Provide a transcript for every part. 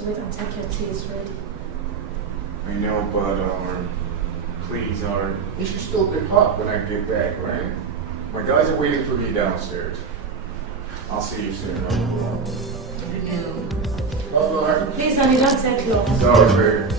to wait until your tea is ready. I know, but please, it should still be hot when I get back, right? My guys are waiting for me downstairs. I'll see you soon. Bye-bye. Please, honey, don't take long. Sorry, babe.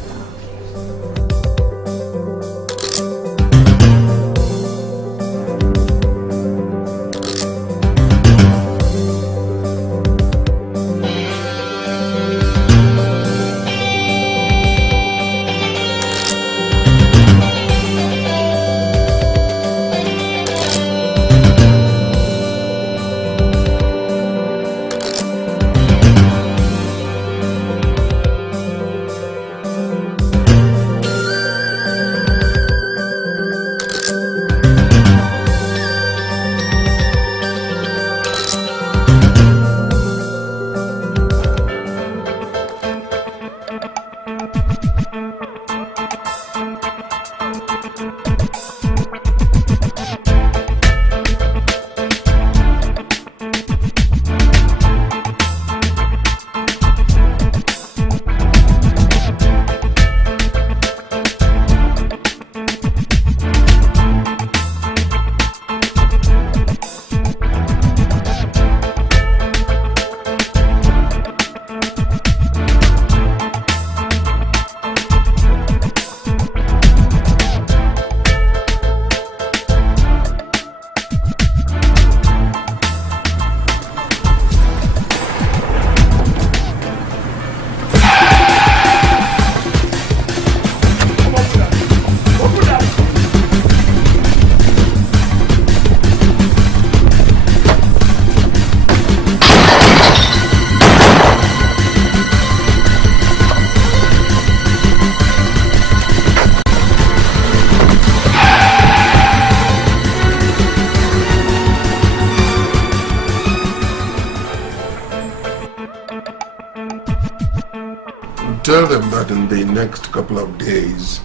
Tell them that in the next couple of days,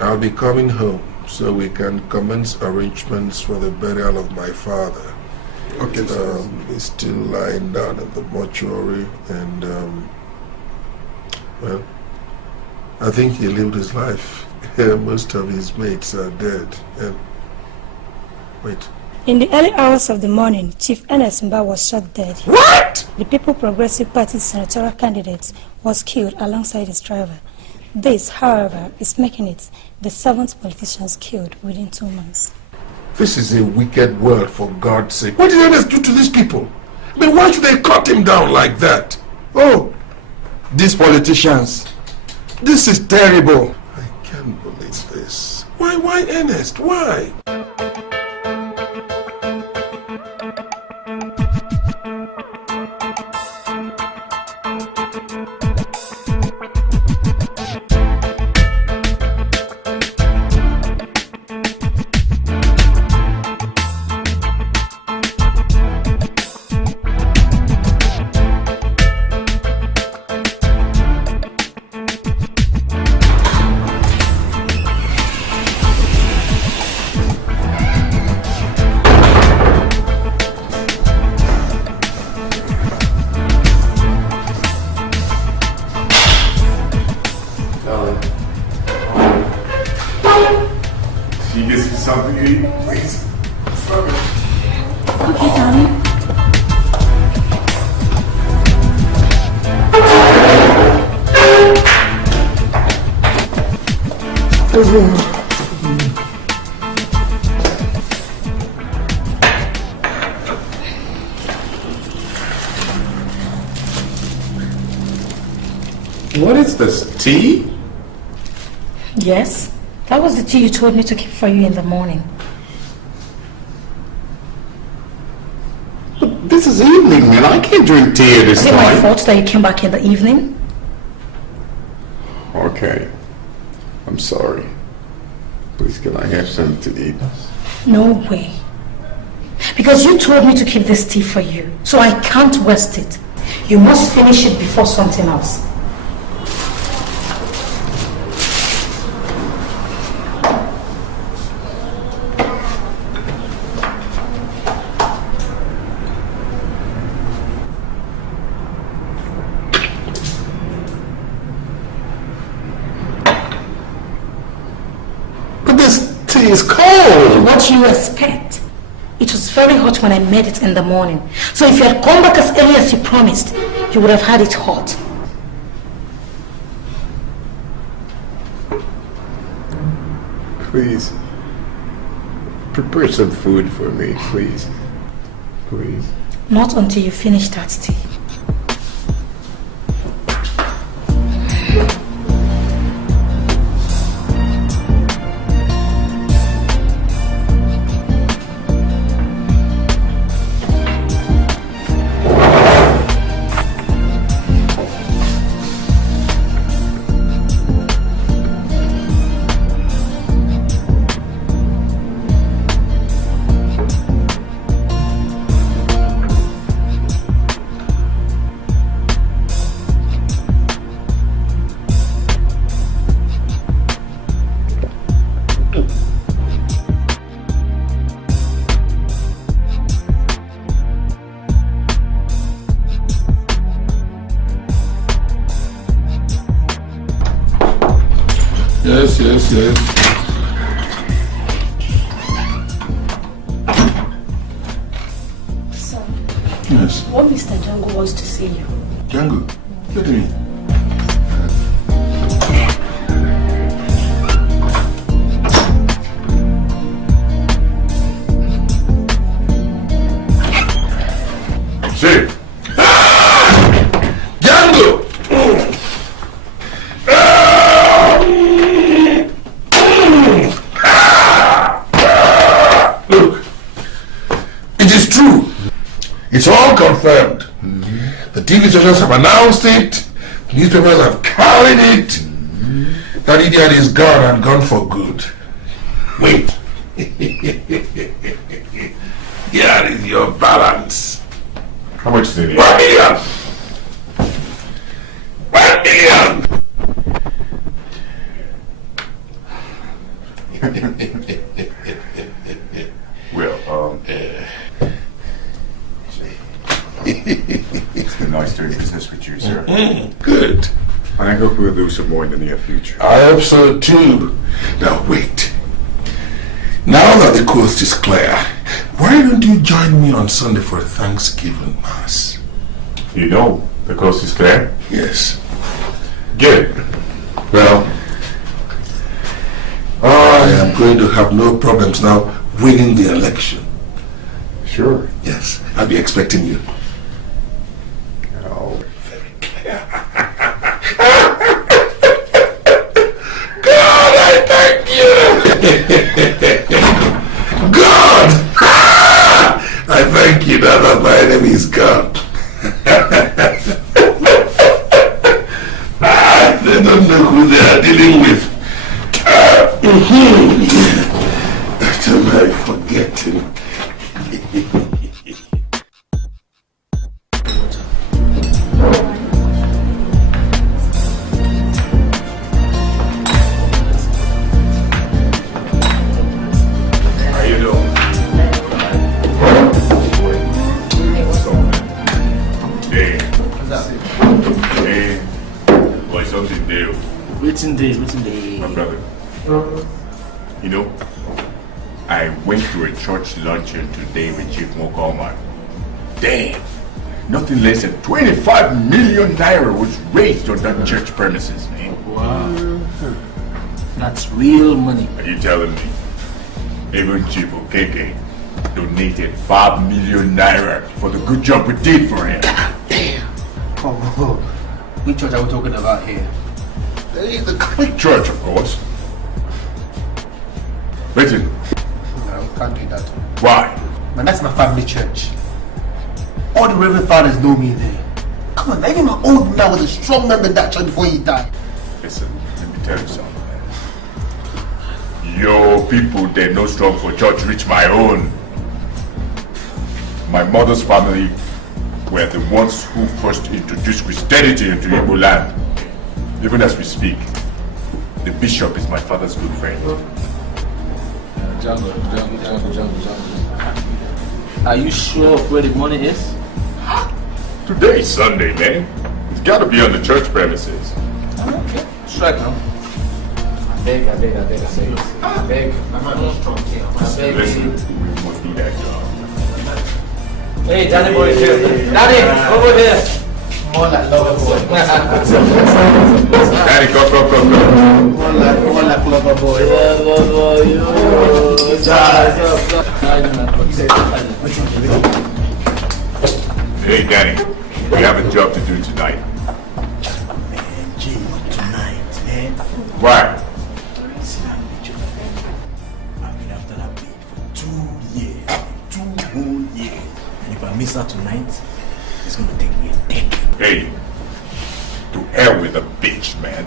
I'll be coming home so we can commence arrangements for the burial of my father. Okay, sir. He's still lying down in the mortuary and, well, I think he lived his life. Most of his mates are dead. And, wait. In the early hours of the morning, Chief Ernest Mba was shot dead. What? The People Progressive Party senatorial candidate was killed alongside his driver. This, however, is making it the 7th politician killed within 2 months. This is a wicked world, for God's sake. What did Ernest do to these people? I mean, why should they cut him down like that? Oh, these politicians. This is terrible. I can't believe this. Why Ernest? Why? What is this, tea? Yes, that was the tea you told me to keep for you in the morning. But this is evening, man. I can't drink tea at this time. Is it my fault that you came back in the evening? Okay. I'm sorry. Please, can I have something to eat? No way. Because you told me to keep this tea for you, so I can't waste it. You must finish it before something else. tea is cold. What do you expect? It was very hot when I made it in the morning. So if you had come back as early as you promised, you would have had it hot. Please. Prepare some food for me, please. Please. Not until you finish that tea. Yes. Sir, Yes. what Mr. Jhango wants to see you. Jhango, get me. See? Jhango! Look, it is true. It's all confirmed. The TV stations have announced it. Newspapers have carried it. That idiot is gone and gone for good. Wait. Here is your balance. How much is it? 1 million! 1 million! Well, it's been nice doing business with you, sir. Good. And I hope we'll do some more in the near future. I hope so too. Now wait. Now that the coast is clear, why don't you join me on Sunday for a Thanksgiving Mass? You know, the coast is clear. Yes. Good. Well, I am going to have no problems now winning the election. Sure. Yes, I'll be expecting you. Oh. God, I thank you! God! I thank you now that my enemy is gone. They don't know who they are dealing with. That am I forgetting. How you doing? Hey, boy, something new. Waiting day. My brother. You know, I went to a church luncheon today with Chief Mokoman. Damn! Nothing less than 25 million naira was raised on that church premises, man. Wow. That's real money. Are you telling me? Even Chief Okeke donated 5 million naira for the good job we did for him. Oh, which church are we talking about here? Hey, the Catholic Church, of course. Listen, No, we can't do that. why? Man, that's my family church. All the Reverend Fathers know me there. Come on, even my old man was a strong member in that church before he died. Listen, let me tell you something, man. Your people, they're no strong for church reach my own. My mother's family were the ones who first introduced Christianity into Igbo land. Even as we speak, the bishop is my father's good friend. Jhango. Are you sure of where the money is? Today is Sunday, man. It's gotta be on the church premises. Okay. Strike now. Listen, we must do that job. Hey, Danny boy is here. Danny, over here. More like lover boy. Danny, go. More like lover boy. Hey, Danny, we have a job to do tonight. Man, G, not tonight, man. Why? I've been after that babe for 2 years. 2 whole years. And if I miss her tonight, it's gonna take me a decade. Hey, to hell with the bitch, man.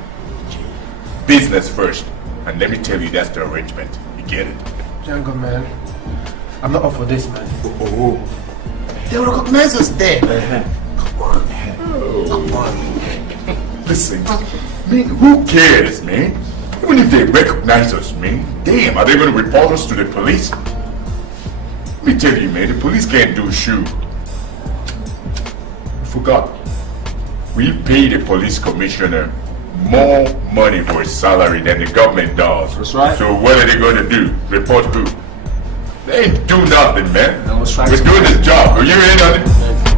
Business first. And let me tell you, that's the arrangement. You get it? Jhango, man. I'm not up for this, man. Oh. They will recognize us there. Come on. Listen, man, who cares, man? Even if they recognize us, man, damn, are they going to report us to the police? Let me tell you, man, the police can't do shit. You forgot. We pay the police commissioner more money for his salary than the government does. That's right. So what are they going to do? Report who? They ain't do nothing, man. That's right. We're doing this job. Are you in on it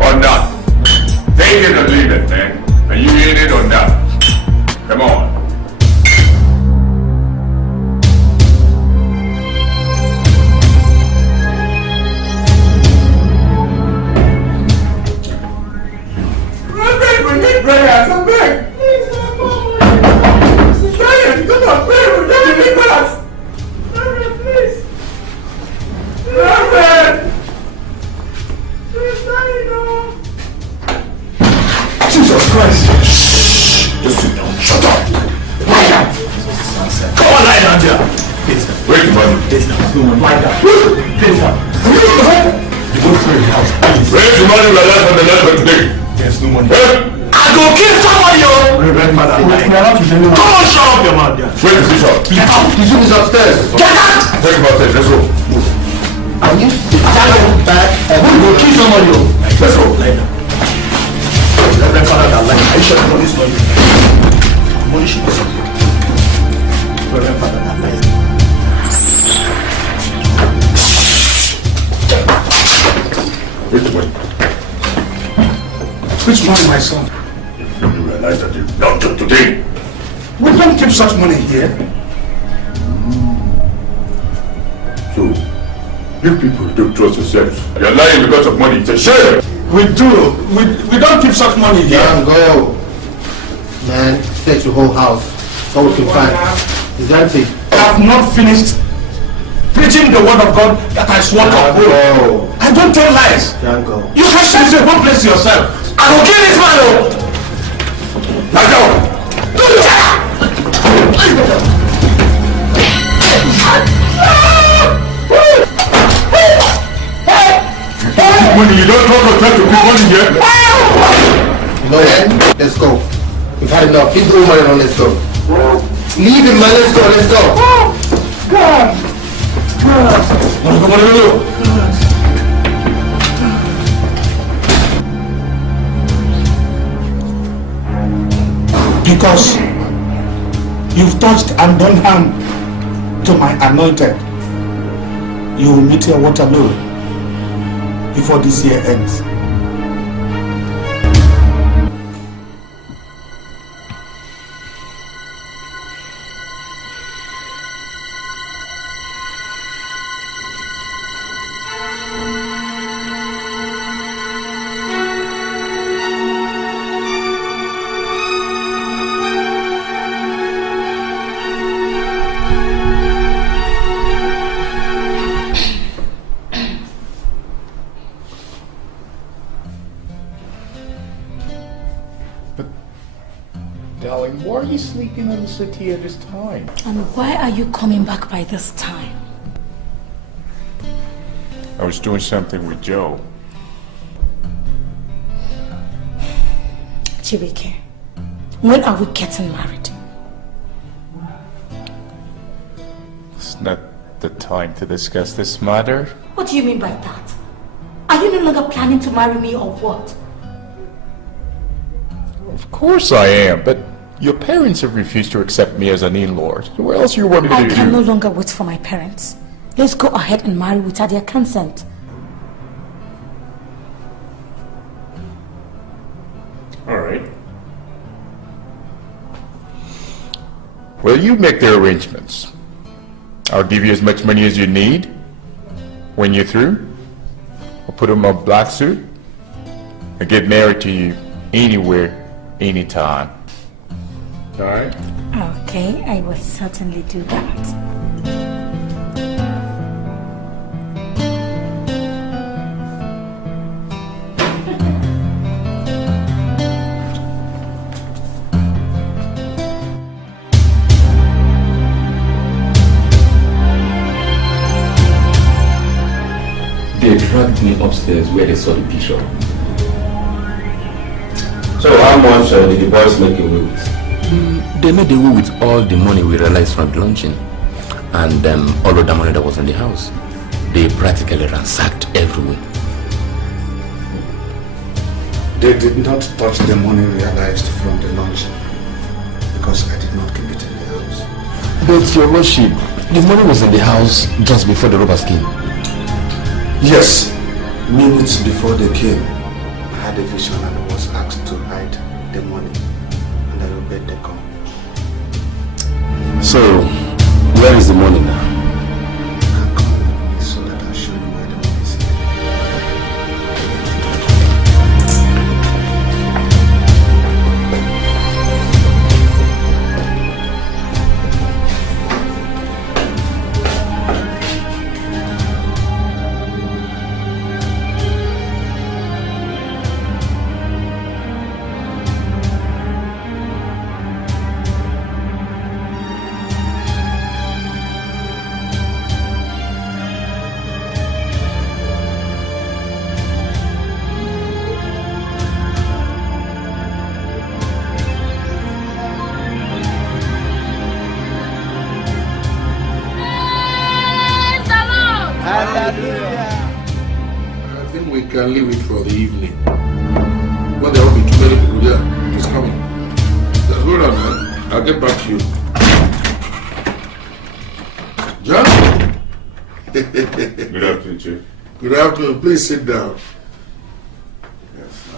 or not? Take it or leave it, man. Are you in it or not? Come on. We need prayers. I'm back. Prayers. Come on, pray. We need prayers. Please. Reverend! Jesus Christ! Shh! Just sit down. Shut up! Lie down! Come on, lie down there! Where's the money? Lie down. Face down. You go through your house. Where's the money we are left on the level today? There's no money. I go kill someone, yo! Reverend Father, come on, shut up your mouth. Where's the bishop? Get out! The bishop is upstairs. Get out! Take him upstairs. Let's go. Are you bad? I will go kill somebody. Let's go. Reverend Father, that line. Are you sure the money is not you? Money should be something. Reverend Father, that line. Which one? Which money, my son? Don't you realize that you not just today? We don't keep such money here. So, you people don't trust yourselves. You're lying because of money. It's a shame. We do. We don't keep such money here. Jhango. Man, search your whole house. All we can find is empty. I have not finished preaching the word of God that I swore to uphold. I don't tell lies. Jhango. You can search the whole place yourself. I will kill this man. Lie down. Money, you don't talk or try to put money here. No, man, let's go. We've had enough. Keep the money on, let's go. Leave him, man, let's go, let's go. God. Because you've touched and done harm to my anointed, you will meet your waterloo before this year ends. Darling, why are you sleeping on the settee at this time? And why are you coming back by this time? I was doing something with Joe. Chibike, when are we getting married? It's not the time to discuss this matter. What do you mean by that? Are you no longer planning to marry me or what? Of course I am, but Your parents have refused to accept me as an in-law. So what else you want me to do? I can no longer wait for my parents. Let's go ahead and marry without their consent. All right. Well, you make the arrangements. I'll give you as much money as you need. When you're through, I'll put on my black suit and get married to you anywhere, anytime. All right? Okay, I will certainly do that. They dragged me upstairs where they saw the bishop. So how much did the boys make away with? They made away with all the money we realized from the launching. And all of the money that was in the house. They practically ransacked everywhere. They did not touch the money realized from the launching because I did not keep it in the house. But your lordship, the money was in the house just before the robbers came. Yes, minutes before they came, I had a vision and I was asked to hide the money and I obeyed the call. So, where is the money now? You can come with me so that I'll show you where the money is. Can leave it for the evening. When there will be too many people there, it's coming. Just hold on, man. I'll get back to you. John? Good afternoon, Chief. Good afternoon. Please sit down. Yes,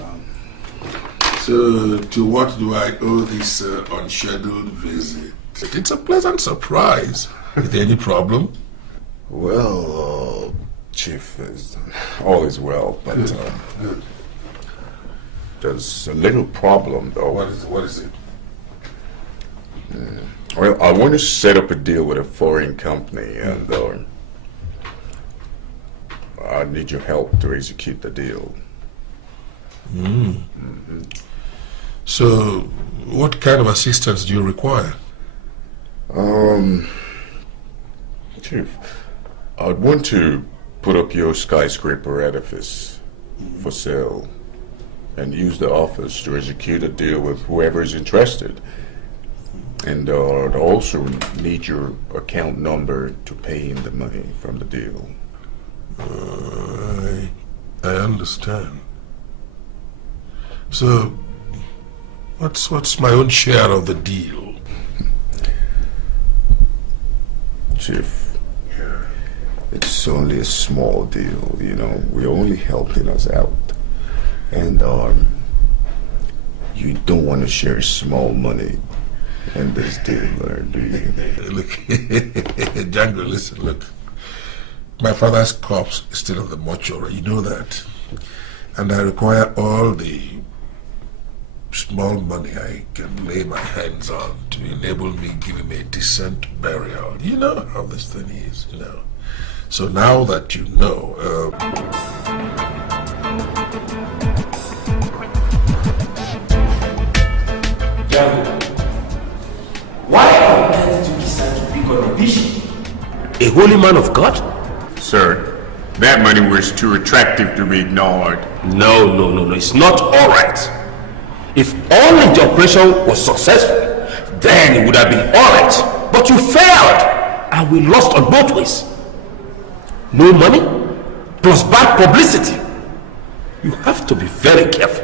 so, to what do I owe this unscheduled visit? It's a pleasant surprise. Is there any problem? Well, Chief, all is well, but There's a little problem, though. What is it? Well, I want to set up a deal with a foreign company, and I need your help to execute the deal. So, what kind of assistance do you require? Chief, I'd want to put up your skyscraper edifice for sale and use the office to execute a deal with whoever is interested. And I'd also need your account number to pay in the money from the deal. I understand. So, what's my own share of the deal? Chief, it's only a small deal, you know. We're only helping us out. And you don't want to share small money in this deal, do you? Look, Jhango, listen, look. My father's corpse is still in the mortuary, you know that. And I require all the small money I can lay my hands on to enable me give him a decent burial. You know how this thing is, you know. So now that you know, Jhango, why on earth did you decide to pick on a bishop? A holy man of God? Sir, that money was too attractive to be ignored. No, it's not alright. If only the operation was successful, then it would have been alright. But you failed, and we lost on both ways. No money, plus bad publicity. You have to be very careful.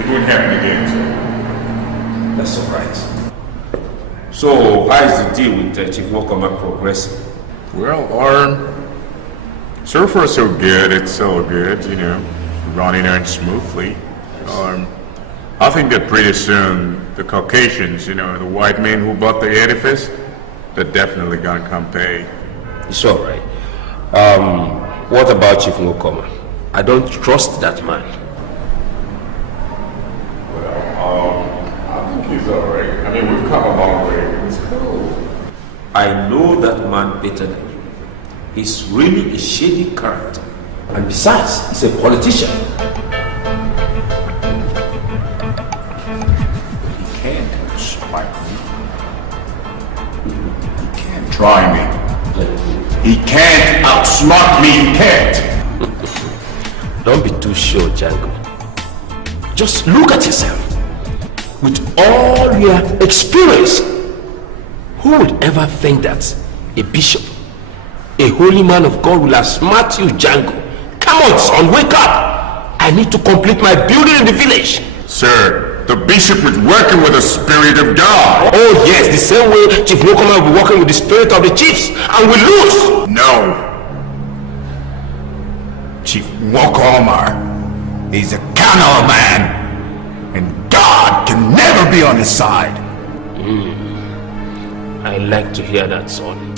It won't happen again, sir. That's all right. So, how is the deal with Chief Mokoma progressing? Well, so far so good. It's all good, you know, running on smoothly. I think that pretty soon the Caucasians, you know, the white men who bought the edifice, they're definitely gonna come pay. It's all right. What about Chief Mokoma? I don't trust that man. Well, I think he's all right. I mean, we've come a long way. It's cool. I know that man better than you. He's really a shady character. And besides, he's a politician. He can't swipe me. He can't try me. He can't outsmart me. He can't. Don't be too sure, Jhango. Just look at yourself. With all your experience, who would ever think that a bishop, a holy man of God, will outsmart you, Jhango? Come on, son, wake up! I need to complete my building in the village. Sir, the bishop is working with the Spirit of God. Oh yes, the same way Chief Mokoma will be working with the spirit of the chiefs, and we lose! No. Chief Mokoma is a carnal man, and God can never be on his side. I like to hear that, son.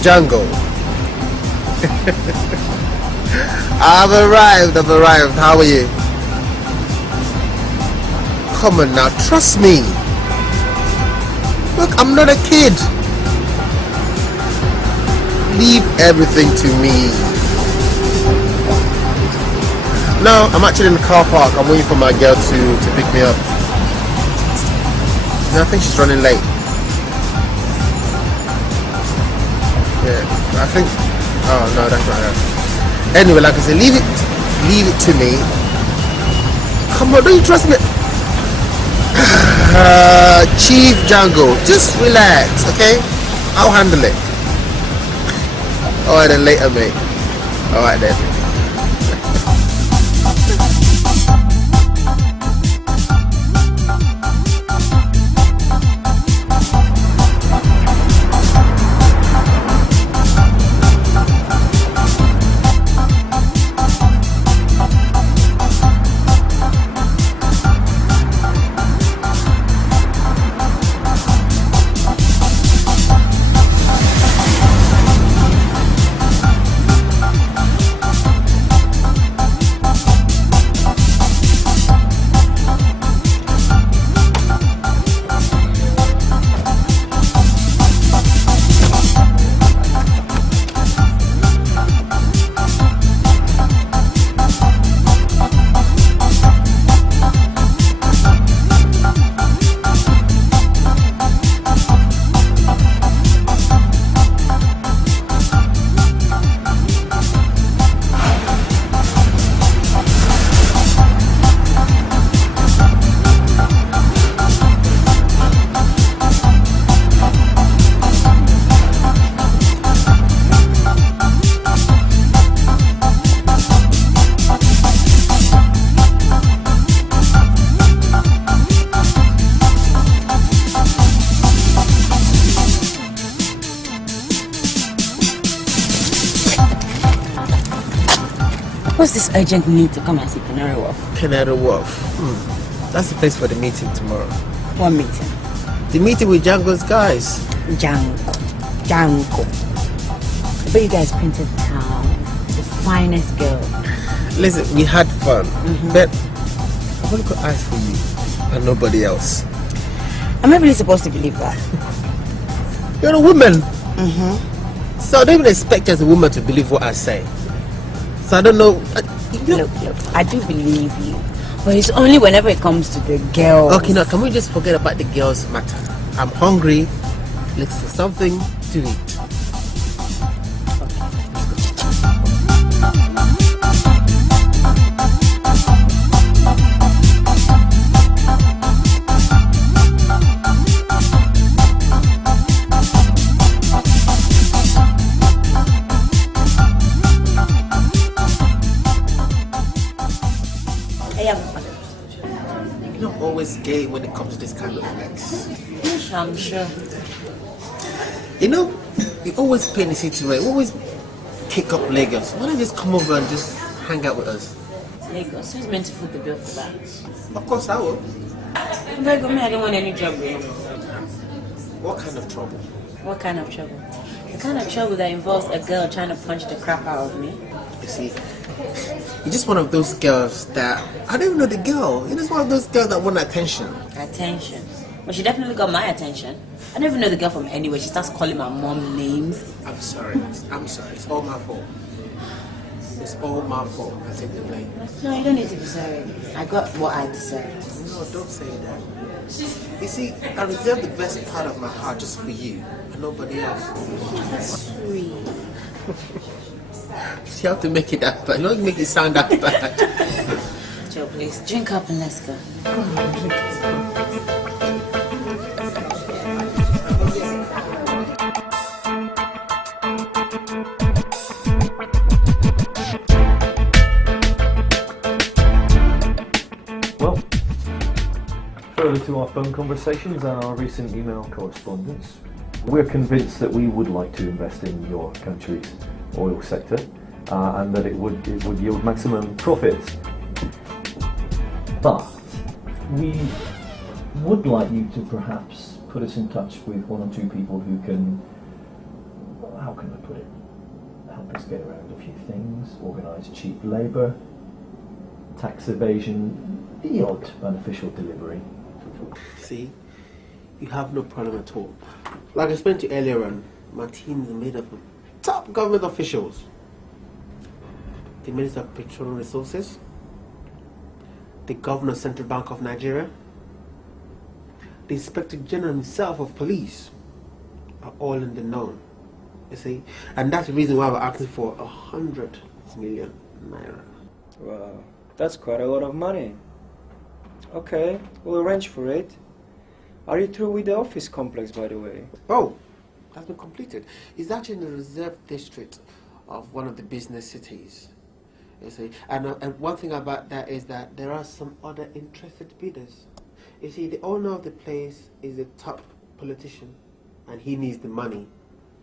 Jhango. I've arrived. How are you? Come on now, trust me. Look, I'm not a kid. Leave everything to me. No, I'm actually in the car park. I'm waiting for my girl to pick me up. No, I think she's running late. Yeah, I think. Oh no, that's not her. Anyway, like I said, leave it to me. Come on, don't you trust me? Chief Jhango, just relax, okay? I'll handle it. Alright then, later, mate. Alright then. What's this urgent need to come and see Canary Wharf? Canary Wharf. That's the place for the meeting tomorrow. What meeting? The meeting with Django's guys. Jhango. I bet you guys printed town. The finest girl. Listen, we had fun. But I've only got eyes for you and nobody else. I'm not really supposed to believe that. You're a woman. So I don't even expect you as a woman to believe what I say. So I don't know. Look, I do believe you. But it's only whenever it comes to the girls. Okay, now can we just forget about the girls matter? I'm hungry. Let's do something to eat. You're not always gay when it comes to this kind of flex. I'm sure. You know, you always pay in the city, right? You always kick up Lagos. Why don't you just come over and just hang out with us? Lagos, who's meant to foot the bill for that? Of course I will. But I don't want any trouble. What kind of trouble? What kind of trouble? The kind of trouble that involves a girl trying to punch the crap out of me. You see, you're just one of those girls that, I don't even know the girl. You're just one of those girls that want attention. Attention? Well, she definitely got my attention. I don't even know the girl from anywhere. She starts calling my mom names. I'm sorry. It's all my fault. It's all my fault. I take the blame. No, you don't need to be sorry. I got what I deserve. No, don't say that. You see, I reserve the best part of my heart just for you and nobody else. That's sweet. You have to make it that bad. Don't make it sound that bad. Joe, please, drink up and let's go. Well, further to our phone conversations and our recent email correspondence, we're convinced that we would like to invest in your country's oil sector and that it would yield maximum profits. But we would like you to perhaps put us in touch with one or two people who can, how can I put it, help us get around a few things, organise cheap labour, tax evasion, the odd beneficial delivery. See, you have no problem at all. Like I explained to you earlier on, my team is made up of top government officials. The Minister of Petroleum Resources, the Governor of Central Bank of Nigeria, the Inspector General himself of Police are all in the know. You see, and that's the reason why we're asking for 100 million naira. Wow, that's quite a lot of money. Okay, we'll arrange for it. Are you through with the office complex, by the way? Oh, that's been completed. It's actually in the reserve district of one of the business cities. You see, and one thing about that is that there are some other interested bidders. You see, the owner of the place is a top politician, and he needs the money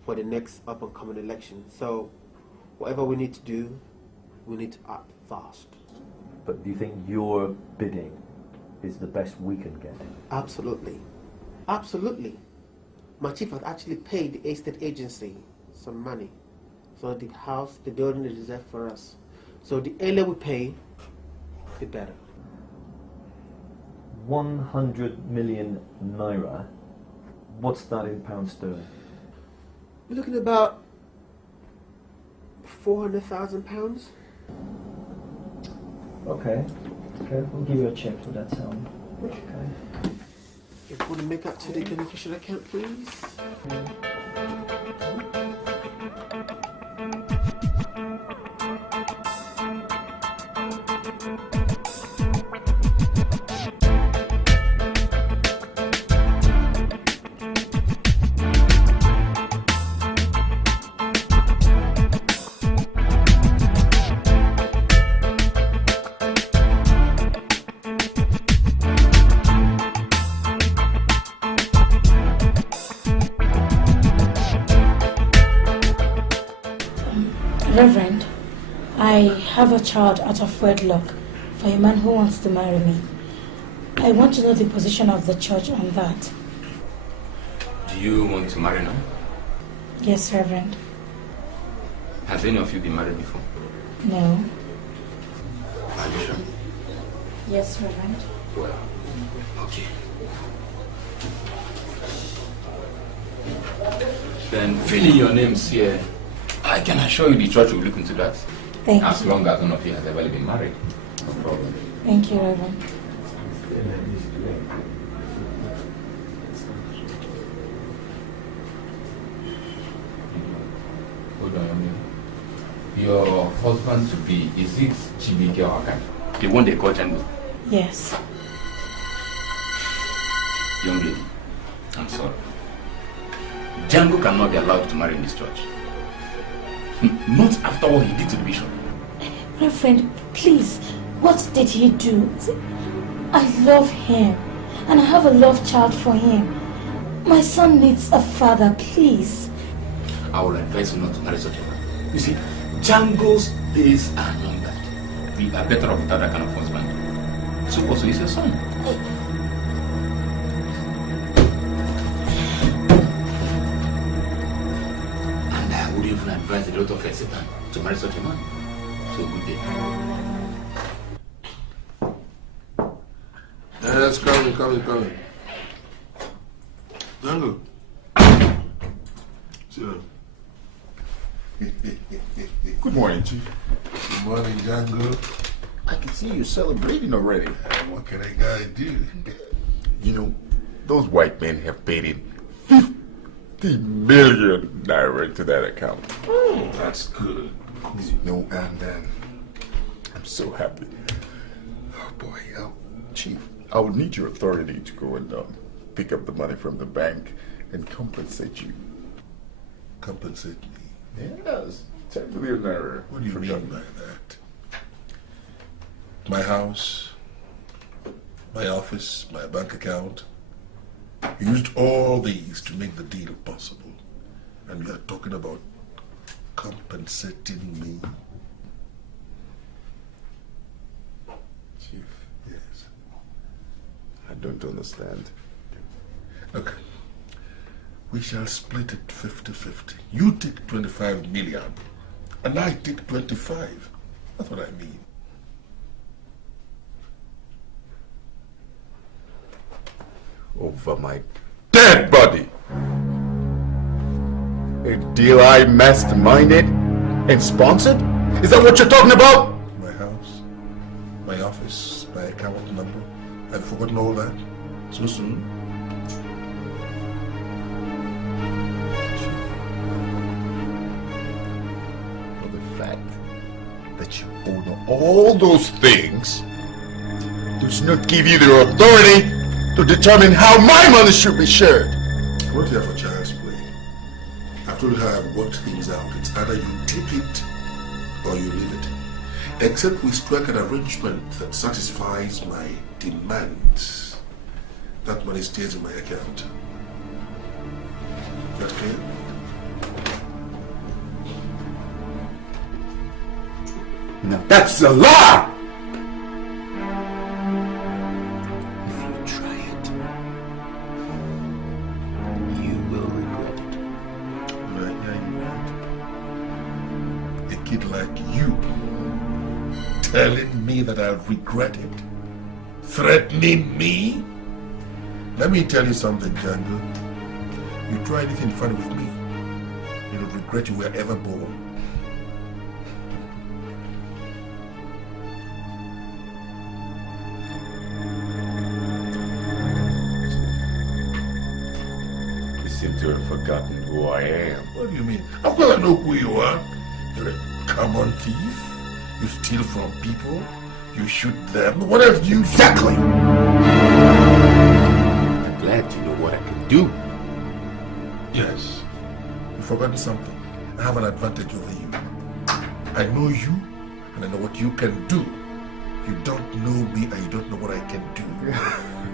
for the next up-and-coming election. So, whatever we need to do, we need to act fast. But do you think your bidding is the best we can get? Absolutely. Absolutely. My chief has actually paid the estate agency some money. So the house, the building is reserved for us. So the earlier we pay, the better. 100 million naira. What's that in pounds sterling? We're looking at about 400,000 pounds. Okay, we'll give you a check for that sum. Okay. If you want to make up to the beneficial account, please. Reverend, I have a child out of wedlock for a man who wants to marry me. I want to know the position of the church on that. Do you want to marry now? Yes, Reverend. Has any of you been married before? No. Are you sure? Yes, Reverend. Well, okay. Then fill in your names here. I can assure you the church will look into that. Thank you. As long as none of you has ever been married. No problem. Thank you, Reverend. Hold on. Your husband to be, is it Chibike or Akan? The one they call Jhango? Yes. Young lady, I'm sorry. Jhango cannot be allowed to marry in this church. Not after what he did to the bishop. Reverend, please, what did he do? I love him, and I have a love child for him. My son needs a father, please. I will advise you not to marry such a man. You see, Jhango's days are numbered. We are better off without that kind of husband. So also is your son. And I would even advise a lot of Satan to marry such a man. So good day. Yes, coming. Jhango. Sit down. Good morning, Chief. Good morning, Jhango. I can see you celebrating already. What can a guy do? You know, those white men have paid in 50 million naira to that account. Oh, that's good. You know, and I'm so happy. Oh boy, Chief, I would need your authority to go and pick up the money from the bank and compensate you. Compensate me? Yes, 10 million naira. What do you mean by that? My house, my office, my bank account. You used all these to make the deal possible. And you are talking about compensating me? Chief. Yes. I don't understand. Okay. We shall split it 50-50. You take 25 million, and I take 25. That's what I mean. Over my dead body. A deal I masterminded and sponsored? Is that what you're talking about? My house, my office, my account number. I've forgotten all that. So soon. For the fact that you own all those things does not give you the authority to determine how my money should be shared. What do you have for child's play? I've told you how I've worked things out. It's either you take it or you leave it. Except we strike an arrangement that satisfies my demands. That money stays in my account. That clear? Now that's a lie! Telling me that I'll regret it? Threatening me? Let me tell you something, Jhango. You try anything funny with me, you'll regret you were ever born. You seem to have forgotten who I am. What do you mean? Of course I know who you are. You're a common thief. You steal from people, you shoot them. What else do you do? Exactly! I'm glad to know what I can do. Yes. You've forgotten something. I have an advantage over you. I know you, and I know what you can do. You don't know me, and you don't know what I can do.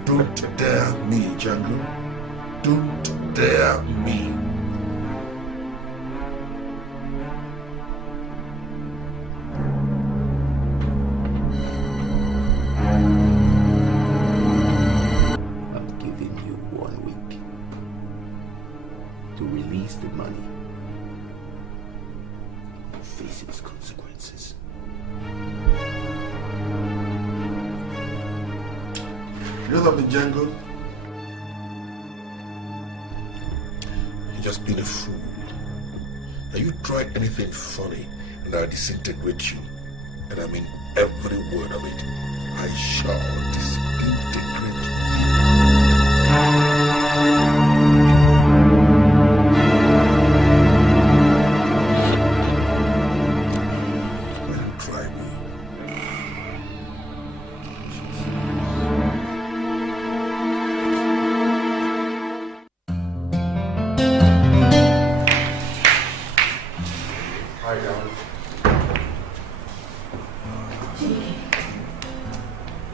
Don't dare me, Jhango. Don't dare me. The money and face its consequences. You know something, Jhango? You're just being a fool. Now you try anything funny and I'll disintegrate you. And I mean every word of it. I shall disintegrate. Let him try me. Hi, darling.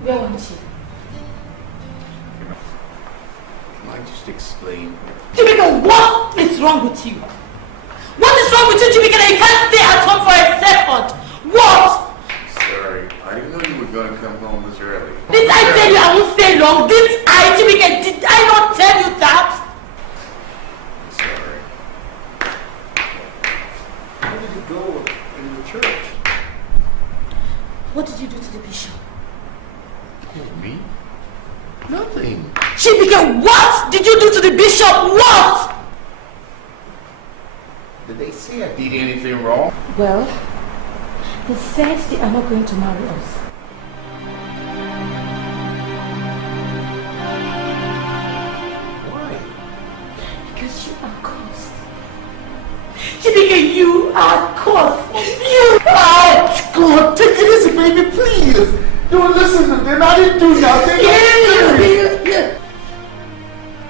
Where want you? Can I just explain? Chibika, what is wrong with you? What is wrong with you, Chibika, that you can't stay at home for a second? What? Sorry, I didn't know you were going to come home this early. Did I tell you I won't stay long? Did I, Chibika, did I not tell you that? Sorry. Where did you go in the church? What did you do to the bishop? Who, me? Nothing. Chibika, what did you do to the bishop? What? Did they say I did anything wrong? Well, they said they are not going to marry us. Why? Because you are cursed. Chibika, you are cursed. You are. God, take it easy, baby, please. Don't listen to them. I didn't do nothing. Yeah.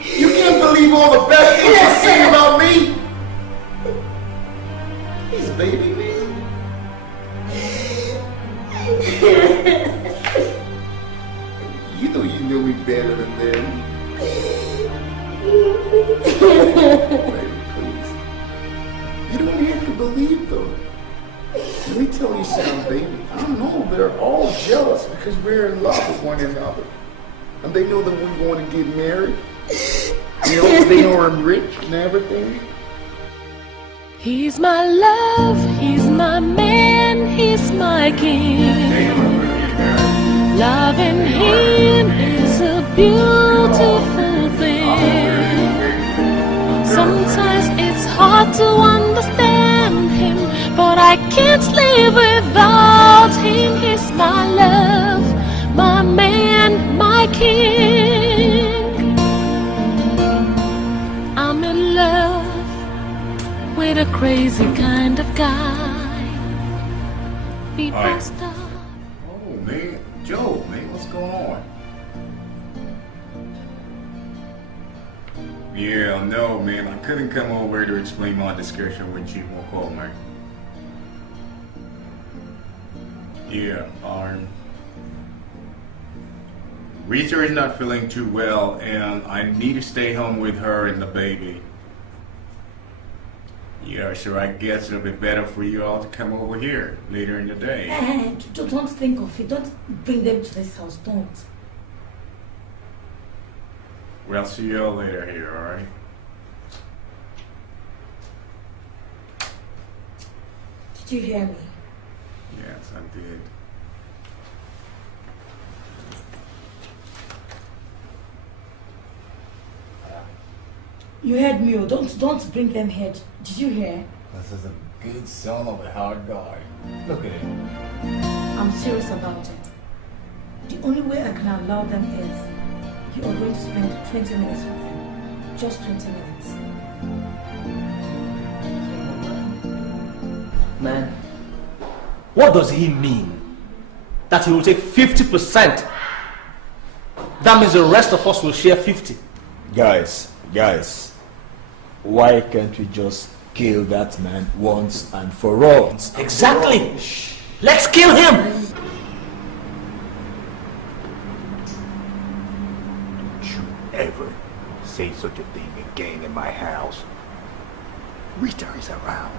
You can't believe all the bad things they say about me. He's baby me. You know me better than them. Baby, please. You don't have to believe them. Let me tell you something, baby. I know they're all jealous because we're in love with one another. And they know that we're going to get married. You know, they know I'm rich and everything. He's my love, he's my man, he's my king. Loving him is a beautiful thing. Sometimes it's hard to understand him, but I can't live without him. He's my love, my man, my king. I'm in love with a crazy kind of guy. We passed up. Oh, man. Joe, man, what's going on? Yeah, no, man. I couldn't come over to explain my discussion with Chief McCall, man. Yeah, Rita is not feeling too well, and I need to stay home with her and the baby. Yeah, so I guess it'll be better for you all to come over here later in the day. Don't think of it. Don't bring them to this house. Don't. Well, see you all later here, alright? Did you hear me? Yes, I did. You heard me. Don't bring them here. Did you hear? This is a good son of a hard guy. Look at him. I'm serious about it. The only way I can allow them is you are going to spend 20 minutes with them. Just 20 minutes. Man, what does he mean? That he will take 50%? That means the rest of us will share 50. Guys, why can't we just kill that man once and for all? Exactly. Let's kill him. Don't you ever say such a thing again in my house. Rita is around.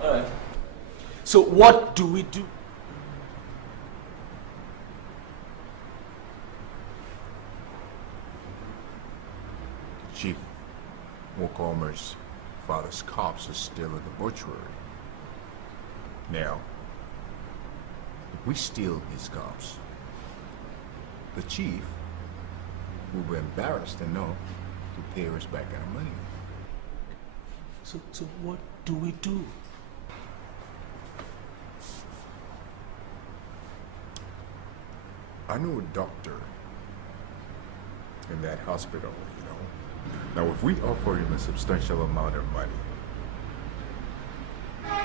Alright. So what do we do? Chief Walkomer's father's cops are still in the mortuary. Now, if we steal his cops, the chief will be embarrassed enough to pay us back our money. So what do we do? I know a doctor in that hospital, you know. Now, if we offer him a substantial amount of money,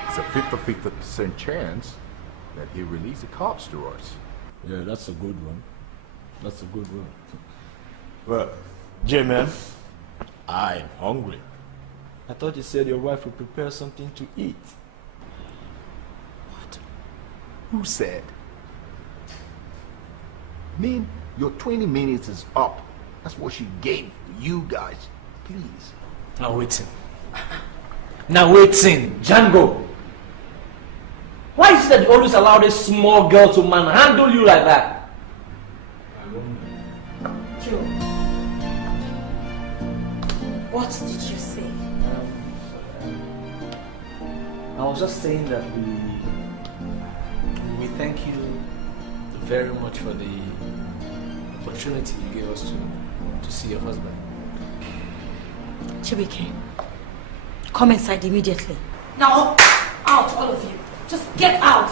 it's a 50% chance that he'll release the cops to us. Yeah, that's a good one. That's a good one. Well, J-Man, I'm hungry. I thought you said your wife would prepare something to eat. What? Who said? Man, your 20 minutes is up. That's what she gave you guys. Please. Now waiting. Now waiting. Jhango. Why is it that you always allow this small girl to manhandle you like that? Joe, what did you say? I was just saying that we thank you very much for the opportunity you gave us to see your husband. Chibike, come inside immediately. Now, out, all of you. Just get out.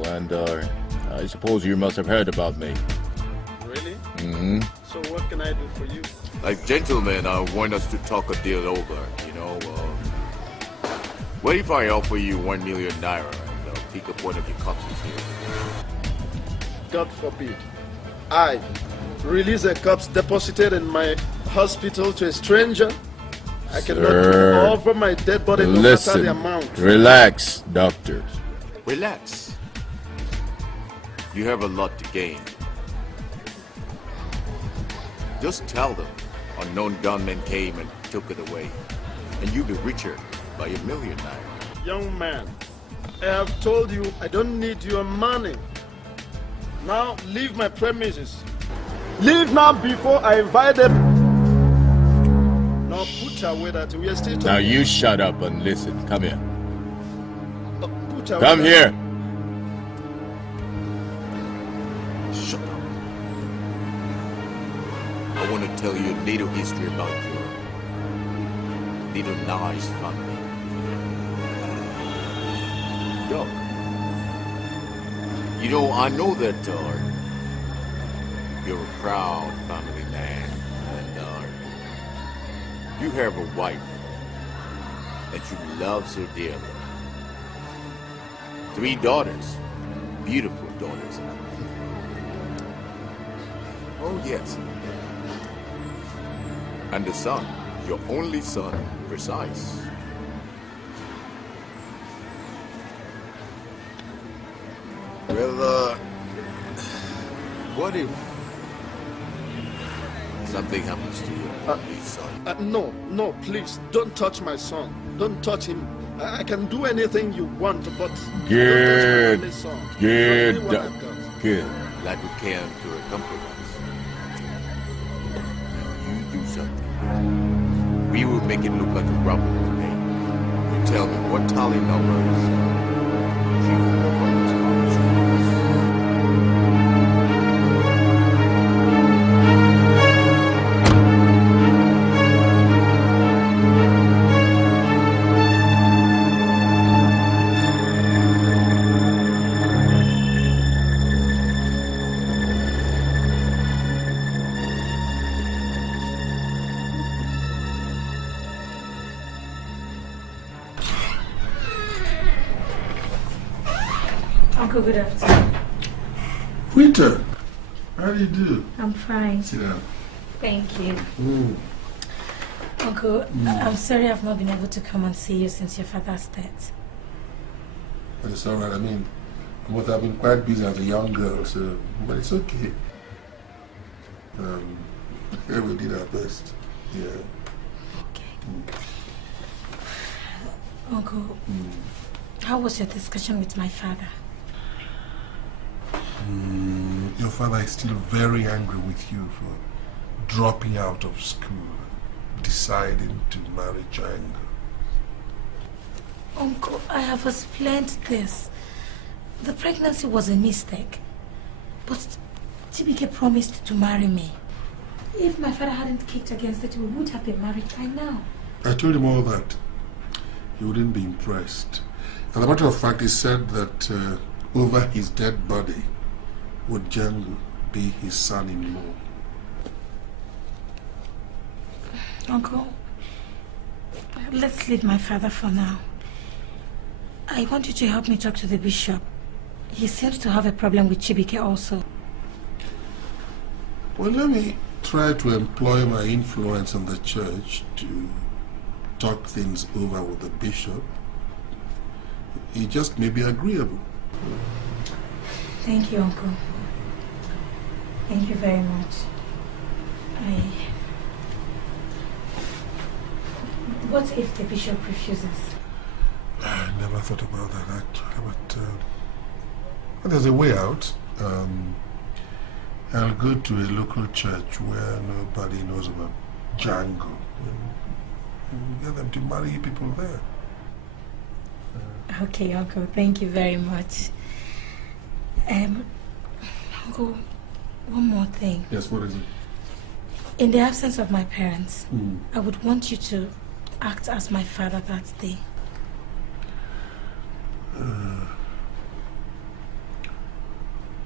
And I suppose you must have heard about me. Really? Mm-hmm. So what can I do for you? Like gentlemen, I want us to talk a deal over, you know. What if I offer you 1 million naira and pick up one of your corpses here? God forbid. I release a corpse deposited in my hospital to a stranger? I cannot offer my dead body no matter the amount. Relax, doctor. Relax. You have a lot to gain. Just tell them unknown gunmen came and took it away, and you'll be richer by $1 million naira. Young man, I have told you I don't need your money. Now leave my premises. Leave now before I invite them. Now put away that we are still talking. Now you shut up and listen. Come here. Put away Come here. Shut up. I want to tell you a little history about your little nice family. Doc, you know, I know that you're a proud family man, and you have a wife that you love so dearly. 3 daughters, beautiful daughters. Oh yes. And the son, your only son, precise. Well, what if something happens to your only son? No, please, don't touch my son. Don't touch him. I can do anything you want, but Good. don't touch my only son. Good. It's the only one I've got. Good. Like we came to a compromise. You do something. We will make it look like a robbery today. You tell me what tally numbers Uncle, good afternoon. Rita, how do you do? I'm fine. Sit down. Thank you. Uncle, I'm sorry I've not been able to come and see you since your father's death. But it's alright. I mean, I must have been quite busy as a young girl, so, but it's okay. We did our best. Yeah. Okay. Uncle, How was your discussion with my father? Your father is still very angry with you for dropping out of school, deciding to marry Jhango. Uncle, I have explained this. The pregnancy was a mistake. But Chibike promised to marry me. If my father hadn't kicked against it, we would have been married by now. I told him all that. He wouldn't be impressed. As a matter of fact, he said that over his dead body would Jhango be his son-in-law. Uncle, let's leave my father for now. I want you to help me talk to the bishop. He seems to have a problem with Chibike also. Well, let me try to employ my influence in the church to talk things over with the bishop. He just may be agreeable. Thank you, Uncle. Thank you very much. What if the bishop refuses? I never thought about that actually, but there's a way out. I'll go to a local church where nobody knows about Jhango and get them to marry people there. Okay, Uncle, thank you very much. Uncle, one more thing. Yes, what is it? In the absence of my parents, I would want you to act as my father that day.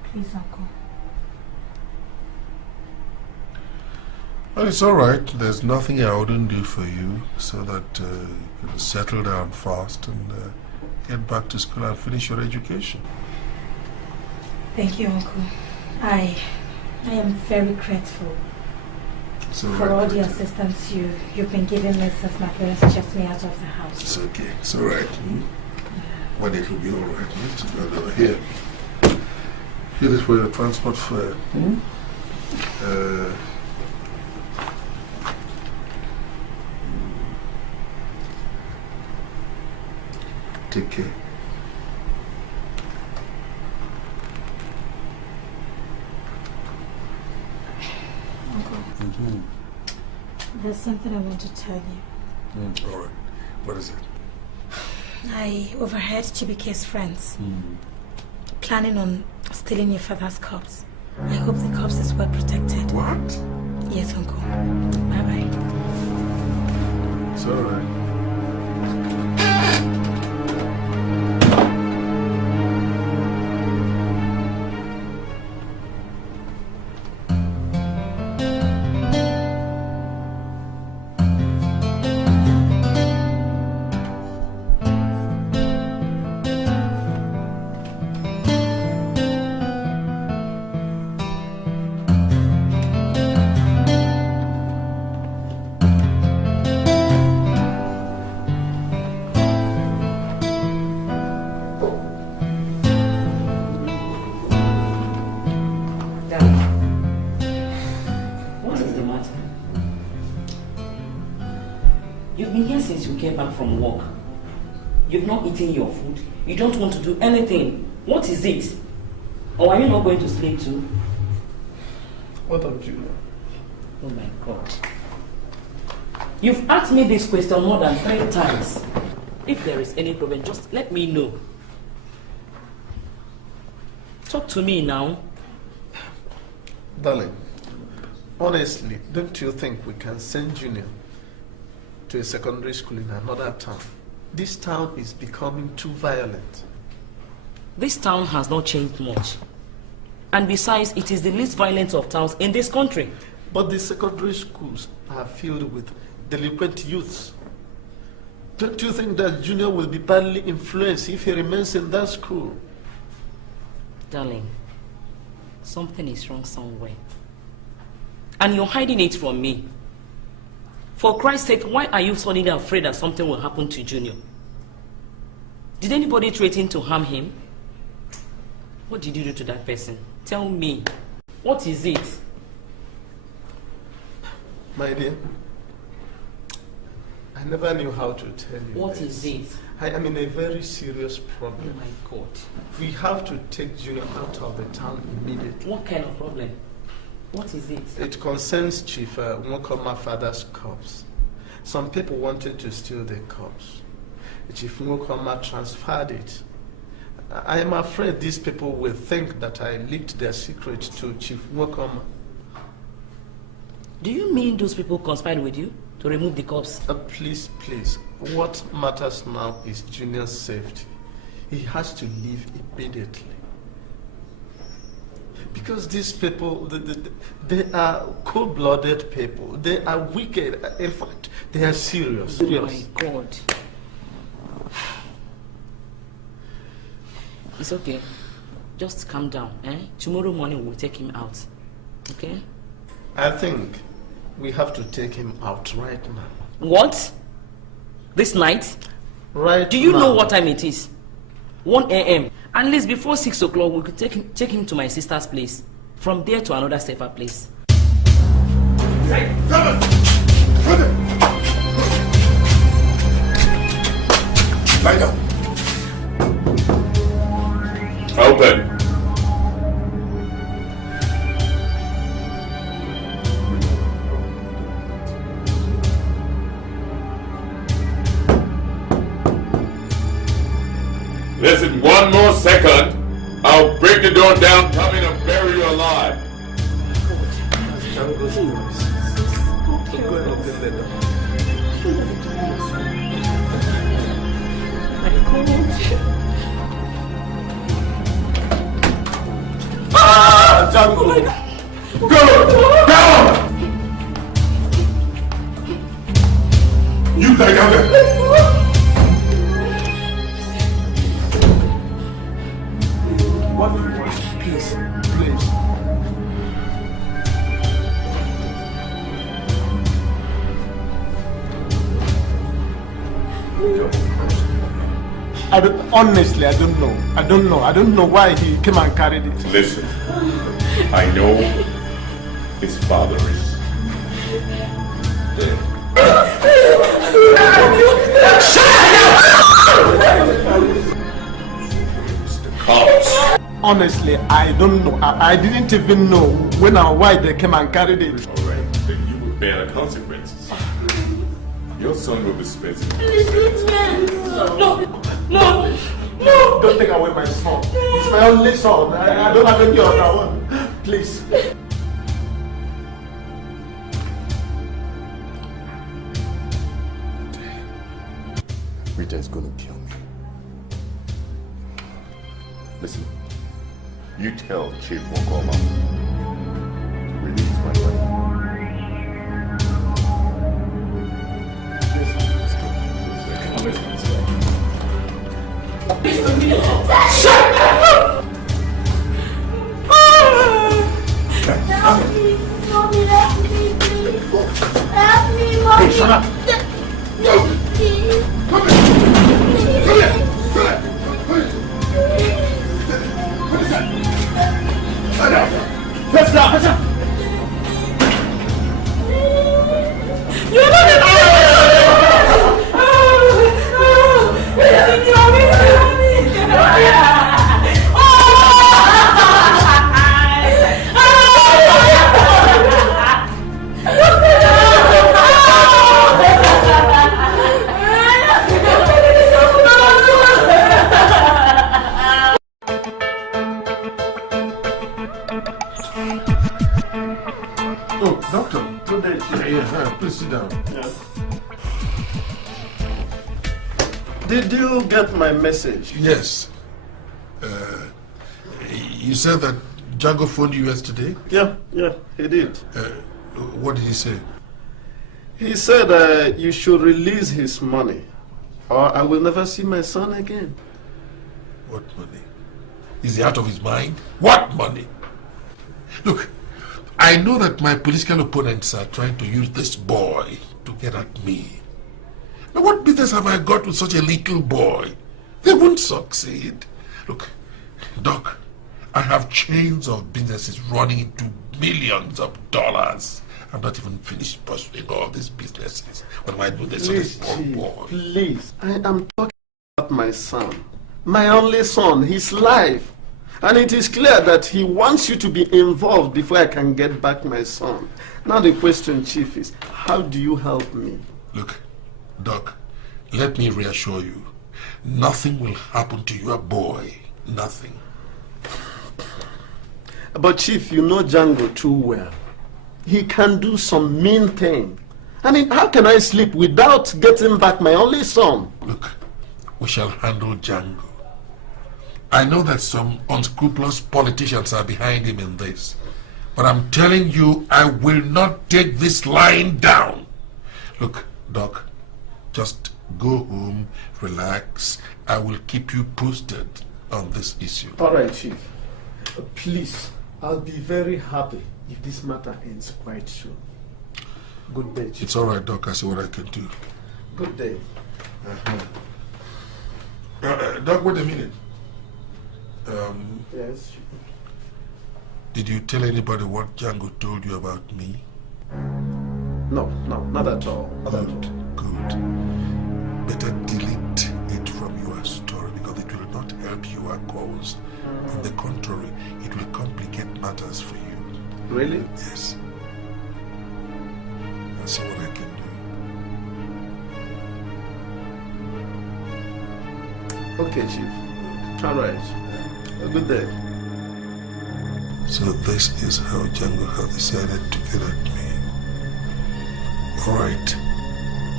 Please, Uncle. Well, it's all right. There's nothing I wouldn't do for you so that you can settle down fast and get back to school and finish your education. Thank you, Uncle. I am very grateful for all the assistance you've been giving me since my parents chased me out of the house. It's okay. It's all right. But it will be all right. Here. Here is for your transport fare. Take care. Uncle, there's something I want to tell you. All right. What is it? I overheard Chibike's friends planning on stealing your father's corpse. I hope the corpse is well protected. What? Yes, Uncle. Bye-bye. It's all right. Back from work. You've not eaten your food. You don't want to do anything. What is it? Or are you not going to sleep too? What of Julia? Oh my God. You've asked me this question more than 3 times. If there is any problem, just let me know. Talk to me now. Darling, honestly, don't you think we can send Junior to a secondary school in another town? This town is becoming too violent. This town has not changed much. And besides, it is the least violent of towns in this country. But the secondary schools are filled with delinquent youths. Don't you think that Junior will be badly influenced if he remains in that school? Darling, something is wrong somewhere. And you're hiding it from me. For Christ's sake, why are you suddenly afraid that something will happen to Junior? Did anybody threaten to harm him? What did you do to that person? Tell me. What is it? My dear, I never knew how to tell you. What is it? I am in a very serious problem. Oh my God. We have to take Junior out of the town immediately. What kind of problem? What is it? It concerns Chief Nwokoma's father's corpse. Some people wanted to steal the corpse. Chief Nwokoma transferred it. I am afraid these people will think that I leaked their secret to Chief Nwokoma. Do you mean those people conspired with you to remove the corpse? Please, please. What matters now is Junior's safety. He has to leave immediately. Because these people, they are cold-blooded people. They are wicked. In fact, they are serious. Oh my God. It's okay. Just calm down. Tomorrow morning we'll take him out. Okay? I think we have to take him out right now. What? This night? Right. Do you now. know what time it is? 1 a.m. At least before 6 o'clock, we could take him to my sister's place. From there to another safer place. Hey, lie down. Open. Listen, one more second, I'll break the door down, come in and bury you alive. Jhango's voice. Go and open the door. Ah, Jhango! Go! Down! You lie down there! What do you want? Please, please. Honestly, I don't know. I don't know why he came and carried it. Listen, I know his father is dead. It's the cops. Honestly, I don't know. I didn't even know when and why they came and carried it. Alright, then you will bear the consequences. Your son will be spent. No! Don't take away my son. It's my only son. I don't have any other one. Please. Rita is gonna kill me. Listen, you tell Chief Nwokoma to release my wife. Shut up! Help me, mommy, help me, please. Help me, mommy. Hey, shut up! Please. Come here! What is that? Press down! You're not an Oh, doctor. Good day. Yeah, please sit down. Yeah. Did you get my message? Yes. You said that Jhango phoned you yesterday? Yeah, he did. What did he say? He said you should release his money, or I will never see my son again. What money? Is he out of his mind? What money? Look, I know that my political opponents are trying to use this boy to get at me. Now, what business have I got with such a little boy? They won't succeed. Look, Doc, I have chains of businesses running into millions of dollars. I've not even finished pursuing all these businesses. What am I doing? This Please, poor Chief, boy. please. I am talking about my son. My only son, his life. And it is clear that he wants you to be involved before I can get back my son. Now the question, Chief, is how do you help me? Look, Doc, let me reassure you. Nothing will happen to your boy. Nothing. But Chief, you know Jhango too well. He can do some mean thing. I mean, how can I sleep without getting back my only son? Look, we shall handle Jhango. I know that some unscrupulous politicians are behind him in this. But I'm telling you, I will not take this lying down. Look, Doc, just go home, relax. I will keep you posted on this issue. All right, Chief. Please, I'll be very happy if this matter ends quite soon. Good day, Chief. It's all right, Doc. I see what I can do. Good day. Doc, wait a minute. Yes. Did you tell anybody what Jhango told you about me? No, not at all. Good. Better delete it from your story because it will not help your cause. On the contrary, it will complicate matters for you. Really? Yes. I'll see what I can do. Okay, Chief. All right. A good day. So this is how Jhango has decided to get at me. All right.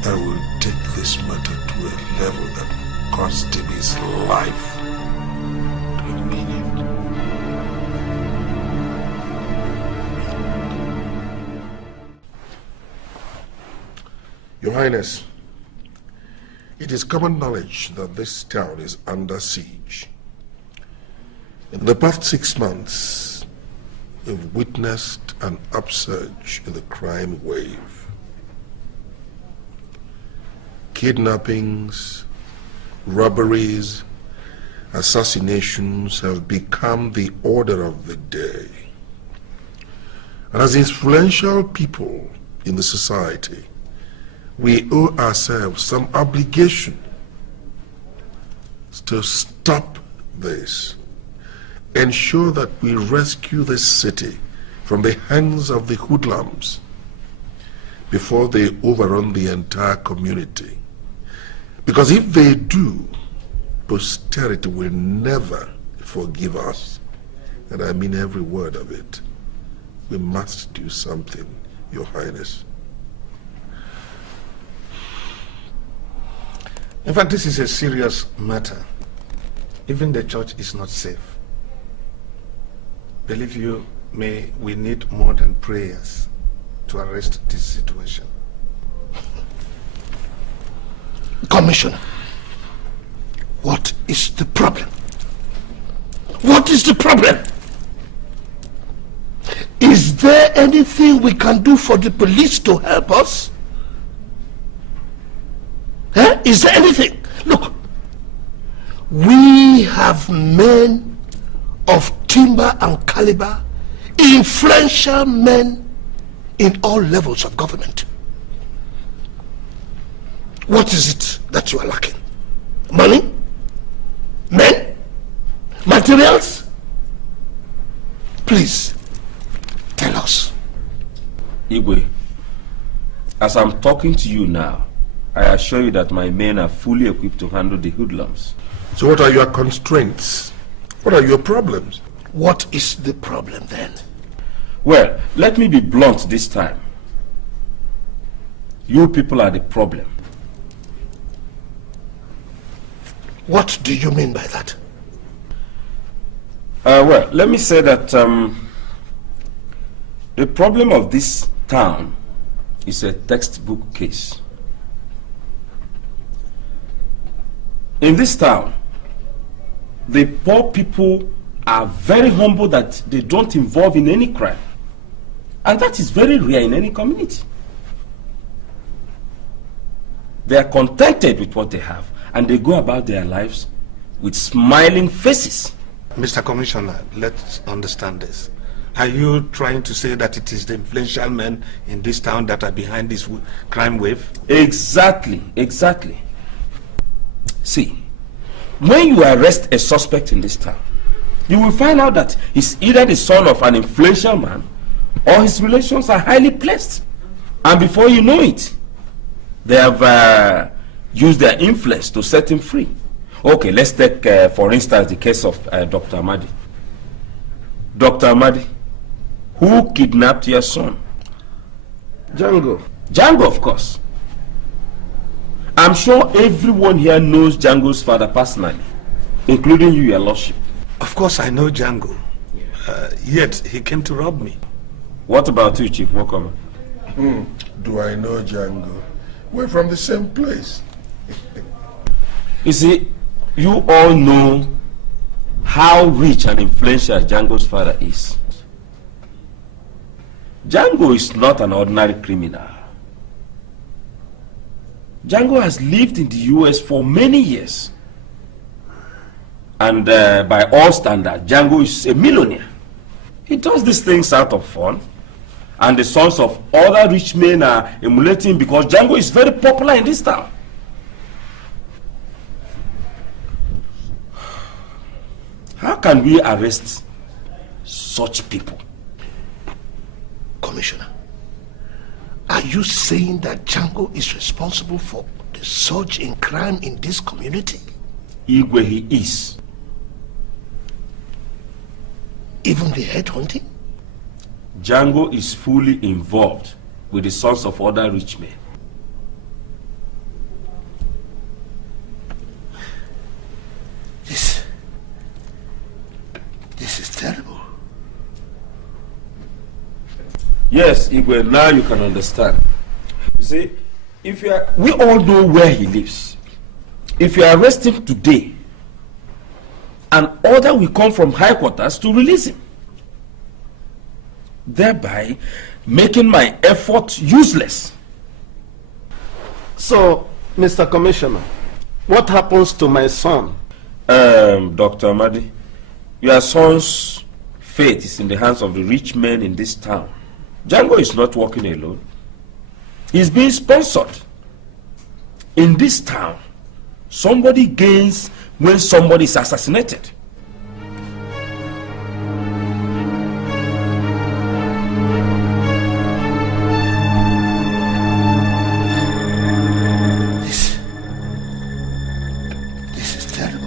I will take this matter to a level that will cost him his life. Do you mean it? Your Highness, it is common knowledge that this town is under siege. In the past 6 months, we've witnessed an upsurge in the crime wave. Kidnappings, robberies, assassinations have become the order of the day. And as influential people in the society, we owe ourselves some obligation to stop this. Ensure that we rescue this city from the hands of the hoodlums before they overrun the entire community. Because if they do, posterity will never forgive us. And I mean every word of it. We must do something, Your Highness. In fact, this is a serious matter. Even the church is not safe. Believe you me, we need more than prayers to arrest this situation. Commissioner, what is the problem? What is the problem? Is there anything we can do for the police to help us? Is there anything? Look, we have men of timber and caliber, influential men in all levels of government. What is it that you are lacking? Money? Men? Materials? Please, tell us. Igwe, as I'm talking to you now, I assure you that my men are fully equipped to handle the hoodlums. So what are your constraints? What are your problems? What is the problem then? Well, let me be blunt this time. You people are the problem. What do you mean by that? Well, let me say that the problem of this town is a textbook case. In this town, the poor people are very humble that they don't involve in any crime. And that is very rare in any community. They are contented with what they have and they go about their lives with smiling faces. Mr. Commissioner, let's understand this. Are you trying to say that it is the influential men in this town that are behind this crime wave? Exactly, exactly. See, when you arrest a suspect in this town, you will find out that he's either the son of an influential man or his relations are highly placed. And before you know it, they have used their influence to set him free. Okay, let's take, for instance, the case of Dr. Amadi. Dr. Amadi, who kidnapped your son? Jhango. Jhango, of course. I'm sure everyone here knows Django's father personally, including you, your lordship. Of course I know Jhango. Yet he came to rob me. What about you, Chief Mokoma? Do I know Jhango? We're from the same place. You see, you all know how rich and influential Django's father is. Jhango is not an ordinary criminal. Jhango has lived in the US for many years. And by all standards, Jhango is a millionaire. He does these things out of fun. And the sons of other rich men are emulating because Jhango is very popular in this town. How can we arrest such people? Commissioner, are you saying that Jhango is responsible for the surge in crime in this community? Igwe, he is. Even the headhunting? Jhango is fully involved with the sons of other rich men. This is terrible. Yes, Igwe, now you can understand. You see, we all know where he lives. If you arrest him today, an order will come from high quarters to release him, thereby making my effort useless. So, Mr. Commissioner, what happens to my son? Dr. Amadi, your son's fate is in the hands of the rich men in this town. Jhango is not working alone. He's being sponsored. In this town, somebody gains when somebody is assassinated. This is terrible.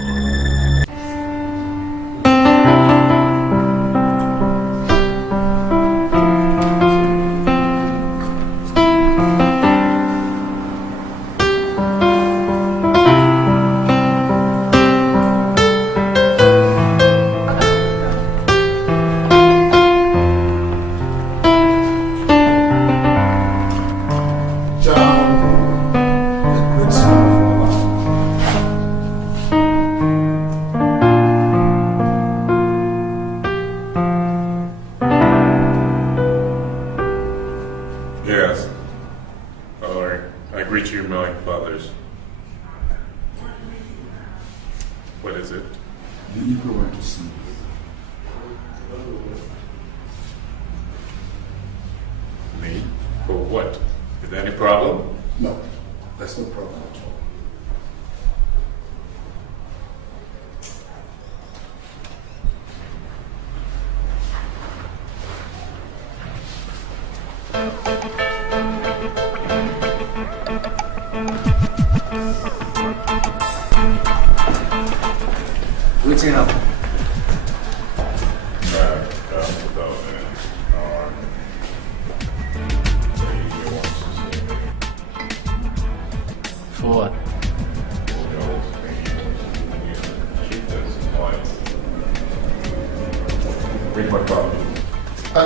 Yes. I greet you, my fathers. What is it? The Nkiru want to see you. Me? For what? Is there any problem? No, there's no problem at all. What's happening? For what? Bring my car.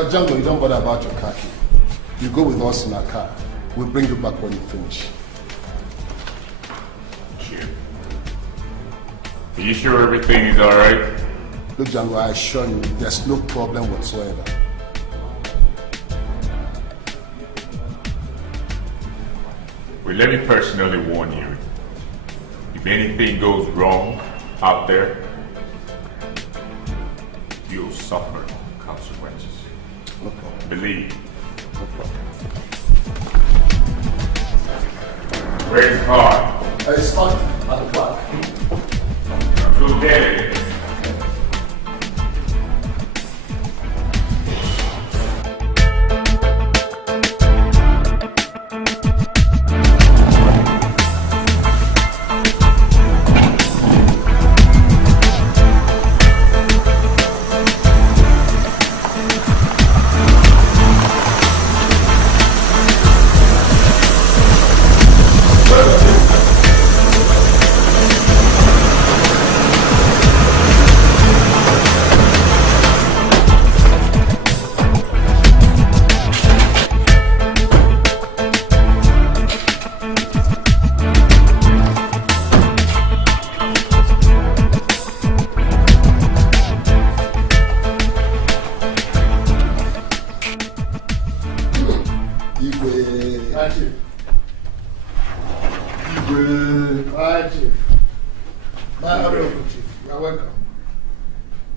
Jhango, you don't bother about your car key. You go with us in our car. We'll bring you back when you finish. Are you sure everything is alright? Look, Jhango, I assure you, there's no problem whatsoever. Well, let me personally warn you. If anything goes wrong out there, you'll suffer consequences. believe. Where's the car? It's parked at the back. Go get it.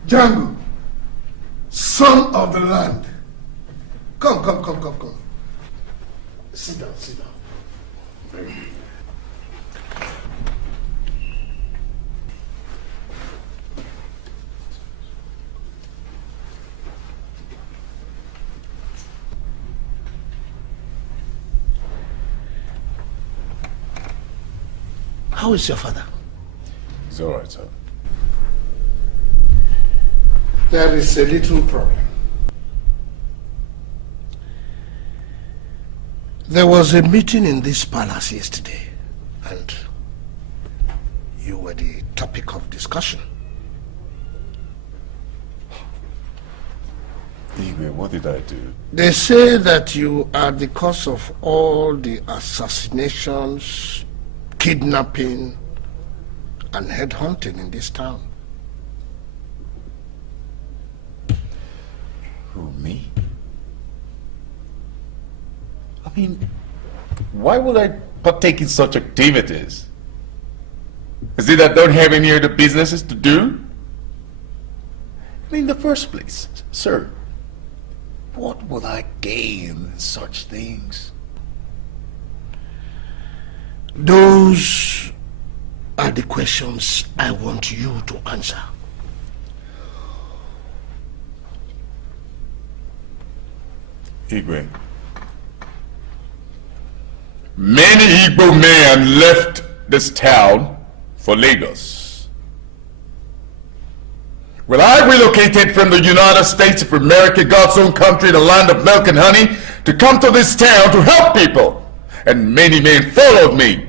Jhango, son of the land. Come. Sit down. Thank you. How is your father? He's all right, sir. There is a little problem. There was a meeting in this palace yesterday, and you were the topic of discussion. Igwe, what did I do? They say that you are the cause of all the assassinations, kidnapping, and headhunting in this town. Who, me? I mean, why would I partake in such activities? Is it that I don't have any other businesses to do? I mean, in the first place, sir, what would I gain in such things? Those are the questions I want you to answer. Igwe. Many Igbo men left this town for Lagos. Well, I relocated from the United States of America, God's own country, the land of milk and honey, to come to this town to help people. And many men followed me,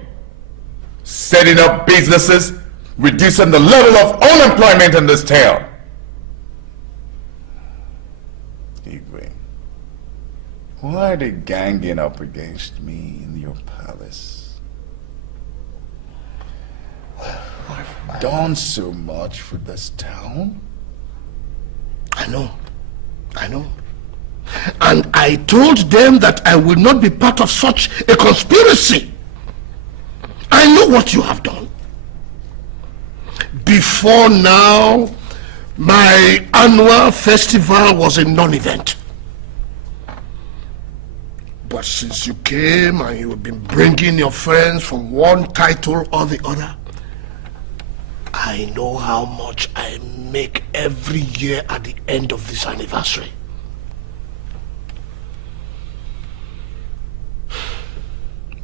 setting up businesses, reducing the level of unemployment in this town. Igwe, why are they ganging up against me in your palace? I've done so much for this town. I know. And I told them that I will not be part of such a conspiracy. I know what you have done. Before now, my annual festival was a non-event. But since you came and you have been bringing your friends from one title or the other, I know how much I make every year at the end of this anniversary.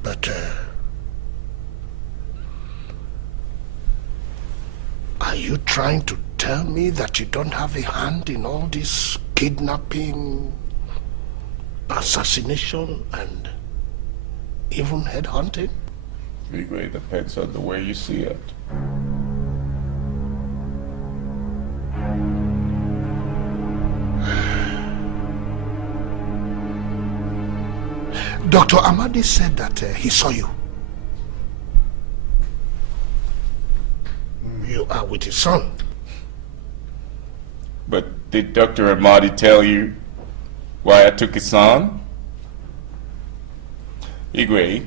But are you trying to tell me that you don't have a hand in all this kidnapping, assassination, and even headhunting? It depends on the way you see it. Dr. Amadi said that he saw you. You are with his son. But did Dr. Amadi tell you why I took his son? Igwe,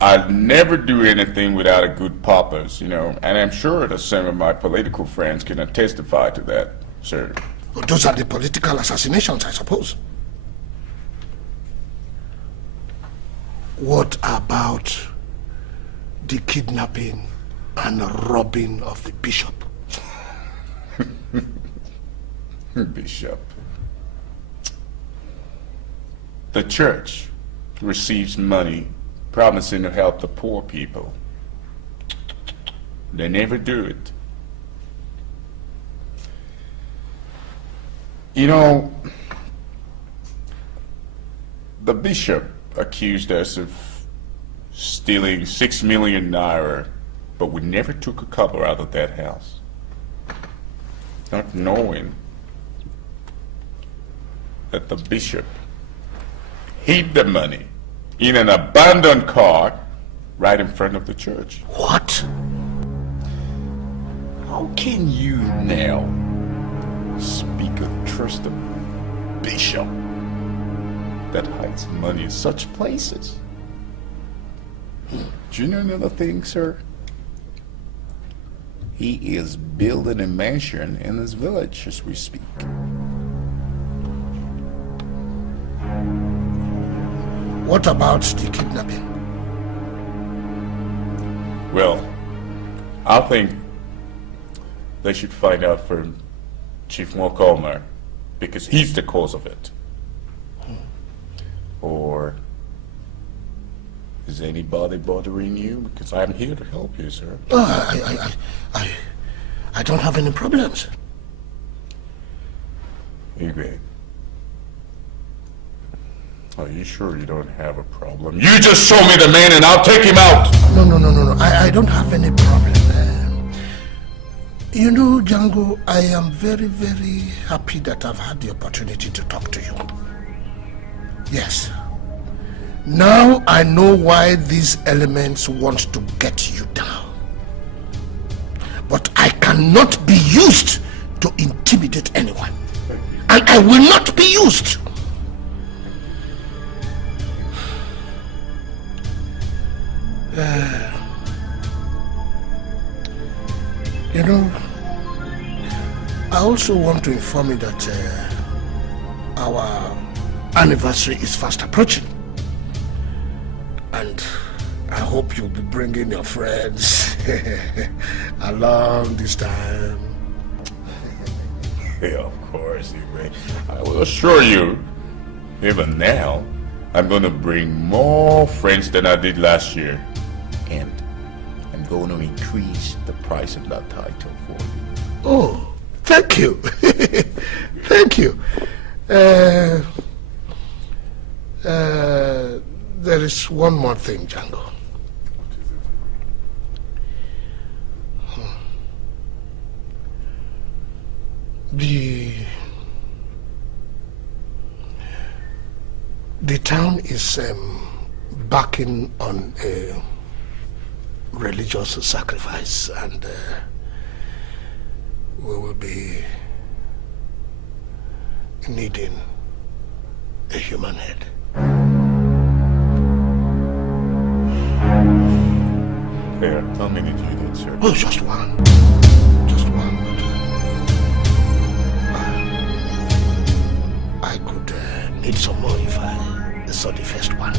I'd never do anything without a good purpose, and I'm sure that some of my political friends can testify to that, sir. Well, those are the political assassinations, I suppose. What about the kidnapping and robbing of the bishop? Bishop. The church receives money promising to help the poor people. They never do it. You know, the bishop accused us of stealing 6 million naira, but we never took a copper out of that house. Not knowing that the bishop hid the money in an abandoned car right in front of the church. What? How can you now speak of trust a bishop that hides money in such places? Do you know another thing, sir? He is building a mansion in his village as we speak. What about the kidnapping? Well, I think they should find out from Chief Mokolmer, because he's the cause of it. Or is anybody bothering you? Because I'm here to help you, sir. I don't have any problems. Igwe, are you sure you don't have a problem? You just show me the man and I'll take him out! No. I don't have any problem. You know, Jhango, I am very, very happy that I've had the opportunity to talk to you. Yes. Now I know why these elements want to get you down. But I cannot be used to intimidate anyone. And I will not be used. You know, I also want to inform you that our anniversary is fast approaching. And I hope you'll be bringing your friends along this time. Yeah, of course, Igwe. I will assure you, even now, I'm going to bring more friends than I did last year. And I'm going to increase the price of that title for you. Oh, thank you. Thank you. There is one more thing, Jhango. The town is backing on a religious sacrifice, and we will be needing a human head. There, how many do you need, sir? Oh, just one. Just one, but I could need some more if I saw the first one.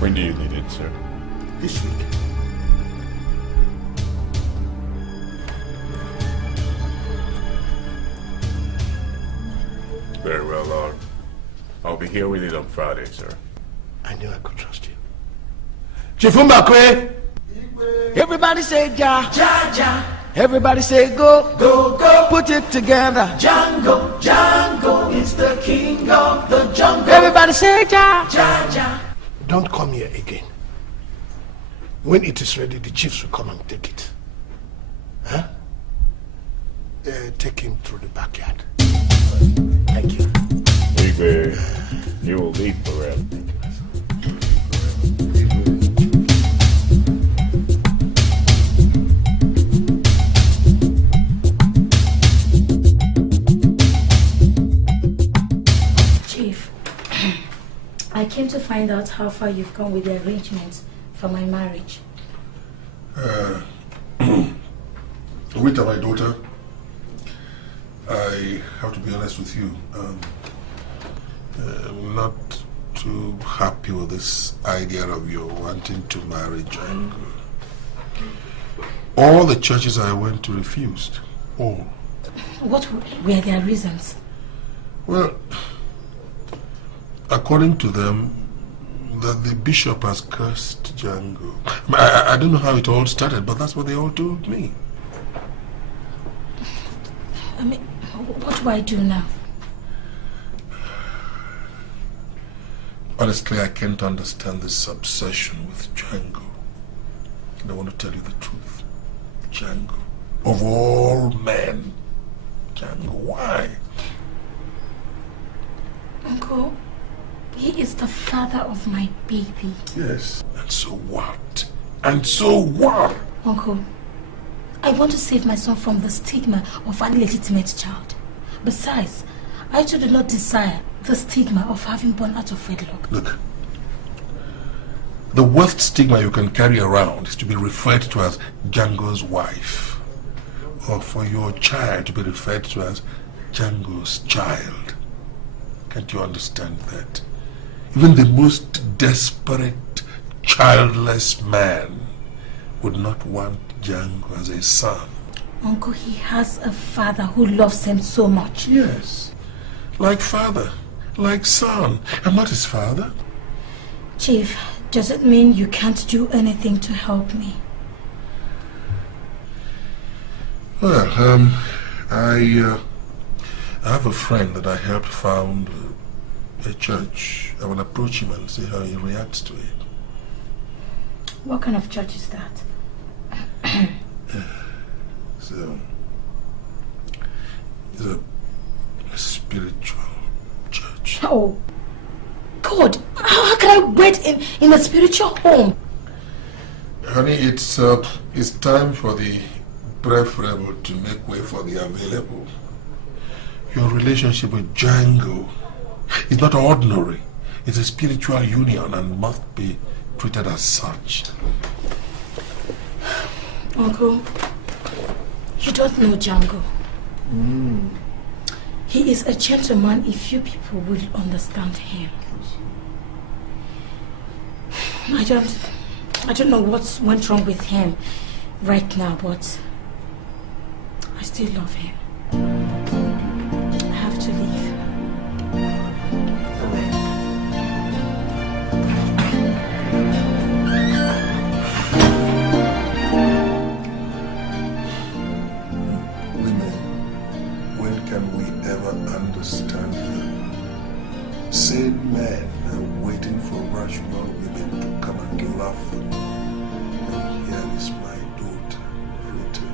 When do you need it, sir? This week. Very well, Lord. I'll be here with it on Friday, sir. I knew I could trust you. Chifumbakwe! Everybody say ja, ja, ja. Everybody say go, go, go. Put it together. Jhango, Jhango is the king of the jungle. Everybody say ja, ja, ja. Don't come here again. When it is ready, the chiefs will come and take it. Huh? Take him through the backyard. Thank you. Igwe, you will live forever. Chief, I came to find out how far you've gone with the arrangements for my marriage. With my daughter, I have to be honest with you. I'm not too happy with this idea of you wanting to marry Jhango. All the churches I went to refused. All. What were their reasons? Well, according to them, that the bishop has cursed Jhango. I don't know how it all started, but that's what they all told me. I mean, what do I do now? Honestly, I can't understand this obsession with Jhango. And I want to tell you the truth. Jhango. Of all men. Jhango, why? Uncle, he is the father of my baby. Yes. And so what? And so what? Uncle, I want to save my son from the stigma of an illegitimate child. Besides, I too do not desire the stigma of having born out of wedlock. Look, the worst stigma you can carry around is to be referred to as Jhango's wife, or for your child to be referred to as Jhango's child. Can't you understand that? Even the most desperate, childless man would not want Jhango as a son. Uncle, he has a father who loves him so much. Yes. Like father, like son. I'm not his father. Chief, does it mean you can't do anything to help me? Well, I have a friend that I helped found a church. I will approach him and see how he reacts to it. What kind of church is that? It's a spiritual church. Oh, God! How can I wed in a spiritual home? Honey, it's time for the preferable to make way for the available. Your relationship with Jhango is not ordinary. It's a spiritual union and must be treated as such. Uncle, you don't know Jhango. He is a gentleman if few people will understand him. I don't know what went wrong with him right now, but I still love him. I have to leave. Understand them. Sane men are waiting for rational women to come and love them. And here is my daughter, Rita,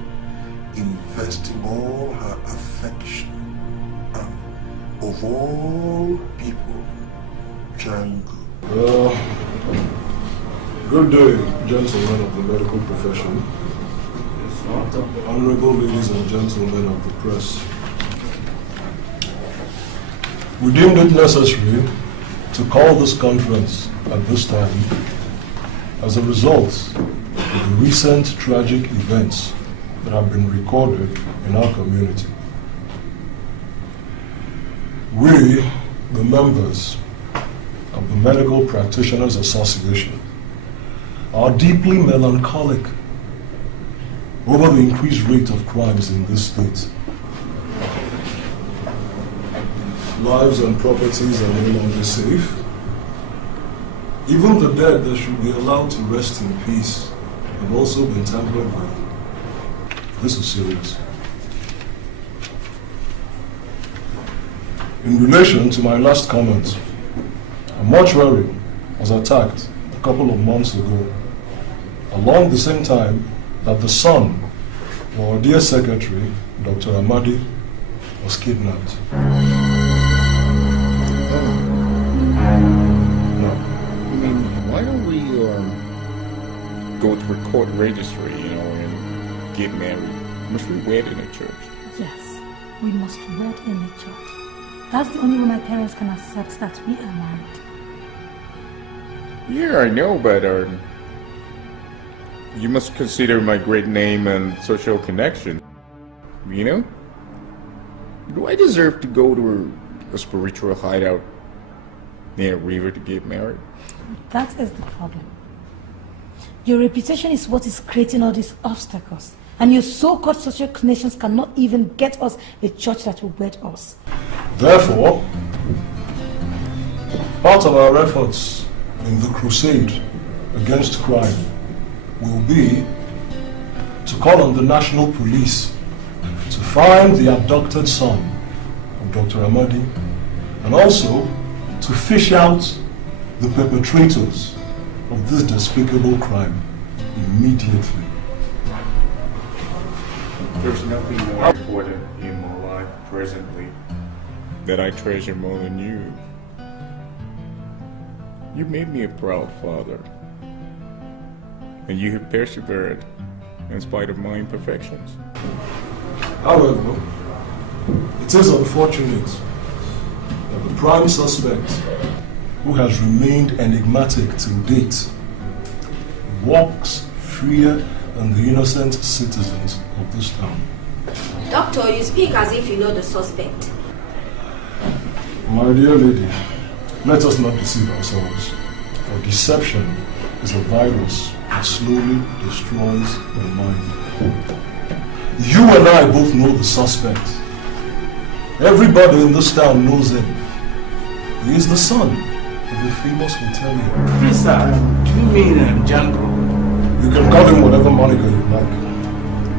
investing all her affection and, of all people, Jhango. Good day, gentlemen of the medical profession. Honorable ladies and gentlemen of the press. We deemed it necessary to call this conference at this time as a result of the recent tragic events that have been recorded in our community. We, the members of the Medical Practitioners Association, are deeply melancholic over the increased rate of crimes in this state. Lives and properties are no longer safe. Even the dead that should be allowed to rest in peace have also been tampered with. This is serious. In relation to my last comment, a mortuary was attacked a couple of months ago, along the same time that the son of our dear secretary, Dr. Amadi, was kidnapped. Why don't we go to a court registry, and get married? Must we wed in a church? Yes, we must wed in a church. That's the only way my parents can accept that we are married. Yeah, I know, but you must consider my great name and social connection. Do I deserve to go to a spiritual hideout near a river to get married? That is the problem. Your reputation is what is creating all these obstacles. And your so-called social connections cannot even get us a church that will wed us. Therefore, part of our efforts in the crusade against crime will be to call on the national police to find the abducted son of Dr. Amadi and also to fish out the perpetrators of this despicable crime immediately. There's nothing more important in my life presently that I treasure more than you. You made me a proud father, and you have persevered in spite of my imperfections. However, it is unfortunate that the prime suspect, who has remained enigmatic till date, walks freer than the innocent citizens of this town. Doctor, you speak as if you know the suspect. My dear lady, let us not deceive ourselves, for deception is a virus that slowly destroys the mind. You and I both know the suspect. Everybody in this town knows him. He is the son of a famous hotelier. Please, sir, do you mean Jhango? You can call him whatever moniker you like.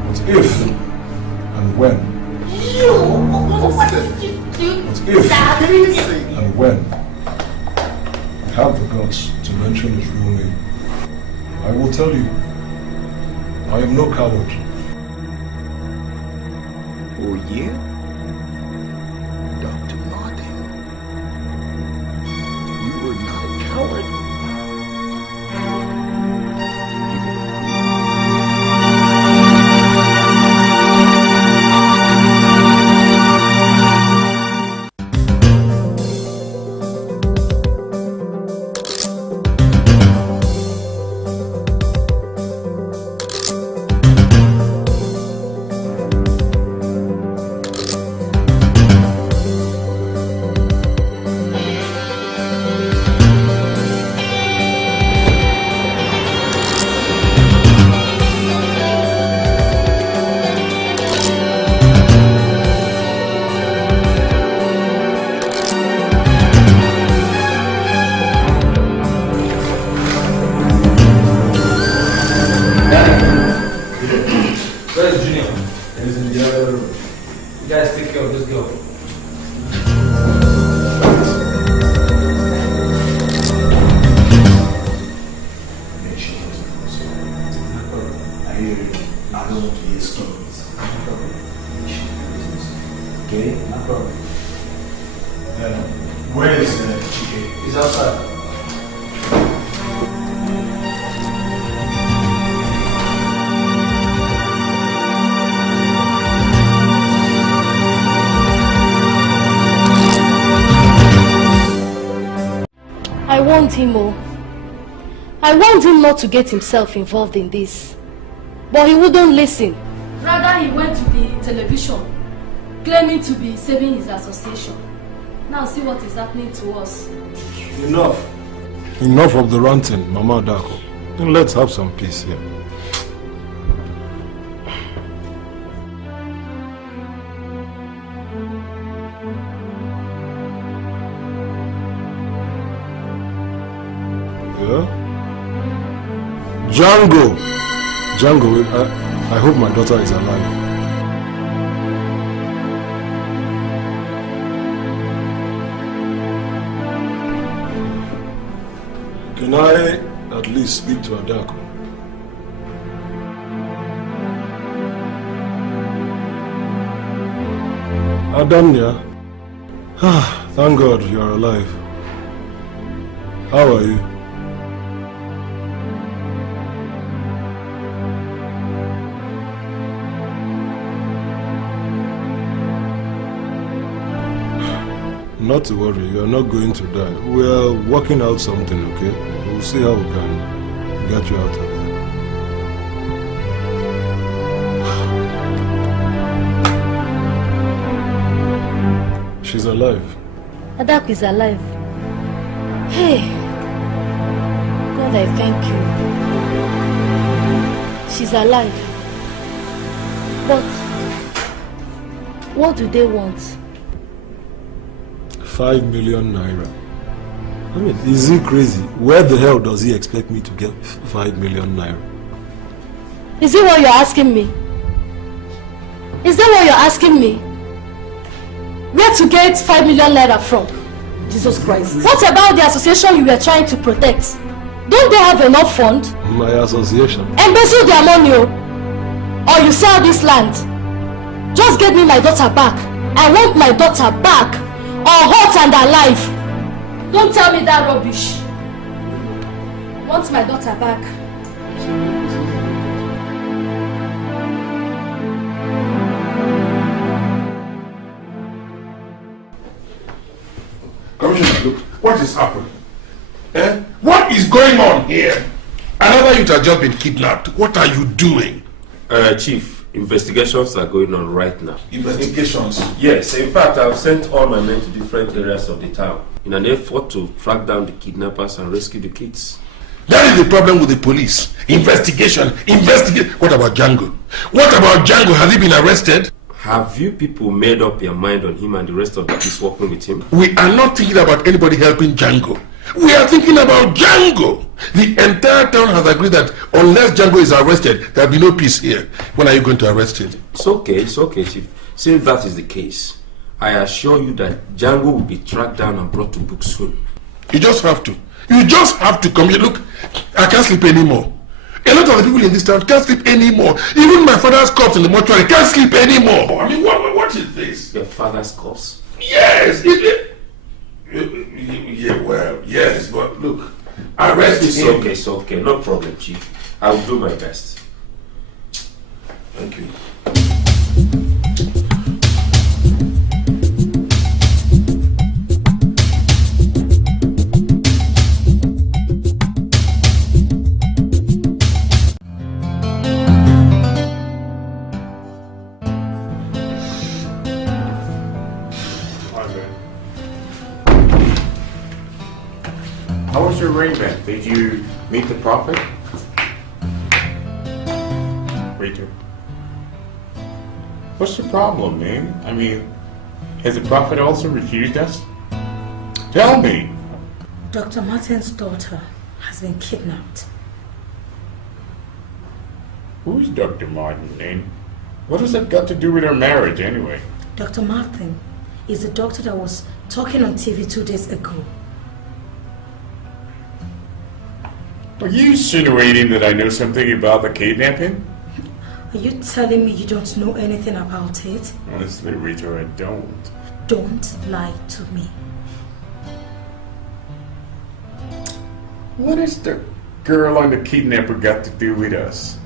But if and when, and when you have the guts to mention his real name, I will tell you, I am no coward. Oh yeah? Dr. Martin, you were not a coward. I want him not to get himself involved in this. But he wouldn't listen. Rather, he went to the television, claiming to be saving his association. Now see what is happening to us. Enough. Enough of the ranting, Mama Dako. Then let's have some peace here. Jhango! Jhango, I hope my daughter is alive. Can I at least speak to Adako? Adamnia? Thank God you are alive. How are you? Not to worry, you are not going to die. We are working out something, okay? We'll see how we can get you out of there. alive. Adaku is alive. Hey, God, I thank you. She's alive. But what do they want? 5 million naira. I mean, is he crazy? Where the hell does he expect me to get 5 million naira? Is it what you're asking me? Is that what you're asking me? Where to get 5 million naira from? Jesus Christ. What about the association you were trying to protect? Don't they have enough fund? My association? Embezzle their money, or you sell this land. Just get me my daughter back. I want my daughter back, or hot and alive. Don't tell me that rubbish. I want my daughter back. Commissioner, look, what is happening? What is going on here? Another youth has just been kidnapped. What are you doing? Chief, investigations are going on right now. Investigations? Yes, in fact, I've sent all my men to different areas of the town in an effort to track down the kidnappers and rescue the kids. That is the problem with the police. Investigation. What about Jhango? What about Jhango? Has he been arrested? Have you people made up your mind on him and the rest of the kids working with him? We are not thinking about anybody helping Jhango. We are thinking about Jhango. The entire town has agreed that unless Jhango is arrested, there will be no peace here. When are you going to arrest him? It's okay, Chief. Since that is the case, I assure you that Jhango will be tracked down and brought to book soon. You just have to. You just have to come here. Look, I can't sleep anymore. A lot of the people in this town can't sleep anymore. Even my father's corpse in the mortuary can't sleep anymore. I mean, what is this? Your father's corpse? Yes. Yeah, well, yes, but look, arrest him. It's okay. No problem, Chief. I will do my best. Thank you. How was your arraignment? Did you meet the prophet? Waiter. What's the problem, man? I mean, has the prophet also refused us? Tell me! Dr. Martin's daughter has been kidnapped. Who's Dr. Martin, and what has that got to do with our marriage, anyway? Dr. Martin is the doctor that was talking on TV 2 days ago. Are you insinuating that I know something about the kidnapping? Are you telling me you don't know anything about it? Honestly, Rita, I don't. Don't lie to me. What has the girl and the kidnapper got to do with us?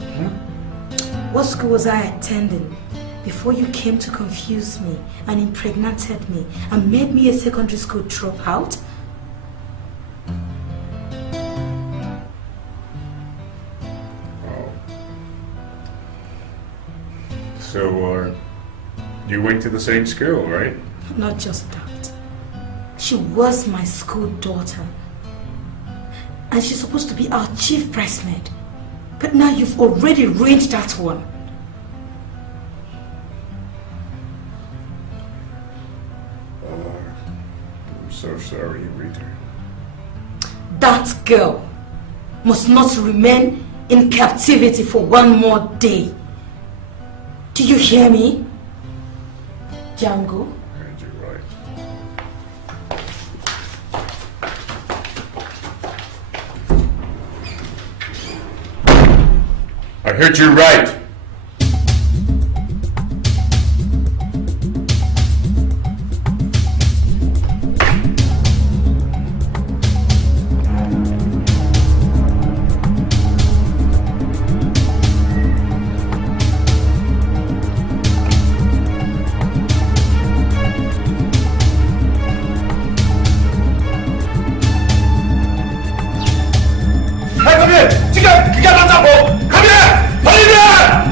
What school was I attending before you came to confuse me and impregnated me and made me a secondary school dropout? So, you went to the same school, right? Not just that. She was my school daughter. And she's supposed to be our chief bridesmaid. But now you've already ruined that one. I'm so sorry, Rita. That girl must not remain in captivity for one more day. Do you hear me? Jhango? And you're right. I heard you right. Hey, come here! Come here! Come here!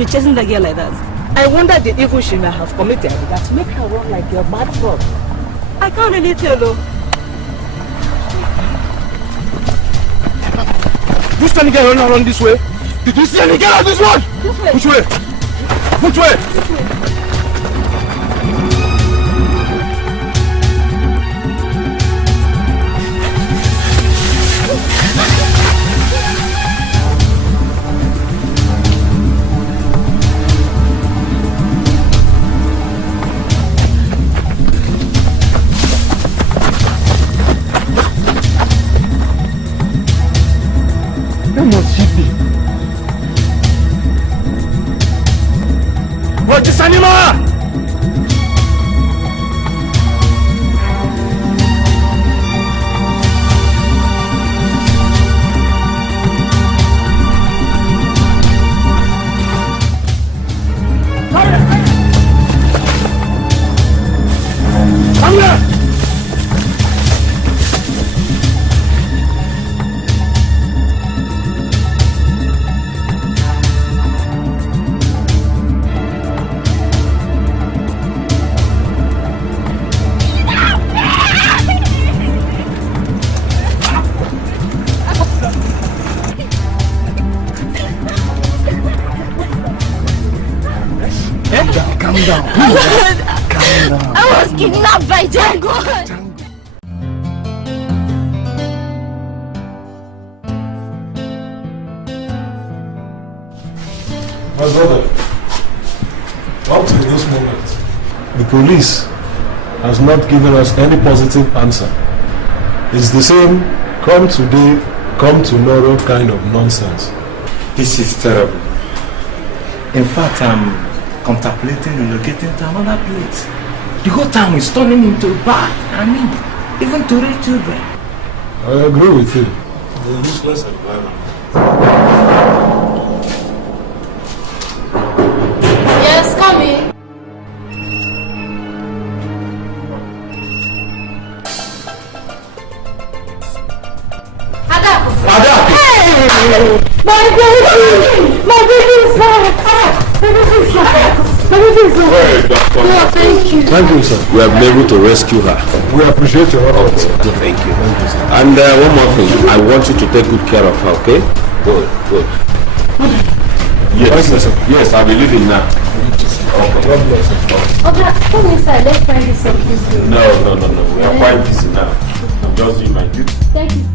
be chasing the girl like that? I wonder the evil she may have committed that make her run like your mad frog. I can't really tell though. You see any girl running around this way? Did you see any girl on this road? This way. Which way? Which way? This way. Where must she be? What is animal? Come here! Calm down. I was kidnapped by Jhango. My brother, up to this moment, the police has not given us any positive answer. It's the same come today, come tomorrow kind of nonsense. This is terrible. In fact, I'm contemplating relocating to another place. The whole town is turning into a bar. I mean, even to reach children. I agree with you. The useless environment. Yes, come in. My baby is back! Thank you. Thank you, sir. We have been able to rescue her. We appreciate your efforts. Thank you. And one more thing. I want you to take good care of her, okay? Good, good. Yes, yes, I'll be leaving now. Okay. God bless you. Okay, come inside. Let's find this something. No. We are quite busy now. I'm just doing my duty. Thank you, sir.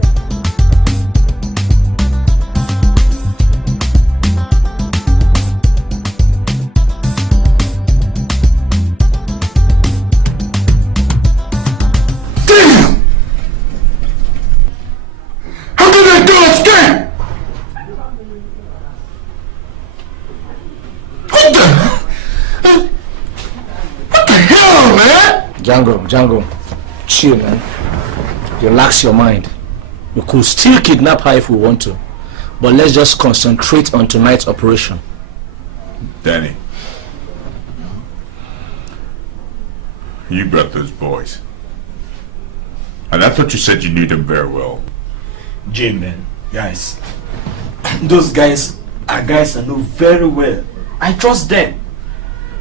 Jhango, chill, man. Relax your mind. We could still kidnap her if we want to, but let's just concentrate on tonight's operation. Danny, you brought those boys, and I thought you said you knew them very well. Jim, man, guys, those guys are guys I know very well. I trust them,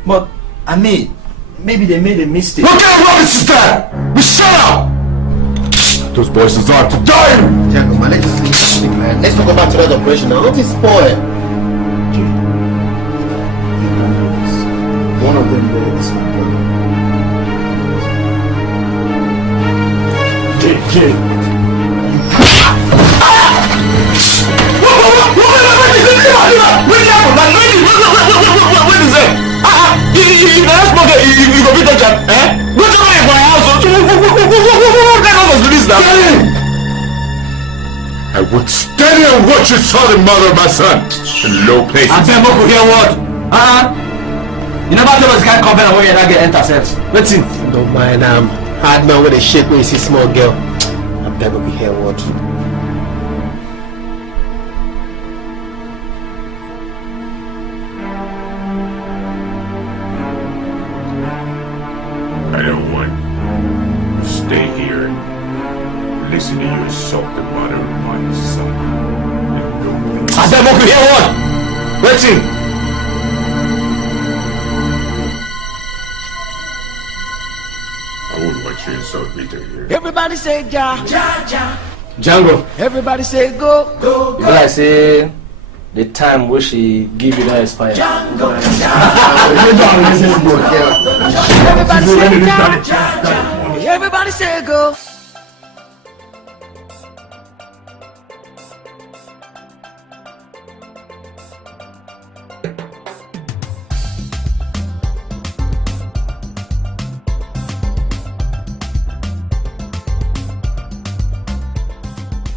but I mean, maybe they made a mistake. What kind of rubbish is that? We shut up! Those boys deserve to die! Jhango, man, let's just leave this thing, man. Let's not go back to that operation now. Don't spoil. One of them is my brother. Jay. What is that? You go be touched, eh? Go to my house. What was this now? I would stand here and watch you saw the mother of my son in low places. I tell you hear what? You never tell us can't come and where you not get intercepts. Let's see. Don't mind hard man with a shake when you see small girl. I'm never be here what. I don't want to stay here and listen to you assault the mother of my son. I said, what? Hear what? Let's see. She's so bitter here. Everybody say ja, ja, ja. Jhango. Everybody say go, go, go. I say the time where she give you that expire. Jhango, Everybody say ja, ja, ja. Everybody say go.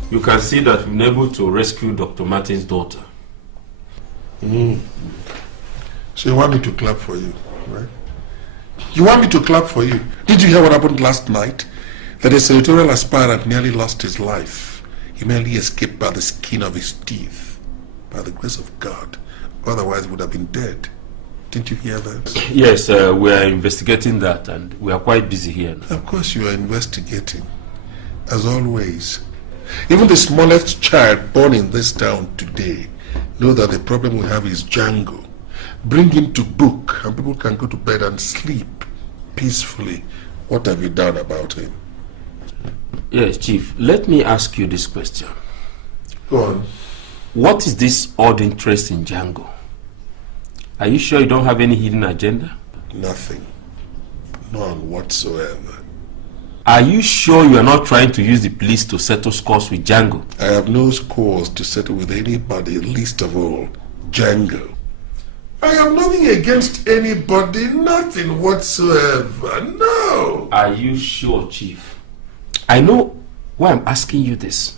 You can see that we've been able to rescue Dr. Martin's daughter. So you want me to clap for you, right? You want me to clap for you? Did you hear what happened last night? That a senatorial aspirant nearly lost his life. He merely escaped by the skin of his teeth. By the grace of God. Otherwise he would have been dead. Didn't you hear that? Yes, we are investigating that and we are quite busy here now. Of course you are investigating. As always. Even the smallest child born in this town today know that the problem we have is Jhango. Bring him to book and people can go to bed and sleep peacefully. What have you done about him? Yes, Chief, let me ask you this question. Go on. What is this odd interest in Jhango? Are you sure you don't have any hidden agenda? Nothing. None whatsoever. Are you sure you are not trying to use the police to settle scores with Jhango? I have no scores to settle with anybody, least of all, Jhango. I have nothing against anybody, nothing whatsoever, no. Are you sure, Chief? I know why I'm asking you this.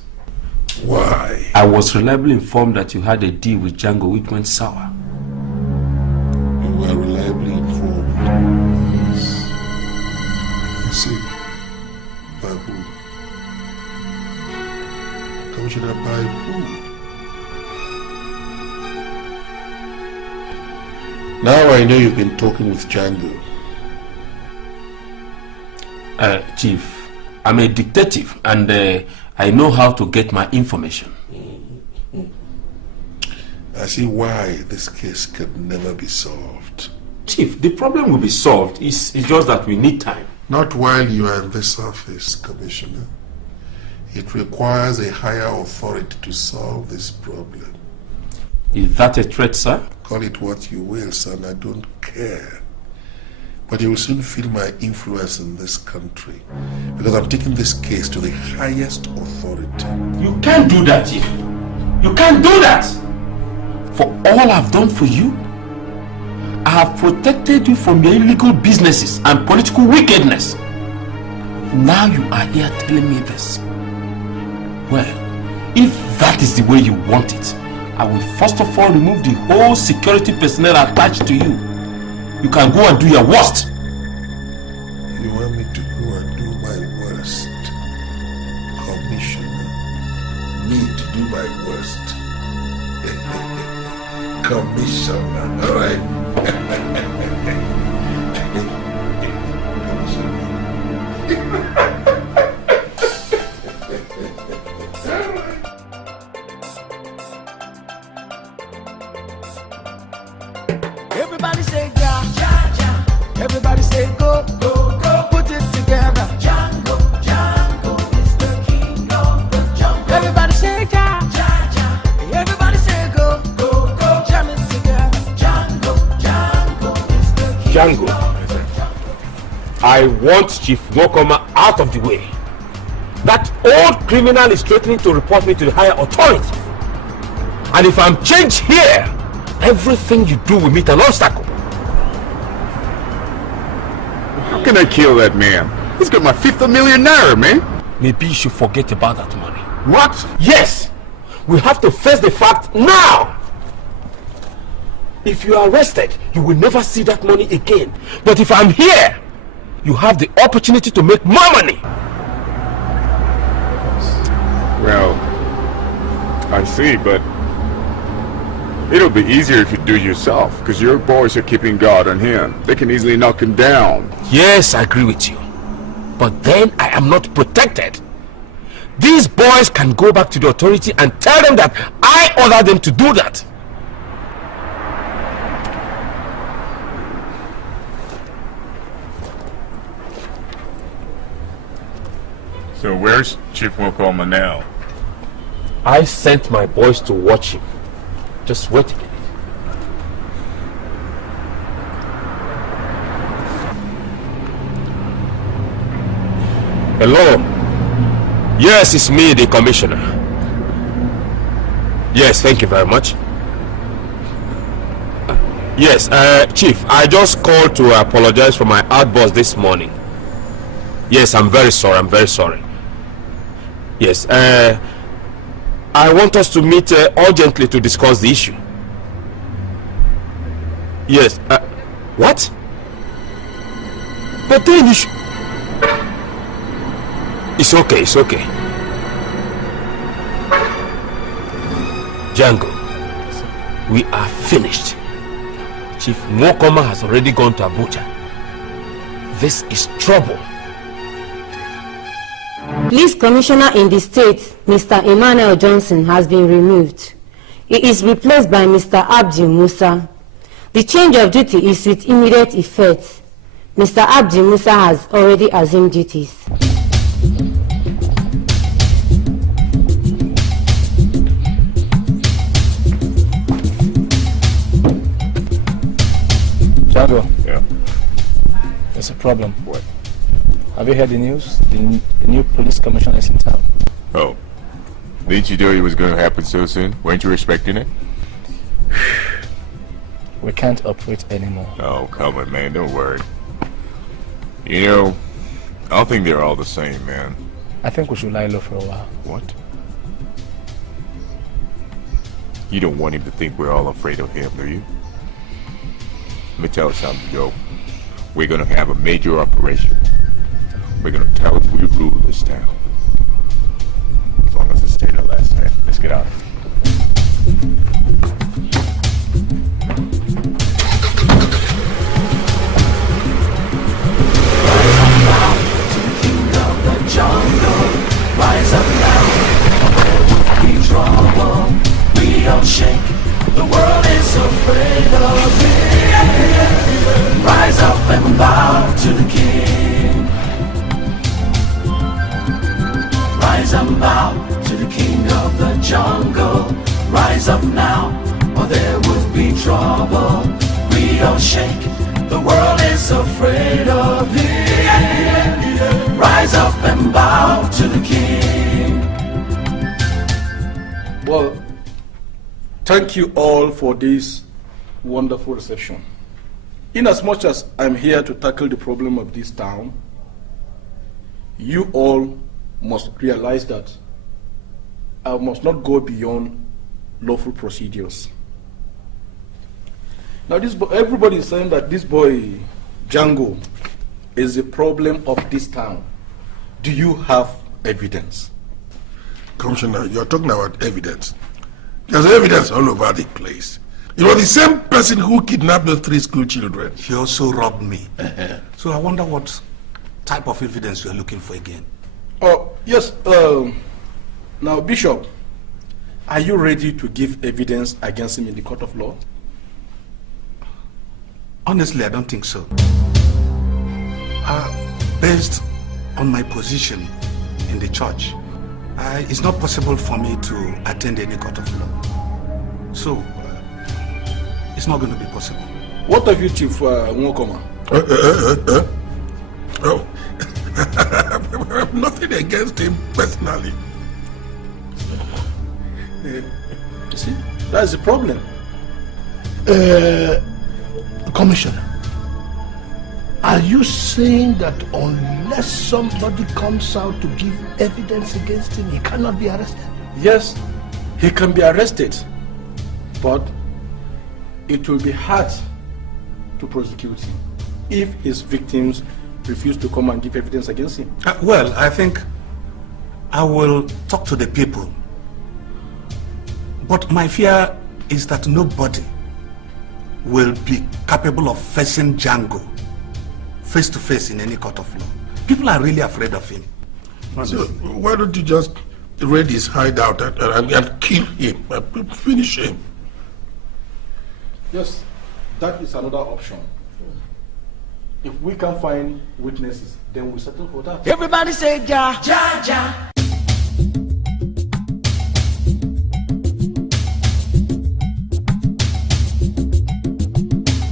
Why? I was reliably informed that you had a deal with Jhango which went sour. You were reliably informed? Yes. You see, by who? Commissioner, by who? Now I know you've been talking with Jhango. Chief, I'm a detective and I know how to get my information. I see why this case could never be solved. Chief, the problem will be solved. It's just that we need time. Not while you are in this office, Commissioner. It requires a higher authority to solve this problem. Is that a threat, sir? Call it what you will, son. I don't care. But you will soon feel my influence in this country. Because I'm taking this case to the highest authority. You can't do that, Chief. You can't do that! For all I've done for you, I have protected you from your illegal businesses and political wickedness. Now you are here telling me this. Well, if that is the way you want it, I will first of all remove the whole security personnel attached to you. You can go and do your worst. You want me to go and do my worst? Commissioner. Me to do my worst. Commissioner. All right. Everybody say ja, ja, ja. Everybody say go, go, go. Put it together. Jhango, Jhango is the king of the jungle. Everybody say ja, ja, ja. Everybody say go, go, go. Jam it together. Jhango, Jhango is the king Jhango, I want Chief Nwokoma out of the way. That old criminal is threatening to report me to the higher authority. And if I'm changed here, everything you do will meet an obstacle. How can I kill that man? He's got my fifth of million naira, man. Maybe you should forget about that money. What? Yes! We have to face the fact now! If you are arrested, you will never see that money again. But if I'm here, you have the opportunity to make more money. Well, I see, but it'll be easier if you do it yourself, because your boys are keeping guard on him. They can easily knock him down. Yes, I agree with you. But then I am not protected. These boys can go back to the authority and tell them that I ordered them to do that. So where's Chief Nwokoma now? I sent my boys to watch him. Just waiting. Hello? Yes, it's me, the commissioner. Yes, thank you very much. Yes, Chief, I just called to apologize for my outburst this morning. Yes, I'm very sorry. Yes, I want us to meet urgently to discuss the issue. Yes, what? But then you should... It's okay. Jhango, we are finished. Chief Nwokoma has already gone to Abuja. This is trouble. Police Commissioner in the state, Mr. Emmanuel Johnson, has been removed. He is replaced by Mr. Abdi Musa. The change of duty is with immediate effect. Mr. Abdi Musa has already assumed duties. Jhango. Yeah. There's a problem. What? Have you heard the news? The new police commissioner is in town. Oh. Didn't you know it was going to happen so soon? Weren't you expecting it? We can't operate anymore. Oh, come on, man. Don't worry. You know, I don't think they're all the same, man. I think we should lie low for a while. What? You don't want him to think we're all afraid of him, do you? Let me tell you something, Joe. We're gonna have a major operation. We're gonna tell him we rule this town. As long as it stayed our last time. Let's get out. Rise up now, there will be trouble. We don't shake, the world is afraid of it. Rise up and bow to the King. Rise and bow to the King of the jungle. Rise up now, or there will be trouble. We don't shake, the world is afraid of it. Rise up and bow to the King. Well, thank you all for this wonderful reception. In as much as I'm here to tackle the problem of this town, you all must realize that I must not go beyond lawful procedures. Now, everybody is saying that this boy, Jhango, is the problem of this town. Do you have evidence? Commissioner, you're talking about evidence. There's evidence all over the place. You are the same person who kidnapped those 3 school children. He also robbed me. So I wonder what type of evidence you're looking for again. Oh, yes. Now, Bishop, are you ready to give evidence against him in the court of law? Honestly, I don't think so. Based on my position in the church, it's not possible for me to attend any court of law. So, it's not going to be possible. What have you, Chief Nwokoma? Oh, I have nothing against him personally. You see, that's the problem. Commissioner, are you saying that unless somebody comes out to give evidence against him, he cannot be arrested? Yes, he can be arrested, but it will be hard to prosecute him if his victims refuse to come and give evidence against him. Well, I think I will talk to the people. But my fear is that nobody will be capable of facing Jhango face to face in any court of law. People are really afraid of him. So why don't you just raid his hideout and kill him, and finish him? Yes, that is another option. If we can find witnesses, then we settle for that. Everybody say ja, ja, ja.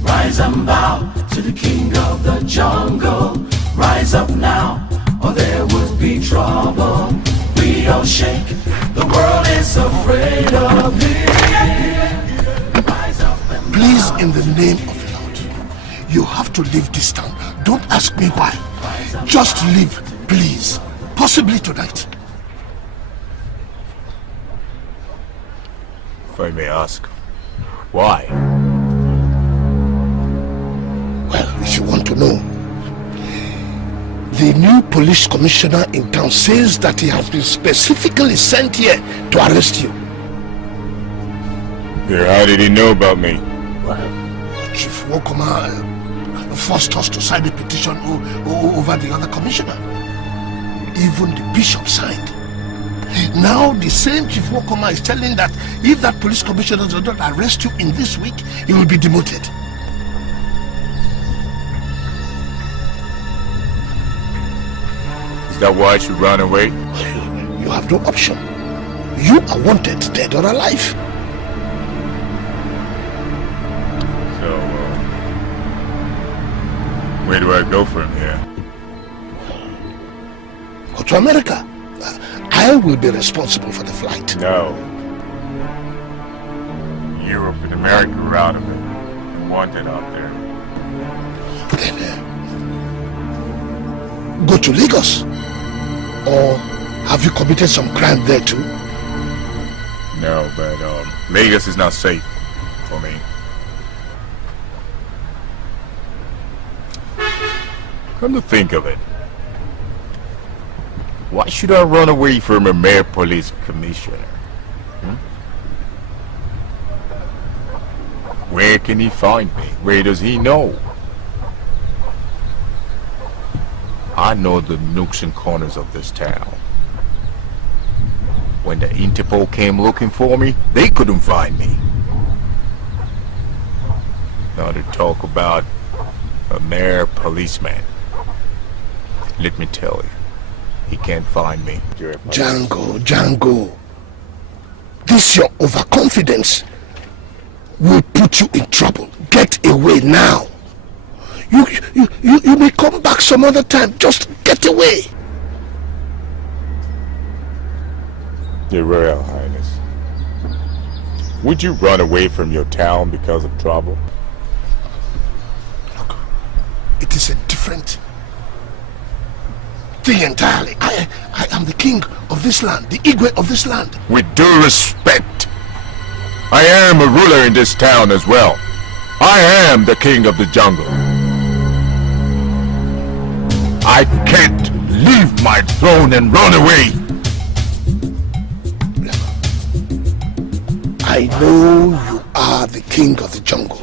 Rise and bow to the king of the jungle. Rise up now, or there will be trouble. We all shake, the world is afraid of him. Rise up and Please, in the name of the Lord, you have to leave this town. Don't ask me why. Just leave, please. Possibly tonight. If I may ask, why? Well, if you want to know, the new police commissioner in town says that he has been specifically sent here to arrest you. How did he know about me? Well, Chief Wokoma forced us to sign a petition over the other commissioner. Even the bishop signed. Now the same Chief Wokoma is telling that if that police commissioner does not arrest you in this week, he will be demoted. Is that why I should run away? You have no option. You are wanted, dead or alive. So, where do I go from here? Go to America. I will be responsible for the flight. No. Europe and America are out of it. I'm wanted out there. Then go to Lagos. Or have you committed some crime there too? No, but Lagos is not safe for me. Come to think of it, why should I run away from a mayor police commissioner? Where can he find me? Where does he know? I know the nooks and corners of this town. When the Interpol came looking for me, they couldn't find me. Now to talk about a mayor policeman. Let me tell you, he can't find me. Jhango. This your overconfidence will put you in trouble. Get away now. You may come back some other time. Just get away. Your Royal Highness, would you run away from your town because of trouble? Look, it is a different thing entirely. I am the king of this land, the Igwe of this land. With due respect, I am a ruler in this town as well. I am the king of the jungle. I can't leave my throne and run away. I know you are the king of the jungle,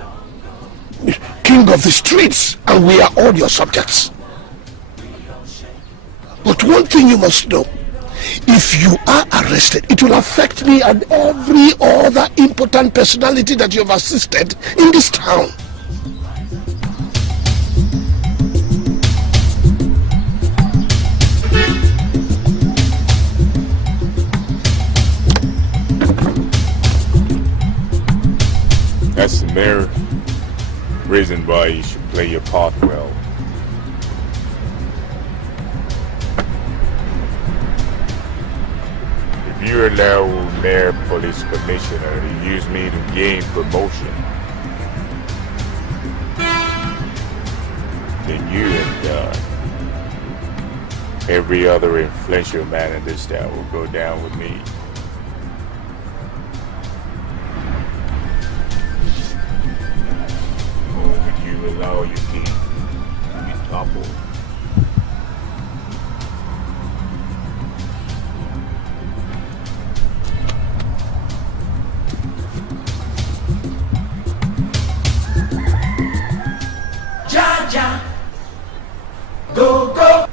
king of the streets, and we are all your subjects. But one thing you must know, if you are arrested, it will affect me and every other important personality that you have assisted in this town. That's the mere reason why you should play your part well. If you allow Mayor Police Commissioner to use me to gain promotion, then you and every other influential man in this town will go down with me. Would you allow your king to be toppled? Jaja, go, go.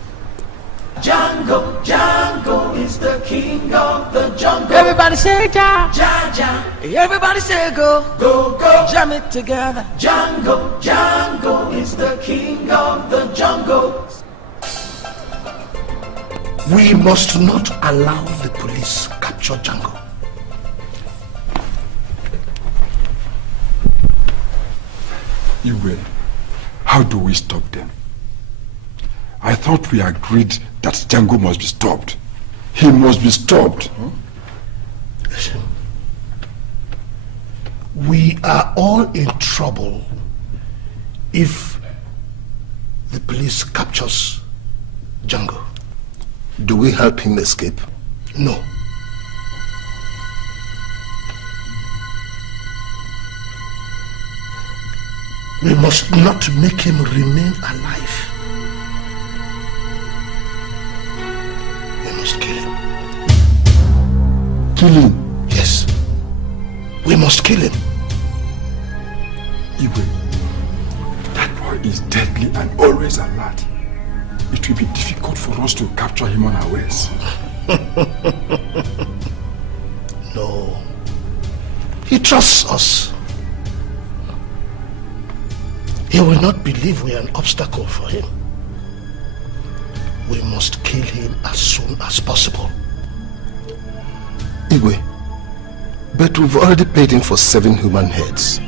Jhango is the king of the jungle. Jhango. Everybody say ja, ja, ja. Everybody say go, go, go. Jam it together. Jhango, Jhango is the king of the jungle. We must not allow the police capture Jhango. Iwe, how do we stop them? I thought we agreed that Jhango must be stopped. He must be stopped. Listen, we are all in trouble if the police captures Jhango. Do we help him escape? No. We must not make him remain alive. We must kill him. Kill him? Yes. We must kill him. Iwe, that boy is deadly and always alert. It will be difficult for us to capture him unawares. No. He trusts us. He will not believe we are an obstacle for him. We must kill him as soon as possible. Igwe, but we've already paid him for 7 human heads.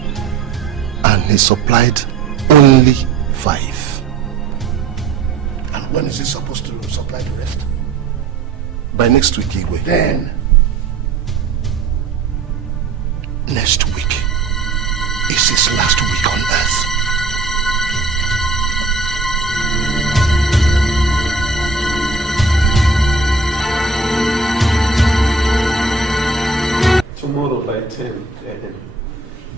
And he supplied only 5. And when is he supposed to supply the rest? By next week, Igwe. Then, next week is his last week on earth. Tomorrow by 10 a.m.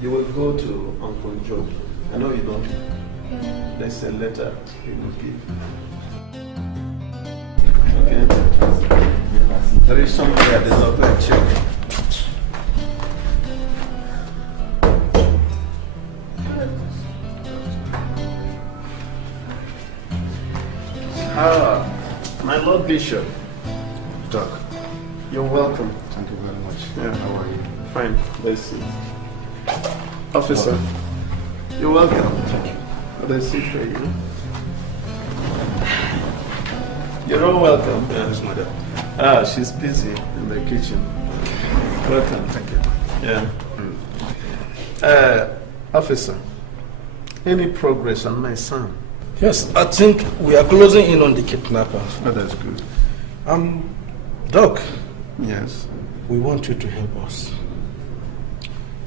you will go to Uncle Joe. I know you know him. There's a letter he will give. Okay? There is somewhere there's a red check. My Lord Bishop. Doc. You're welcome. Thank you very much. Yeah. How are you? Fine. Let's see. Officer, you're welcome. Thank you. Let's sit for you. You're all welcome. Yes, madam. She's busy in the kitchen. Welcome. Thank you. Yeah. Officer, any progress on my son? Yes, I think we are closing in on the kidnappers. Oh, that's good. Doc. Yes. We want you to help us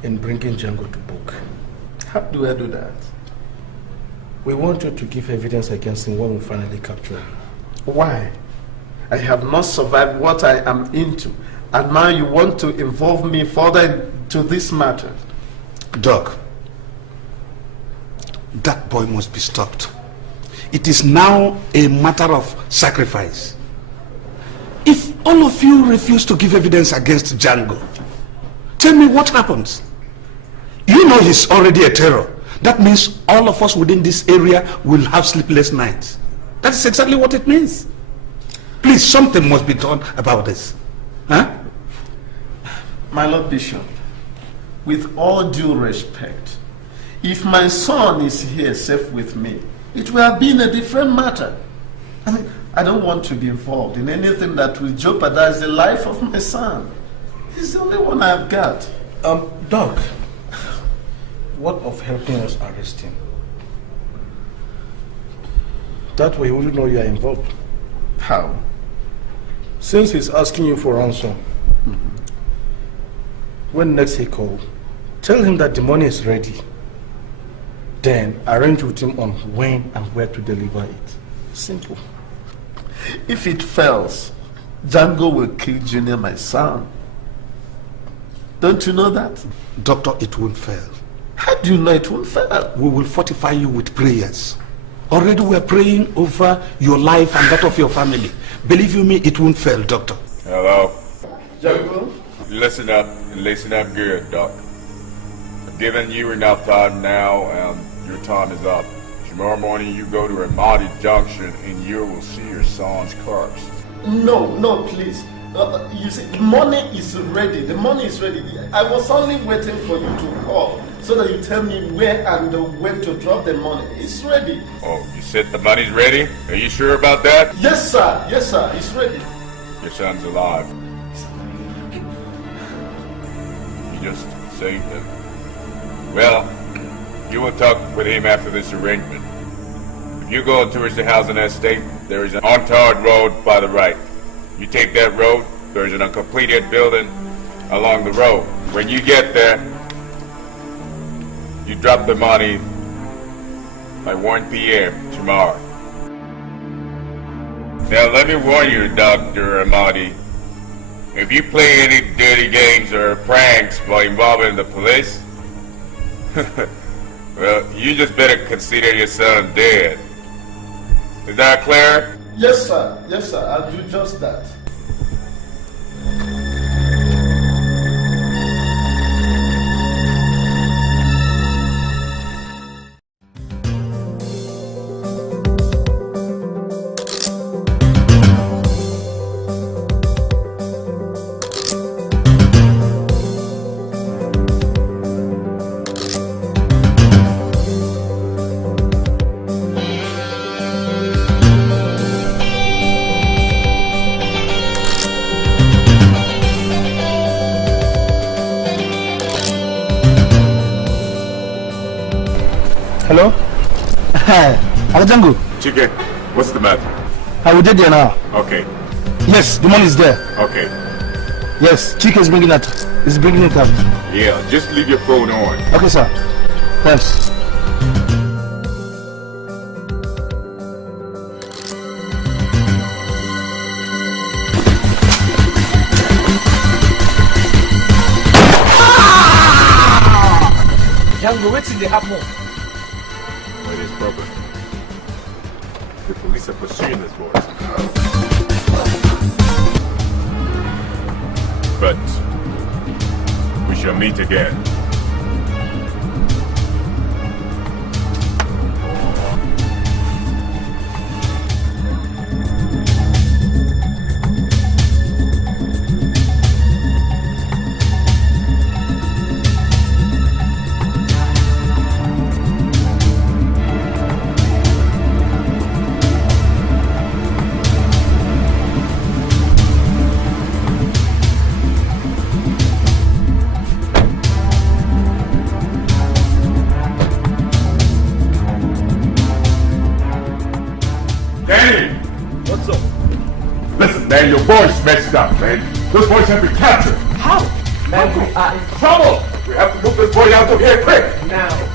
in bringing Jhango to book. How do I do that? We want you to give evidence against him when we finally capture him. Why? I have not survived what I am into, and now you want to involve me further into this matter. Doc, that boy must be stopped. It is now a matter of sacrifice. If all of you refuse to give evidence against Jhango, tell me what happens. You know he's already a terror. That means all of us within this area will have sleepless nights. That's exactly what it means. Please, something must be done about this. Huh? My Lord Bishop, with all due respect, if my son is here safe with me, it would have been a different matter. I mean, I don't want to be involved in anything that will jeopardize the life of my son. He's the only one I've got. Doc, what of helping us arrest him? That way he wouldn't know you are involved. How? Since he's asking you for ransom, when next he calls, tell him that the money is ready. Then arrange with him on when and where to deliver it. Simple. If it fails, Jhango will kill Junior, my son. Don't you know that? Doctor, it won't fail. How do you know it won't fail? We will fortify you with prayers. Already we are praying over your life and that of your family. Believe you me, it won't fail, Doctor. Hello. Jhango? Listen up good, Doc. I've given you enough time now, and your time is up. Tomorrow morning you go to Amadi Junction and you will see your son's corpse. No, please. You see, the money is ready. The money is ready. I was only waiting for you to call so that you tell me where and when to drop the money. It's ready. Oh, you said the money's ready? Are you sure about that? Yes, sir. Yes, sir. It's ready. Your son's alive. You just saved him. Well, you will talk with him after this arrangement. If you go towards the house in that state, there is an untarred road by the right. You take that road, there is an uncompleted building along the road. When you get there, you drop the money by 1 p.m. tomorrow. Now let me warn you, Dr. Amadi, if you play any dirty games or pranks while involving the police, well, you just better consider your son dead. Is that clear? Yes, sir. Yes, sir. I'll do just that. Hello? Jhango. Chike, what's the matter? I will get there now. Okay. Yes, the money is there. Okay. Yes, Chike is bringing it. Is bringing it up. Yeah, just leave your phone on. Okay, sir. Thanks. Jhango, what's in the happen? What is problem? The police are pursuing this boy. But we shall meet again. Man, your boys messed up, man. Those boys have been captured. How? Man, we are in trouble. We have to move this boy out of here quick. now.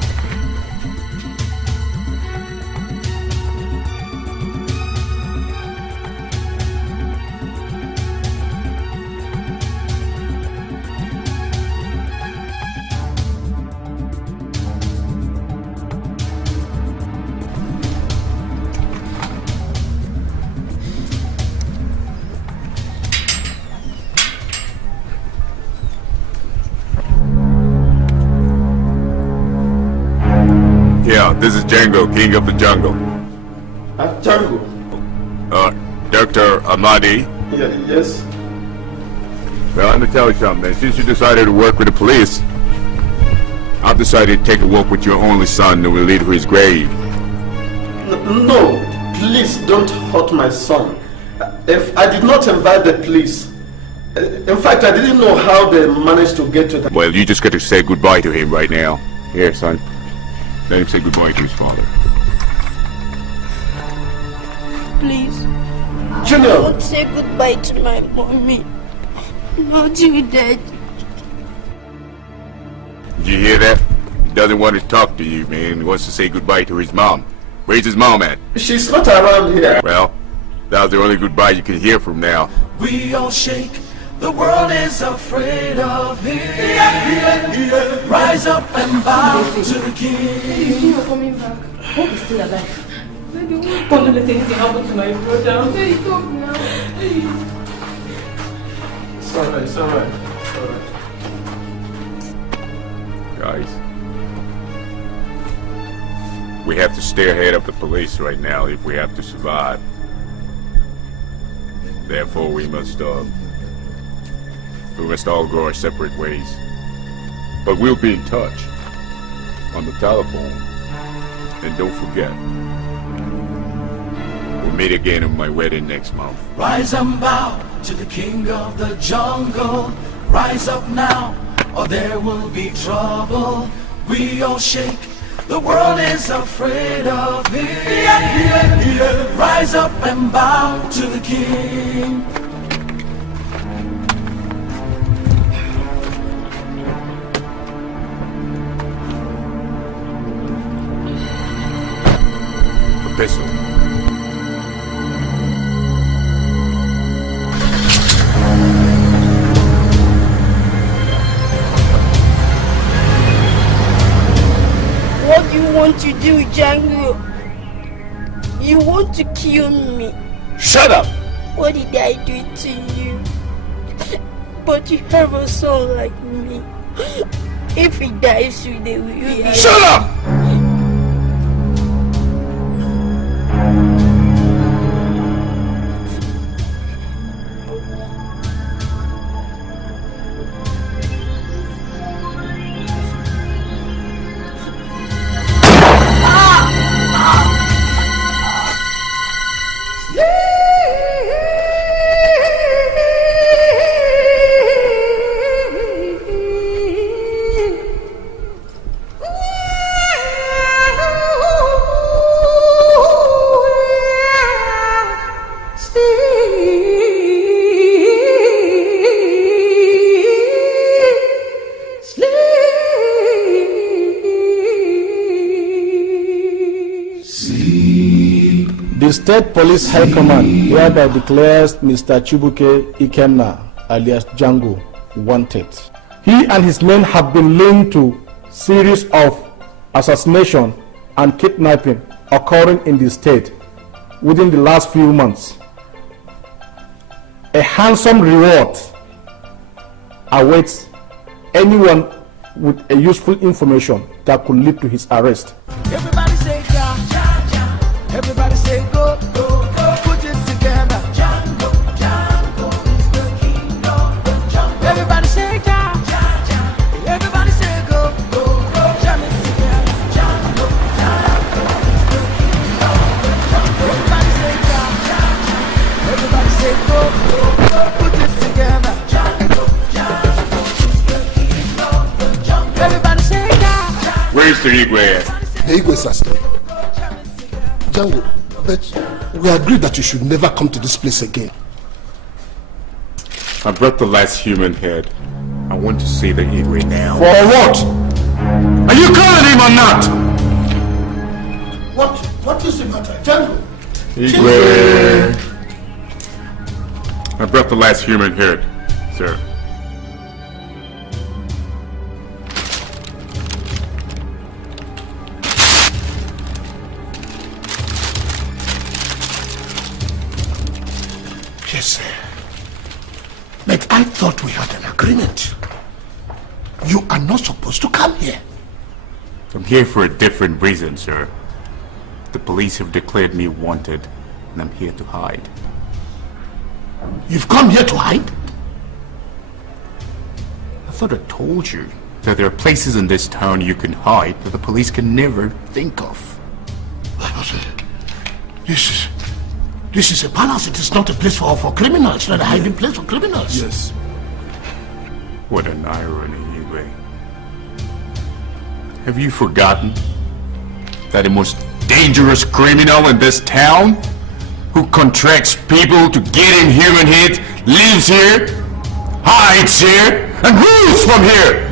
Yeah, this is Jhango, king of the jungle. Jhango. Dr. Amadi. Yes. Well, let me tell you something, man. Since you decided to work with the police, I've decided to take a walk with your only son and will lead to his grave. No, please don't hurt my son. If I did not invite the police, in fact, I didn't know how they managed to get to that. Well, you just got to say goodbye to him right now. Here, son. Let him say goodbye to his father. Please. Junior. Don't say goodbye to my mommy. Not you, Dad. Did you hear that? He doesn't want to talk to you, man. He wants to say goodbye to his mom. Where's his mom at? She's not around here. Well, that was the only goodbye you can hear from now. We all shake. The world is afraid of him. Rise up and bow to the king. You're coming back. Hope he's still alive. Don't let anything happen to my brother. Hey, stop now. It's alright, it's alright. Guys, we have to stay ahead of the police right now if we have to survive. Therefore, we must We must all go our separate ways. But we'll be in touch on the telephone. And don't forget, we'll meet again on my wedding next month. Rise and bow to the king of the jungle. Rise up now, or there will be trouble. We all shake, the world is afraid of him. Rise up and bow to the king. A pistol. What do you want to do, Jhango? You want to kill me? Shut up! What did I do to you? But you have a son like me. If he dies today, will you be... Shut up! The State Police High Command hereby declares Mr. Chibuke Ikenna, alias Jhango, wanted. He and his men have been linked to series of assassination and kidnapping occurring in the state within the last few months. A handsome reward awaits anyone with a useful information that could lead to his arrest. Everybody say ja, ja, ja. Everybody say go, go, go. Put it together. Jhango, Jhango is the king of the jungle. Everybody say ja, ja, ja. Everybody say go, go, go. Jam it together. Jhango, Jhango is the king of the jungle. Everybody say ja, ja, ja. Everybody say go, go, go. Put it together. Jhango, Jhango is the king of the jungle. Everybody say ja, ja. Where's the Igwe? The Igwe is asleep. Jhango, but we agreed that you should never come to this place again. I brought the last human head. I want to see the Igwe now. For what? Are you calling him or not? What is the matter, Jhango? Igwe! I brought the last human head, sir. Yes, sir. But I thought we had an agreement. You are not supposed to come here. I'm here for a different reason, sir. The police have declared me wanted, and I'm here to hide. You've come here to hide? I thought I told you that there are places in this town you can hide that the police can never think of. This is a palace. It is not a place for criminals, not a hiding place for criminals. Yes. What an irony, Igwe. Have you forgotten that the most dangerous criminal in this town, who contracts people to get in human heat, lives here, hides here, and rules from here?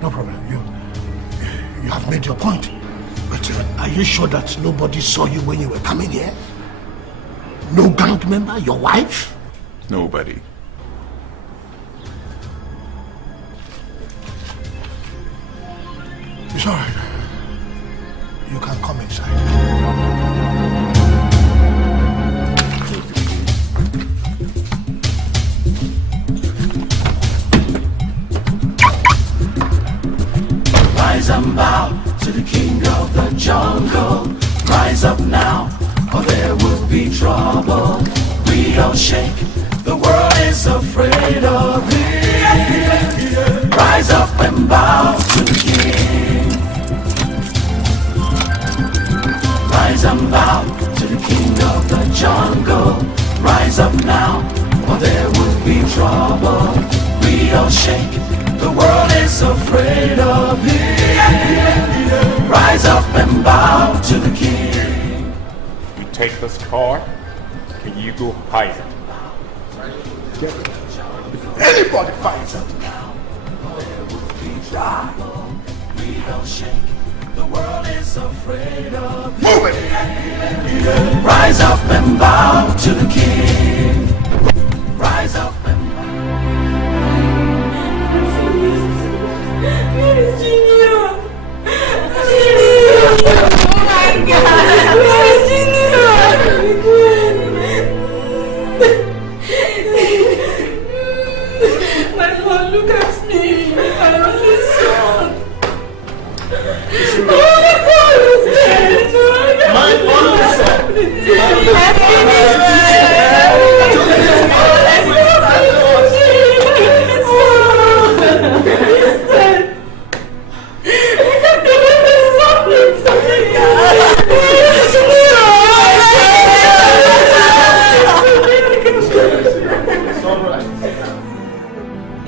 No problem. You have made your point. But are you sure that nobody saw you when you were coming here? No gang member? Your wife? Nobody. It's all right. You can come inside. Rise and bow to the king of the jungle. Rise up now, or there will be trouble. don't shake. The world is afraid of him. Rise up and bow to the King. Rise and bow to the King of the jungle. Rise up now, or there will be trouble. We don't shake. The world is afraid of him. Rise up and bow to the King. You take this car, and you go higher. If anybody finds it, we don't shake. The world is afraid of him. Move it. Rise up and bow to the King. Rise up and Where is Junior? Oh my God! Where is Junior? My Lord, look at me. My only son. Oh my God is dead. My only son. I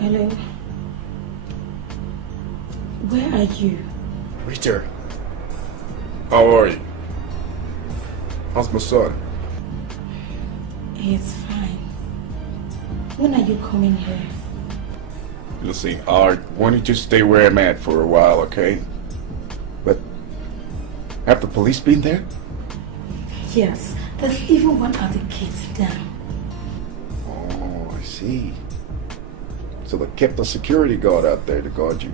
Hello. Where are you? Rita, how are you? How's my son? It's fine. When are you coming here? Listen, I want you to stay where I'm at for a while, okay? But have the police been there? Yes, there's even one of the kids down. Oh, I see. So they kept a security guard out there to guard you.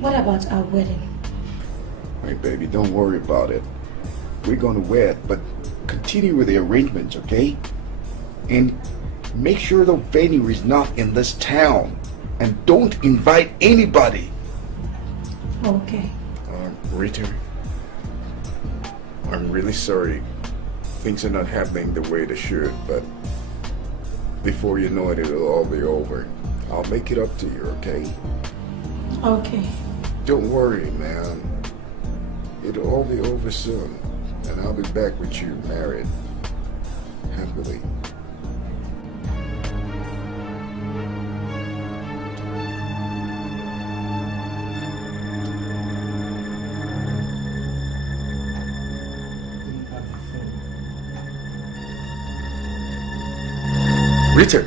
What about our wedding? Hey, baby, don't worry about it. We're gonna wed, but continue with the arrangements, okay? And make sure the venue is not in this town. And don't invite anybody. Okay. Rita, I'm really sorry. Things are not happening the way they should, but before you know it, it'll all be over. I'll make it up to you, okay? Okay. Don't worry, man. It'll all be over soon, and I'll be back with you, married, happily. Rita!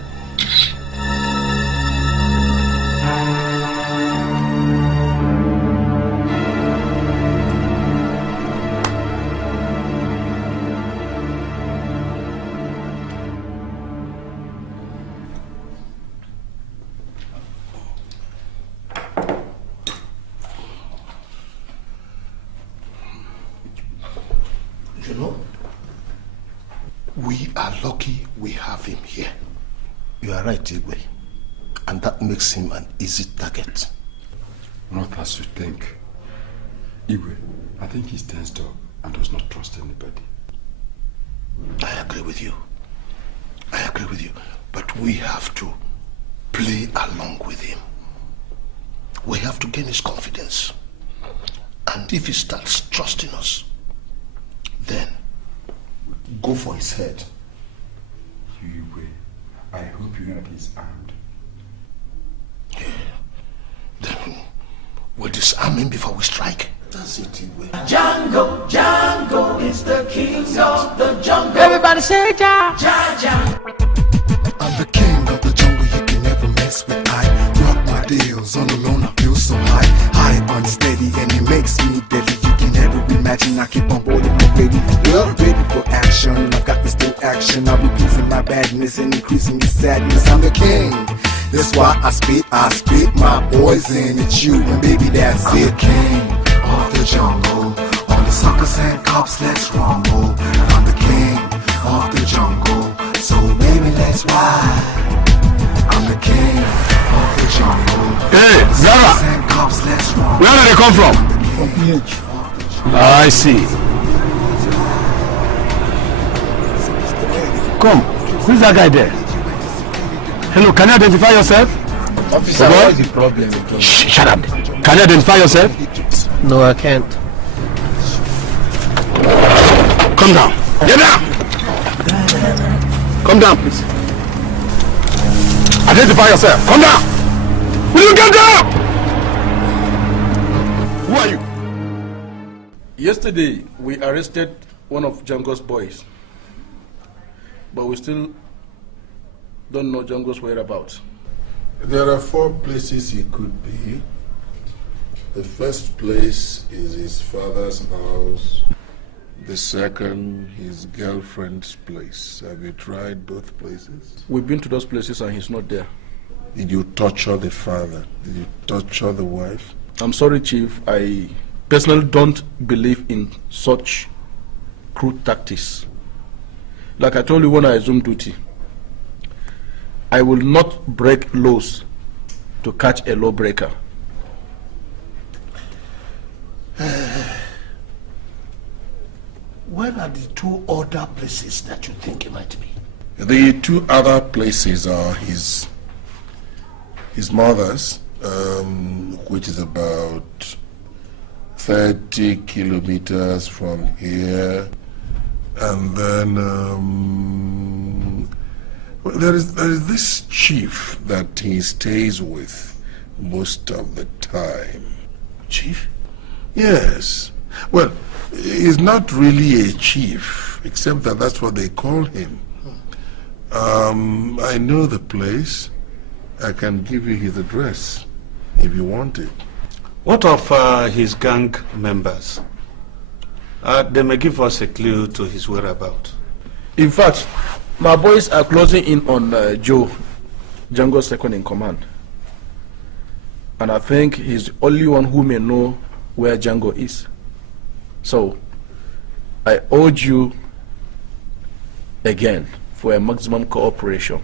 You know, we are lucky we have him here. You are right, Igwe. And that makes him an easy target. Not as you think. Igwe, I think he's tensed up and does not trust anybody. I agree with you. I agree with you. But we have to play along with him. We have to gain his confidence. And if he starts trusting us, then go for his head. Igwe, I hope you know that he's armed. Yeah. Then we'll disarm him before we strike. That's it, Igwe. Jhango, Jhango is the king of the jungle. Everybody say Ja, Ja, Ja. I'm the king of the jungle, you can never mess with. I rock my deals, all alone I feel so high. High, unsteady, and it makes me deadly. You can never imagine I keep on boarding my baby. Well, ready for action, I've got this still action. I'll be pleasing my badness and increasing your sadness. I'm the king, that's why I spit my poison at you. And baby, that's I'm it. The king of the jungle, all the suckers and cops, let's rumble. I'm the king of the jungle, so baby, let's ride. I'm the king of the jungle. Hey, Zara! Where did they come from? From PH. I see. come. Who's that guy there? Hello, can you identify yourself? Officer, what is the problem? Shut up. Can you identify yourself? No, I can't. Come down. Get down. Come down, please. Identify yourself. Come down. Will you get down? Who are you? Yesterday, we arrested one of Jhango's boys, but we still don't know Jhango's whereabouts. There are 4 places he could be. The first place is his father's house. The second, his girlfriend's place. Have you tried both places? We've been to those places and he's not there. Did you torture the father? Did you torture the wife? I'm sorry, Chief. I personally don't believe in such crude tactics. Like I told you when I assumed duty, I will not break laws to catch a lawbreaker. Where are the 2 other places that you think he might be? The 2 other places are his mother's, which is about 30 kilometers from here, and then there is this chief that he stays with most of the time. Chief? Yes. Well, he's not really a chief, except that that's what they call him. I know the place. I can give you his address if you want it. What of his gang members? They may give us a clue to his whereabouts. In fact, my boys are closing in on Joe, Jhango's second in command. And I think he's the only one who may know where Jhango is. So, I urge you again for a maximum cooperation.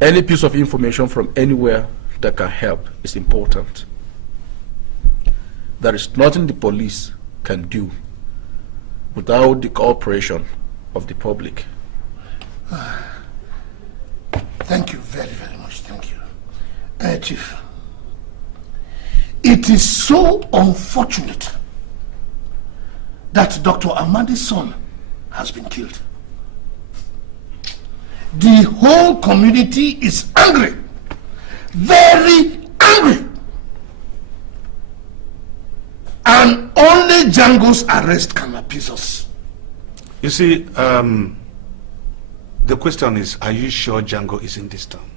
Any piece of information from anywhere that can help is important. There is nothing the police can do without the cooperation of the public. Thank you very, very much. Thank you. Chief, it is so unfortunate that Dr. Amadi's son has been killed. The whole community is angry, very angry. And only Jhango's arrest can appease us. You see, the question is, are you sure Jhango is in this town?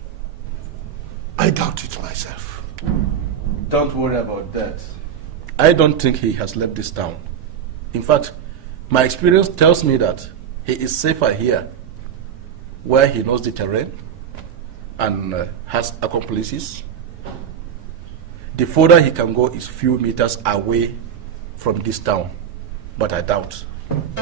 I doubt it myself. Don't worry about that. I don't think he has left this town. In fact, my experience tells me that he is safer here, where he knows the terrain and has accomplices. The further he can go is few meters away from this town, but I doubt. I'm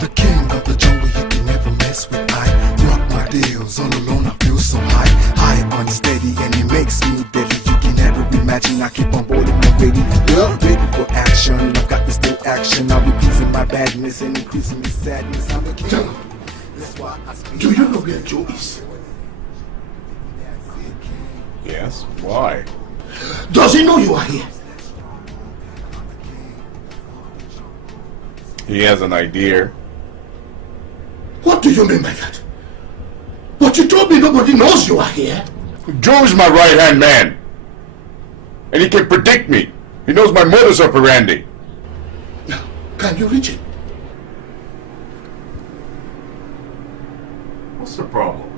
the king of the jungle, you can never mess with. I rock my deals, all alone I feel so high, unsteady, and it makes me deadly. You can never imagine, I keep on boarding and ready. Well, ready for action, I've got this still action. I'll be pleasing my badness and increasing my sadness. I'm the king. Jhango, do you know where Joe is? Yes, why? Does he know you are here? He has an idea. What do you mean by that? But you told me nobody knows you are here. Joe is my right-hand man. And he can predict me. He knows my modus operandi. Can you reach him? What's the problem?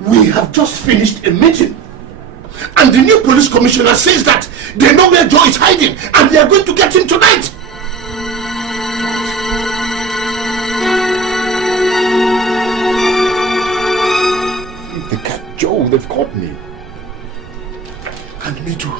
We have just finished a meeting. And the new police commissioner says that they know where Joe is hiding and they are going to get him tonight. If they catch Joe, they've caught me. And me too.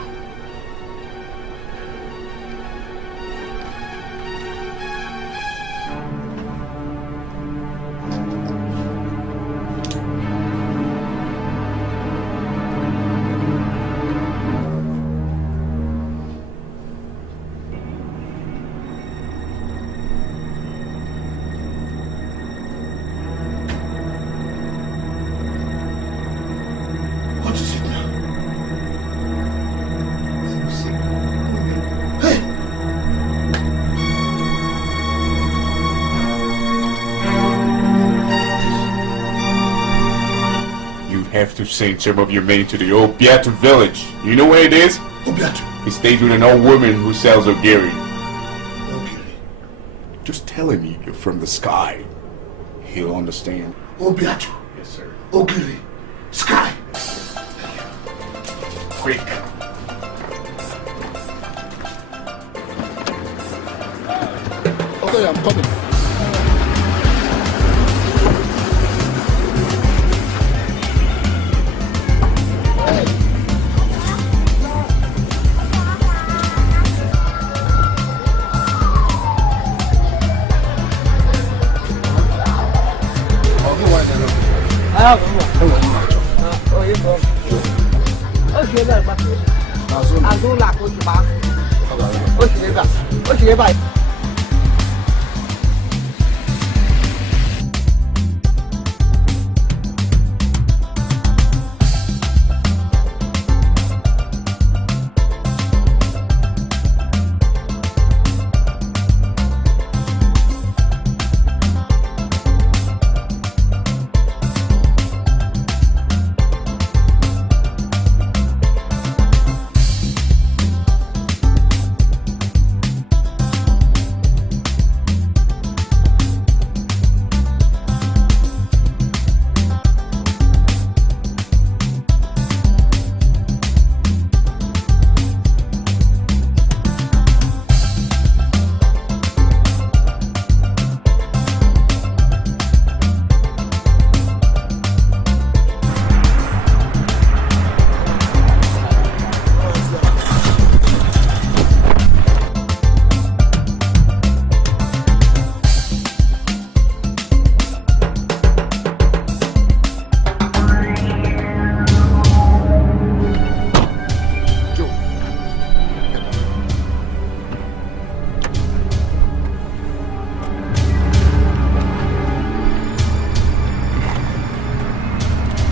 have to send some of your men to the Obiatu village. You know where it is? Obiatu? He stays with an old woman who sells ogiri. Just tell him you're from the sky. He'll understand. Obiatu? Yes, sir. Ogiri. Sky. Quick. Okay, I'm coming.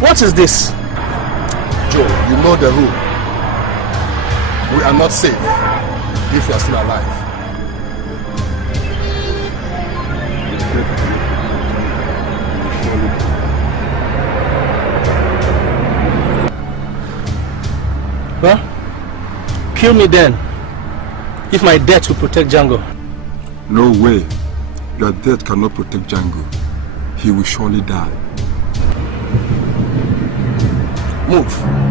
What is this? Joe, you know the rule. We are not safe if we are still alive. Well, kill me then, if my death will protect Jhango. No way. Your death cannot protect Jhango. He will surely die. Move.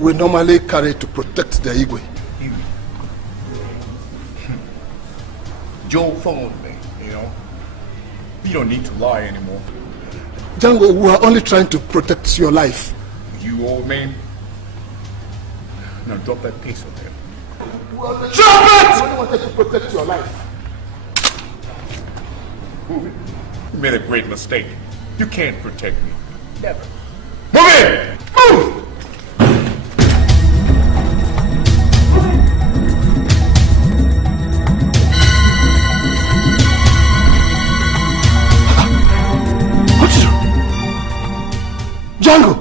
We normally carry to protect the Igwe. Joe phoned me, you know. You don't need to lie anymore. Jhango, we are only trying to protect your life. You old man. Now drop that pistol there. Drop it! We only wanted to protect your life. You made a great mistake. You can't protect me. Never. Move in! Move! Jhango!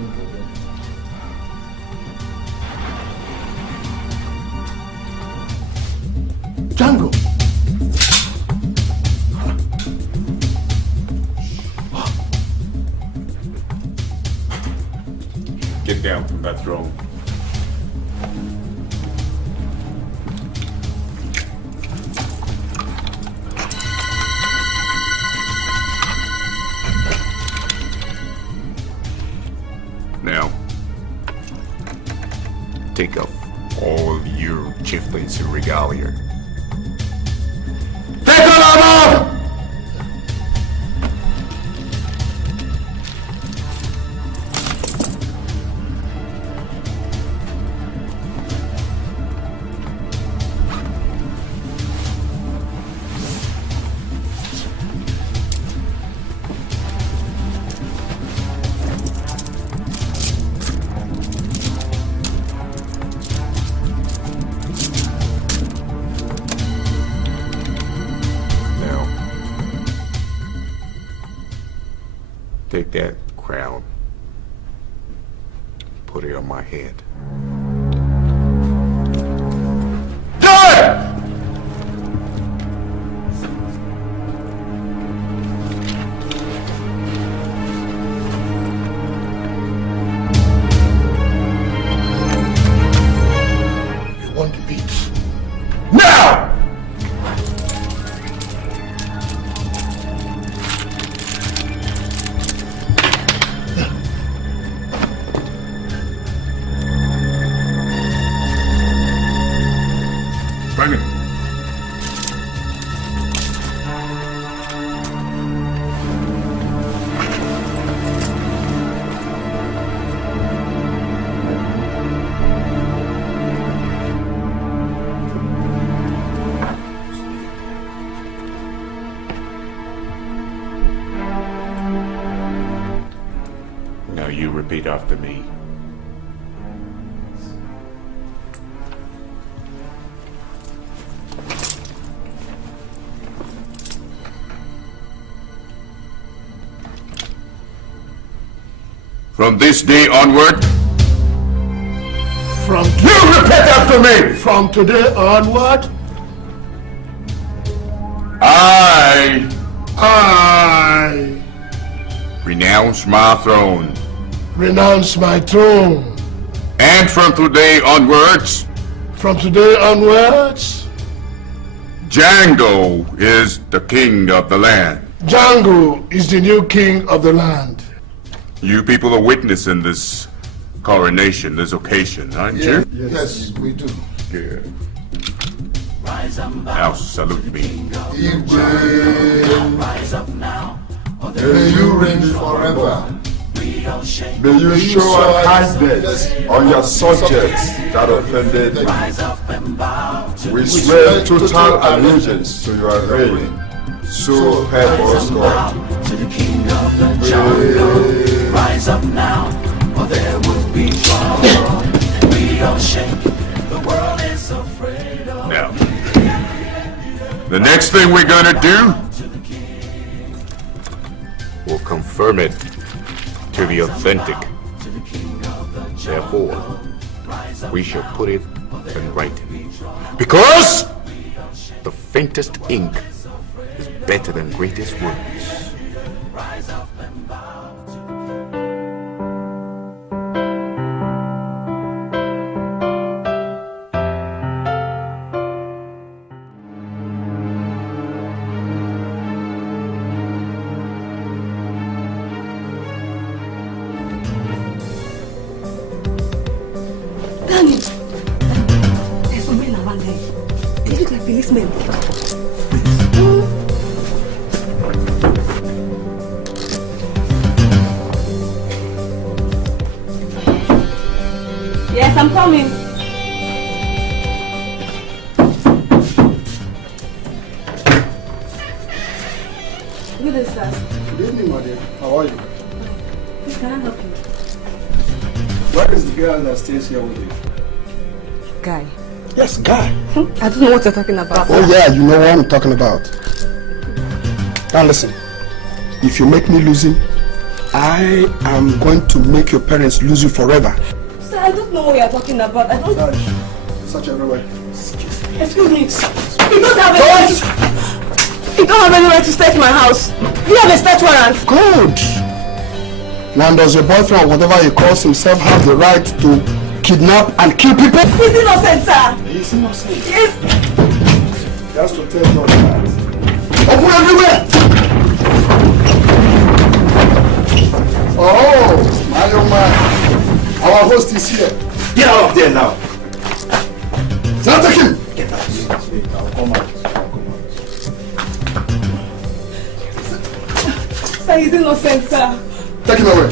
Jhango! Get down from that throne. Now, take up all your chieftains and regalia. take that crown, put it on my head. Do it! You want the beats? Now! Bring it. Now you repeat after me. From this day onward, you repeat after me! From today onward, I renounce my throne. Renounce my throne. And from today onwards, Jhango is the king of the land. Jhango is the new king of the land. You people are witnessing this coronation, this occasion, aren't you? Yes, we do. Good. Now salute me. Rise up now. May you reign forever. May you show a kindness on your subjects that offended you. We swear total allegiance to your reign. So help us God. To the king of the jungle. Rise up now, or there would be trouble. We don't shake, the world is afraid of. Now, the next thing we're gonna do, we'll confirm it to be authentic. Therefore, we shall put it in writing. Because the faintest ink is better than greatest words. Rise up and bow. There's some men around there. They look like policemen. Yes, I'm coming. Good day, sir. Good evening, my dear. How are you? Please, can I help you? Where is the girl that stays here with you? Guy. Yes, Guy. I don't know what you're talking about. Oh yeah, you know what I'm talking about. Now listen, if you make me lose him, I am going to make your parents lose you forever. Sir, I don't know what you're talking about. I don't... Search everywhere. Excuse me. You don't have any right. You don't have any right to search my house. You have a search warrant. Good. Now does your boyfriend or whatever he calls himself have the right to kidnap and kill people? He's innocent, sir. He's innocent. Yes. Just to tell you that. Open everywhere! Oh my. Our host is here. Get out of there now. Now take him. Get out. I'll come out. Sir, he's innocent, sir. Take him away.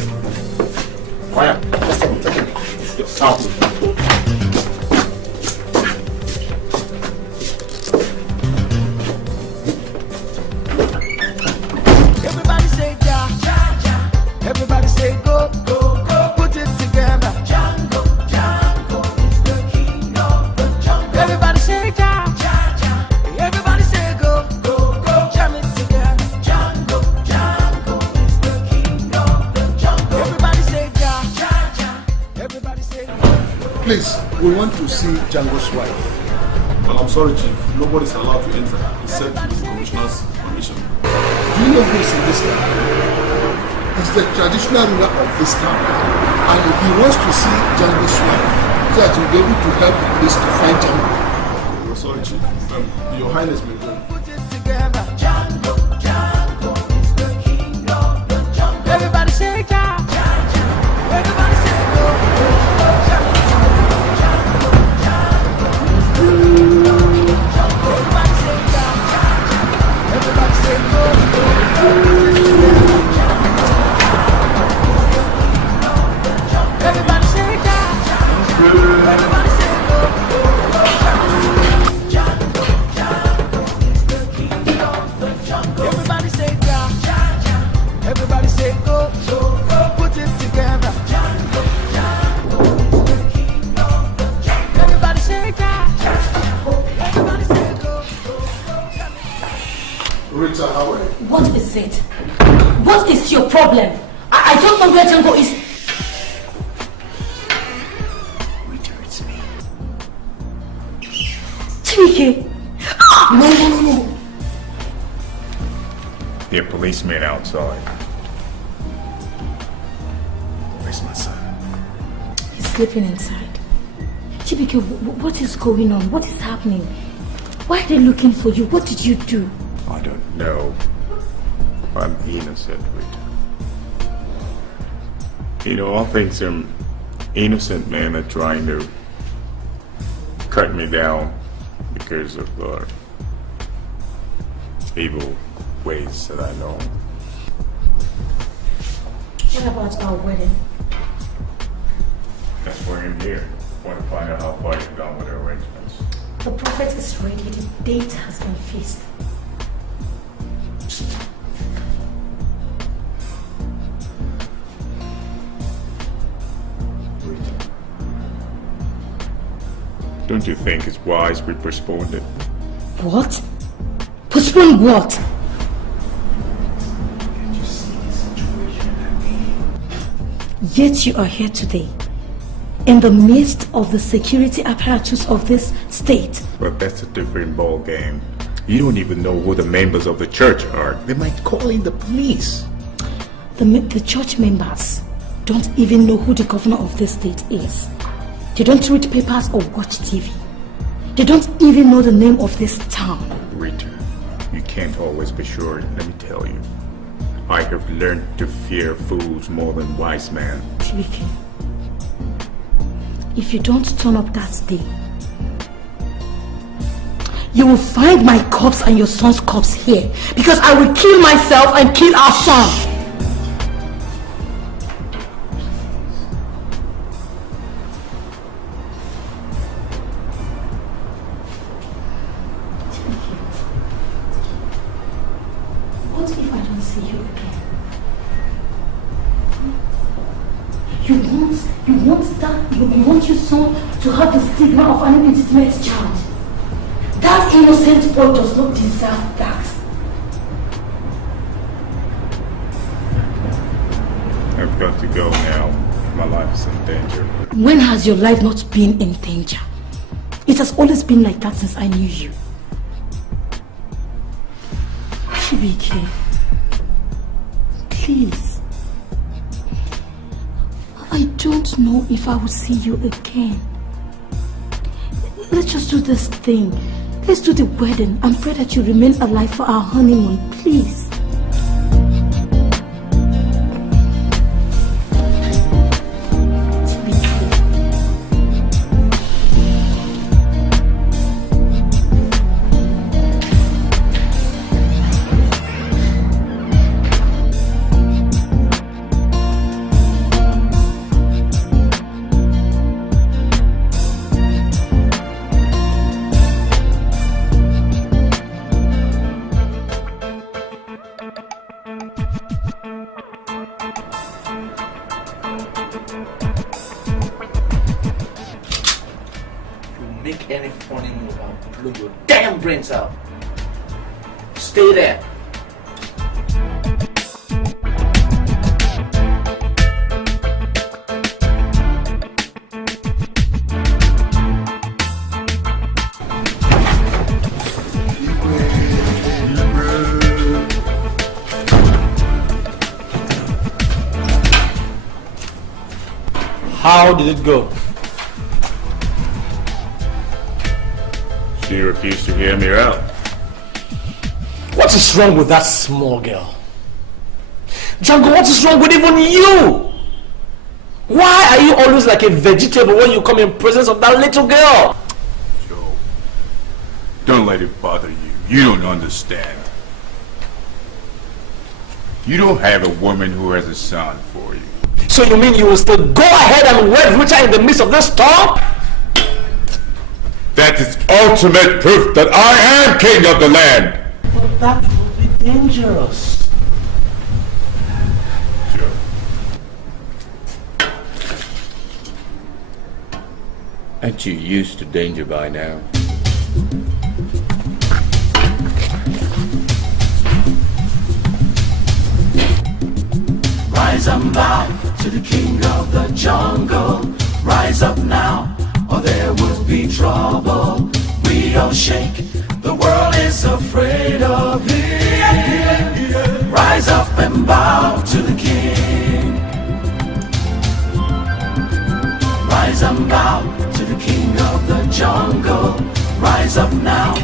Quiet. Take him. Out. Everybody say ja, ja, ja. Everybody say go, go, go. Put it together. Jhango, Jhango is the king of the jungle. Everybody say ja, ja, ja. Everybody say go, go, go. Jam it together. Jhango, Jhango is the king of Please, we want to see Jhango's wife. Well, I'm sorry, Chief. Nobody's allowed to enter except with the Commissioner's permission. Do you know who is in this town? He's the traditional ruler of this town. And he wants to see Jhango's wife so that he'll be able to help the police to find Jhango. We're sorry, Chief. Your Highness may go. Everybody say ja. Everybody say go. Everybody say ja. Everybody say go. Everybody say ja. Everybody say go. Everybody say ja. Everybody say go. Put it together. Everybody say ja. Everybody say go. Rita, how are you? What is it? What is your problem? I don't know where Jhango is. Rita, it's me. Chibike! No. There are policemen outside. Where's my son? He's sleeping inside. Chibike, what is going on? What is happening? Why are they looking for you? What did you do? I don't know. I'm innocent, Rita. You know, I think some innocent men are trying to cut me down because of evil ways that I know. What about our wedding? That's why I'm here. I want to find out how far you've gone with the arrangements. The prophet is ready. The date has been fixed. Don't you think it's wise we postponed it? What? Postpone what? Yet you are here today, in the midst of the security apparatus of this state. But that's a different ball game. You don't even know who the members of the church are. They might call in the police. The church members don't even know who the governor of this state is. They don't read papers or watch TV. They don't even know the name of this town. Rita, you can't always be sure. Let me tell you. I have learned to fear fools more than wise men. Chibike, if you don't turn up that day, you will find my corpse and your son's corpse here, because I will kill myself and kill our son. What if I don't see you again? You want your son to have the stigma of an illegitimate child. That innocent boy does not deserve that. I've got to go now. My life is in danger. When has your life not been in danger? It has always been like that since I knew you. Chibike, please. I don't know if I will see you again. Let's just do this thing. Let's do the wedding and pray that you remain alive for our honeymoon, please. Out. Stay there. How did it go? She refused to hear me out. What is wrong with that small girl? Jhango, what is wrong with even you? Why are you always like a vegetable when you come in presence of that little girl? Joe, don't let it bother you. You don't understand. You don't have a woman who has a son for you. So you mean you will still go ahead and wed Richard in the midst of this storm? That is ultimate proof that I am king of the land. But that would be dangerous. Joe. Aren't you used to danger by now? Rise and bow to the king of the jungle. Rise up now, or there will be trouble. We don't shake, the world is afraid of him. Rise up and bow to the king. Rise and bow to the king of the jungle. Rise up now,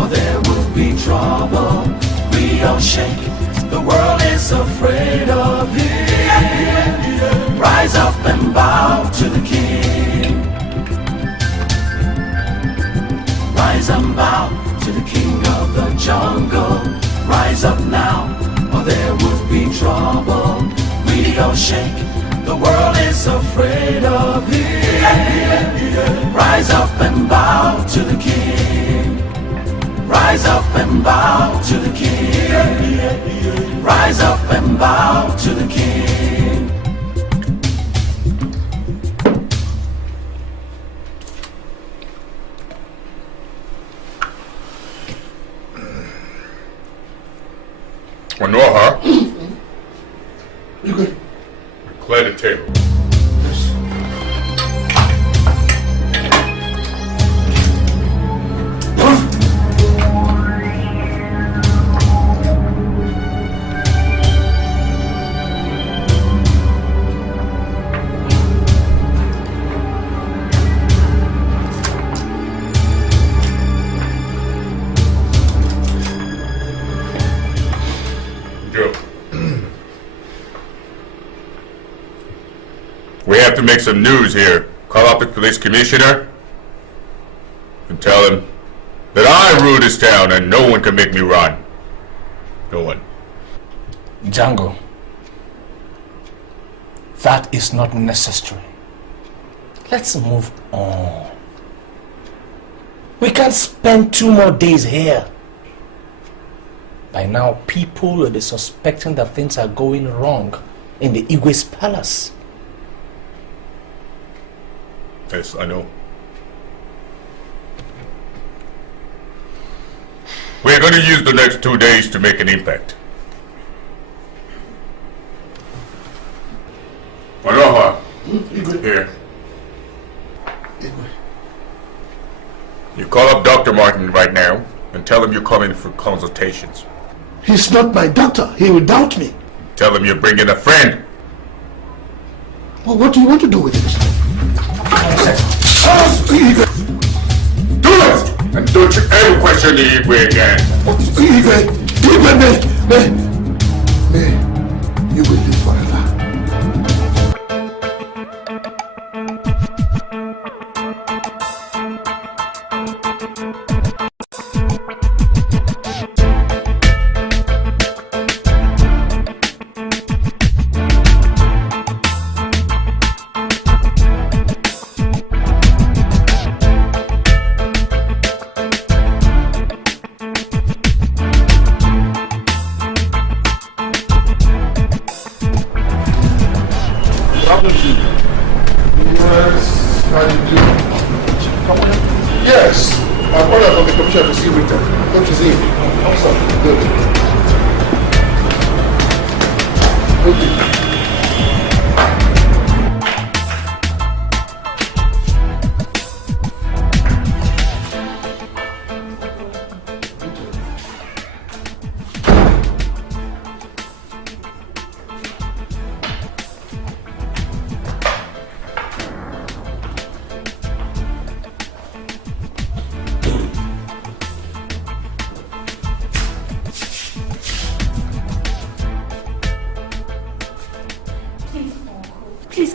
or there will be trouble. We don't shake, the world is afraid of him. Rise up and bow to the king. Rise and bow to the king of the jungle. Rise up now, or there will be trouble. We don't shake, the world is afraid of him. Rise up and bow to the king. Rise up and bow to the king. Rise up and bow to the king. Manohar, clear the table. We have to make some news here. Call up the police commissioner and tell him that I rule this town and no one can make me run. No one. Jhango, that is not necessary. Let's move on. We can't spend 2 more days here. By now, people will be suspecting that things are going wrong in the Igwe's palace. Yes, I know. We're going to use the next 2 days to make an impact. Manohar, here. You call up Dr. Martin right now and tell him you're coming for consultations. He's not my doctor. He will doubt me. Tell him you're bringing a friend. Well, what do you want to do with it? Do it! And don't you ever question the Igwe again. Igwe, you will live forever.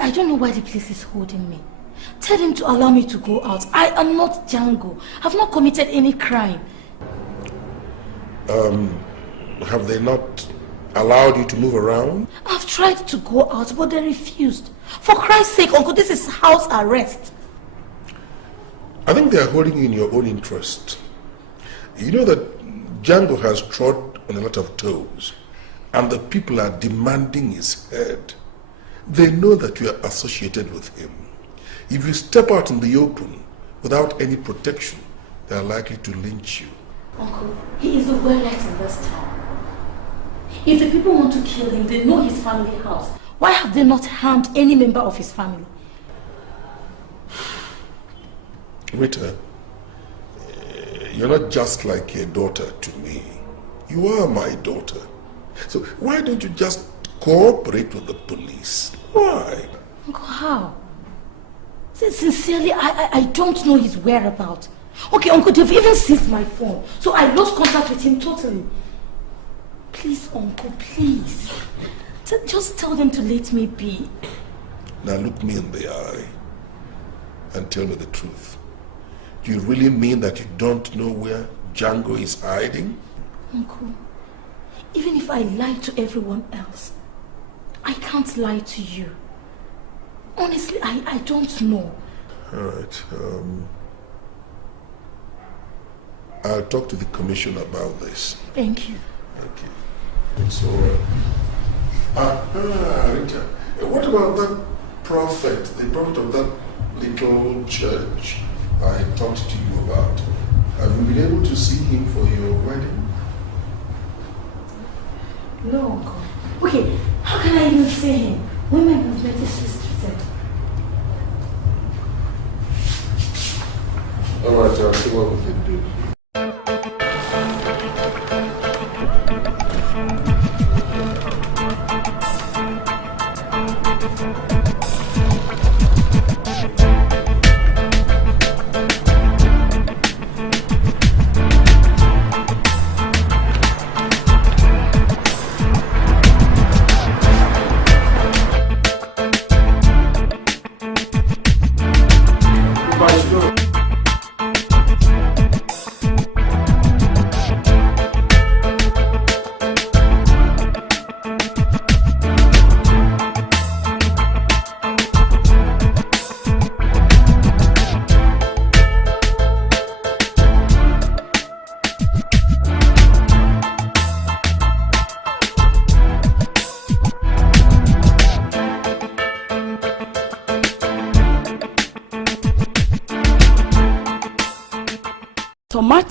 I don't know why the police is holding me. Tell him to allow me to go out. I am not Jhango. I've not committed any crime. Have they not allowed you to move around? I've tried to go out, but they refused. For Christ's sake, Uncle, this is house arrest. I think they are holding you in your own interest. You know that Jhango has trod on a lot of toes, and the people are demanding his head. They know that you are associated with him. If you step out in the open without any protection, they are likely to lynch you. Uncle, he is the well-liked in this town. If the people want to kill him, they know his family house. Why have they not harmed any member of his family? Rita, you're not just like a daughter to me. You are my daughter. So why don't you just cooperate with the police? Why? Uncle, how? Sincerely, I don't know his whereabouts. Okay, Uncle, they've even seized my phone. So I lost contact with him totally. Please, Uncle, please. Just tell them to let me be. Now look me in the eye and tell me the truth. Do you really mean that you don't know where Jhango is hiding? Uncle, even if I lie to everyone else, I can't lie to you. Honestly, I don't know. All right. I'll talk to the commission about this. Thank you. Okay. So, Rita, what about that prophet, the prophet of that little church I talked to you about? Have you been able to see him for your wedding? No, Uncle. Okay, how can I even see him when my movement is restricted? All right, I'll see what we can do.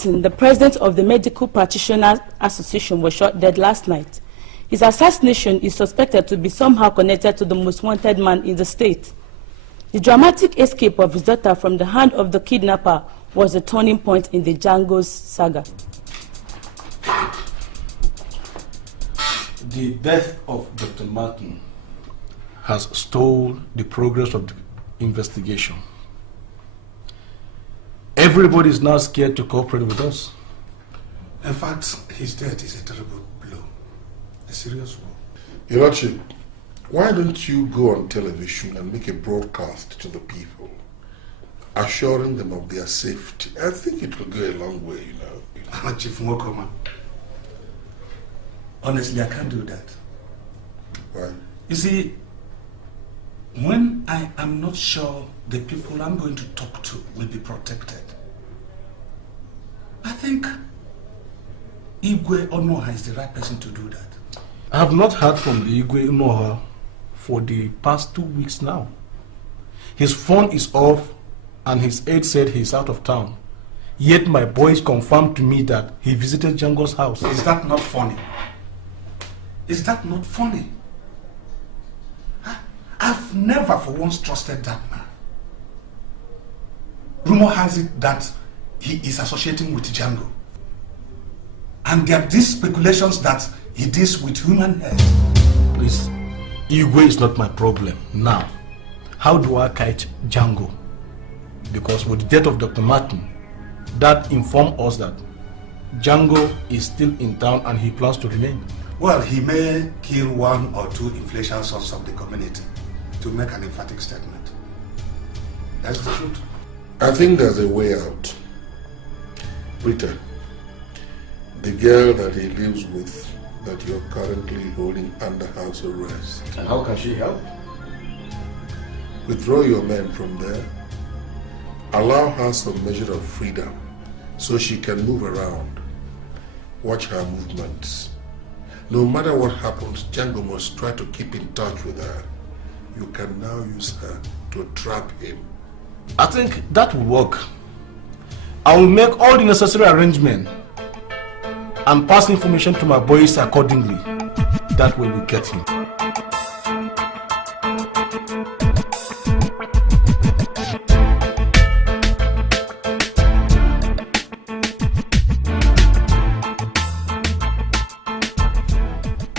The president of the Medical Practitioners Association was shot dead last night. His assassination is suspected to be somehow connected to the most wanted man in the state. The dramatic escape of his daughter from the hand of the kidnapper was a turning point in the Jhango's saga. The death of Dr. Martin has stalled the progress of the investigation. Everybody is now scared to cooperate with us. In fact, his death is a terrible blow. A serious one. Edochie, why don't you go on television and make a broadcast to the people, assuring them of their safety? I think it will go a long way, you know. Chief Mwokoma, honestly, I can't do that. Why? You see, when I am not sure the people I'm going to talk to will be protected, I think Igwe Onoha is the right person to do that. I have not heard from the Igwe Onoha for the past 2 weeks now. His phone is off and his aide said he's out of town. Yet my boys confirmed to me that he visited Jhango's house. Is that not funny? Is that not funny? I've never for once trusted that man. Rumor has it that he is associating with Jhango. And there are these speculations that he deals with human hair. Please, Igwe is not my problem now. How do I catch Jhango? Because with the death of Dr. Martin, that informed us that Jhango is still in town and he plans to remain. Well, he may kill one or two influential sons of the community. to make an emphatic statement. That's the truth. I think there's a way out. Rita, the girl that he lives with, that you're currently holding under house arrest. And how can she help? Withdraw your men from there. Allow her some measure of freedom so she can move around. Watch her movements. No matter what happens, Jhango must try to keep in touch with her. You can now use her to trap him. I think that will work. I will make all the necessary arrangements and pass information to my boys accordingly. That way we get him.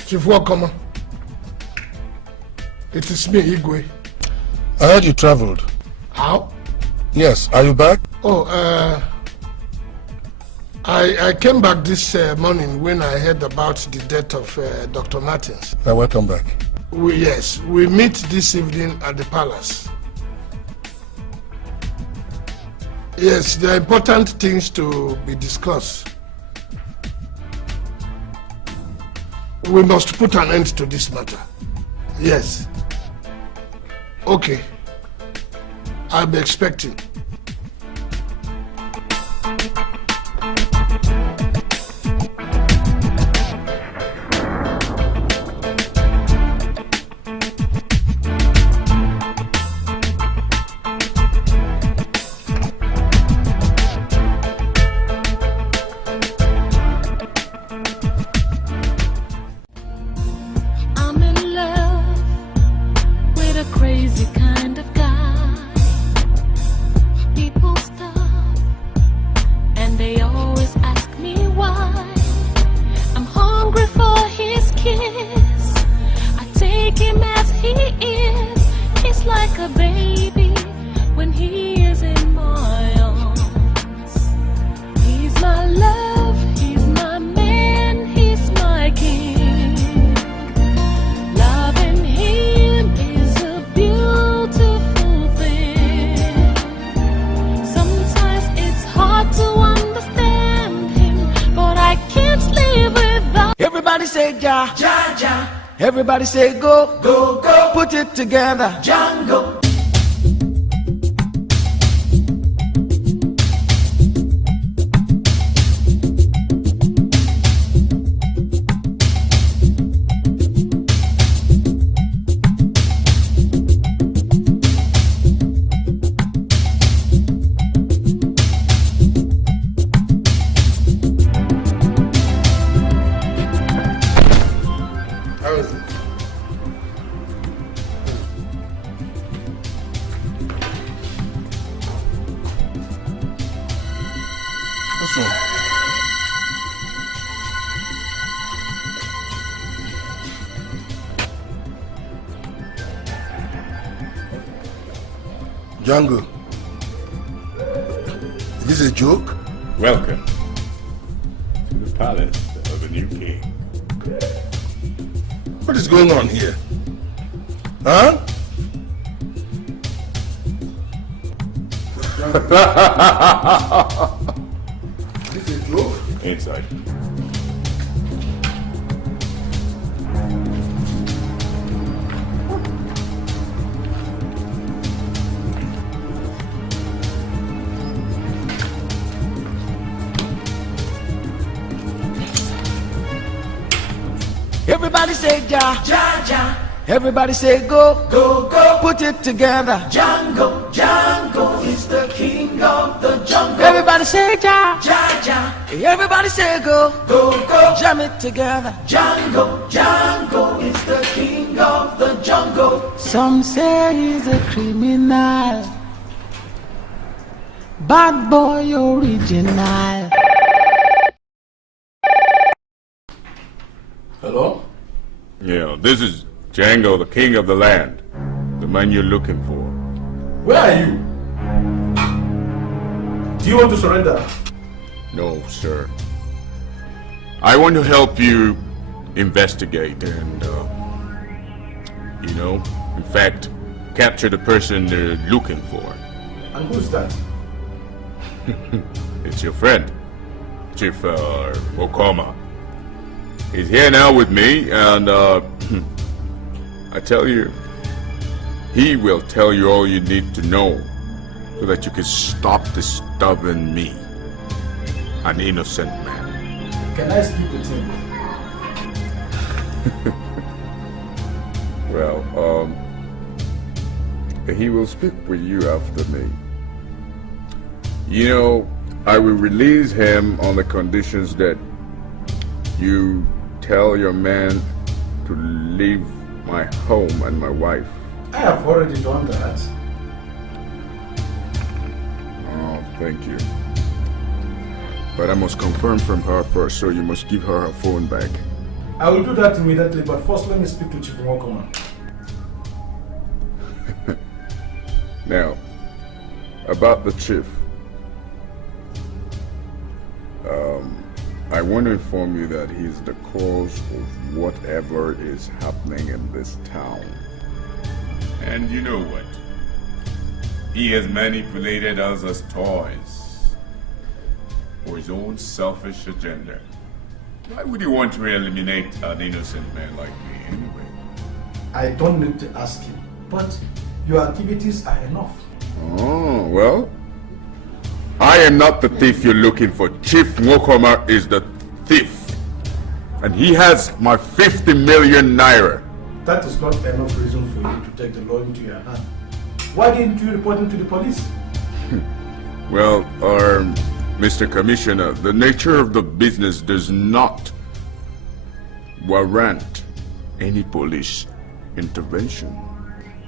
Chief Wakoma. It is me, Igwe. I heard you traveled. How? Yes, are you back? Oh, I came back this morning when I heard about the death of Dr. Martins. Welcome back. Yes, we meet this evening at the palace. Yes, there are important things to be discussed. We must put an end to this matter. Yes. Okay. I'll be expecting. Everybody say go, go, go, put it together, Jhango. Jhango, is this a joke? Welcome to the palace of the new king. What is going on here? Huh? Is this a joke? Inside. Everybody say ja, ja, ja. Everybody say go, go, go. Put it together, Jhango, Jhango is the king of the jungle. Everybody say ja, ja, ja. Everybody say go, go, go. Jam it together, Jhango, Jhango is the king of the jungle. Some say he's a criminal, bad boy original. Hello? Yeah, this is Jhango, the king of the land. The man you're looking for. Where are you? Do you want to surrender? No, sir. I want to help you investigate and, in fact, capture the person they're looking for. And who's that? It's your friend, Chief Okoma. He's here now with me, and I tell you, he will tell you all you need to know so that you can stop disturbing me, an innocent man. Can I speak with him? Well, he will speak with you after me. You know, I will release him on the conditions that you tell your man to leave my home and my wife. I have already done that. Oh, thank you. But I must confirm from her first, so you must give her her phone back. I will do that immediately, but first let me speak to Chief Nwokoma. Now, about the chief. I want to inform you that he's the cause of whatever is happening in this town. And you know what? He has manipulated us as toys for his own selfish agenda. Why would he want to eliminate an innocent man like me anyway? I don't need to ask him, but your activities are enough. Oh, well, I am not the thief you're looking for. Chief Nwokoma is the thief. And he has my 50 million naira. That is not enough reason for you to take the law into your hand. Why didn't you report him to the police? Well, Mr. Commissioner, the nature of the business does not warrant any police intervention.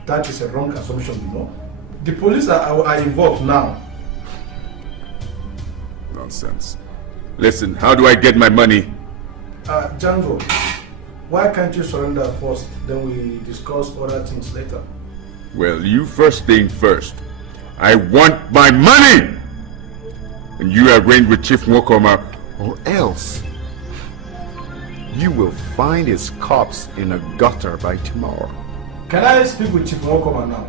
That is a wrong assumption, you know. The police are involved now. Nonsense. Listen, how do I get my money? Jhango, why can't you surrender first, then we discuss other things later? Well, you first thing first. I want my money! And you arrange with Chief Nwokoma, or else you will find his corpse in a gutter by tomorrow. Can I speak with Chief Nwokoma now?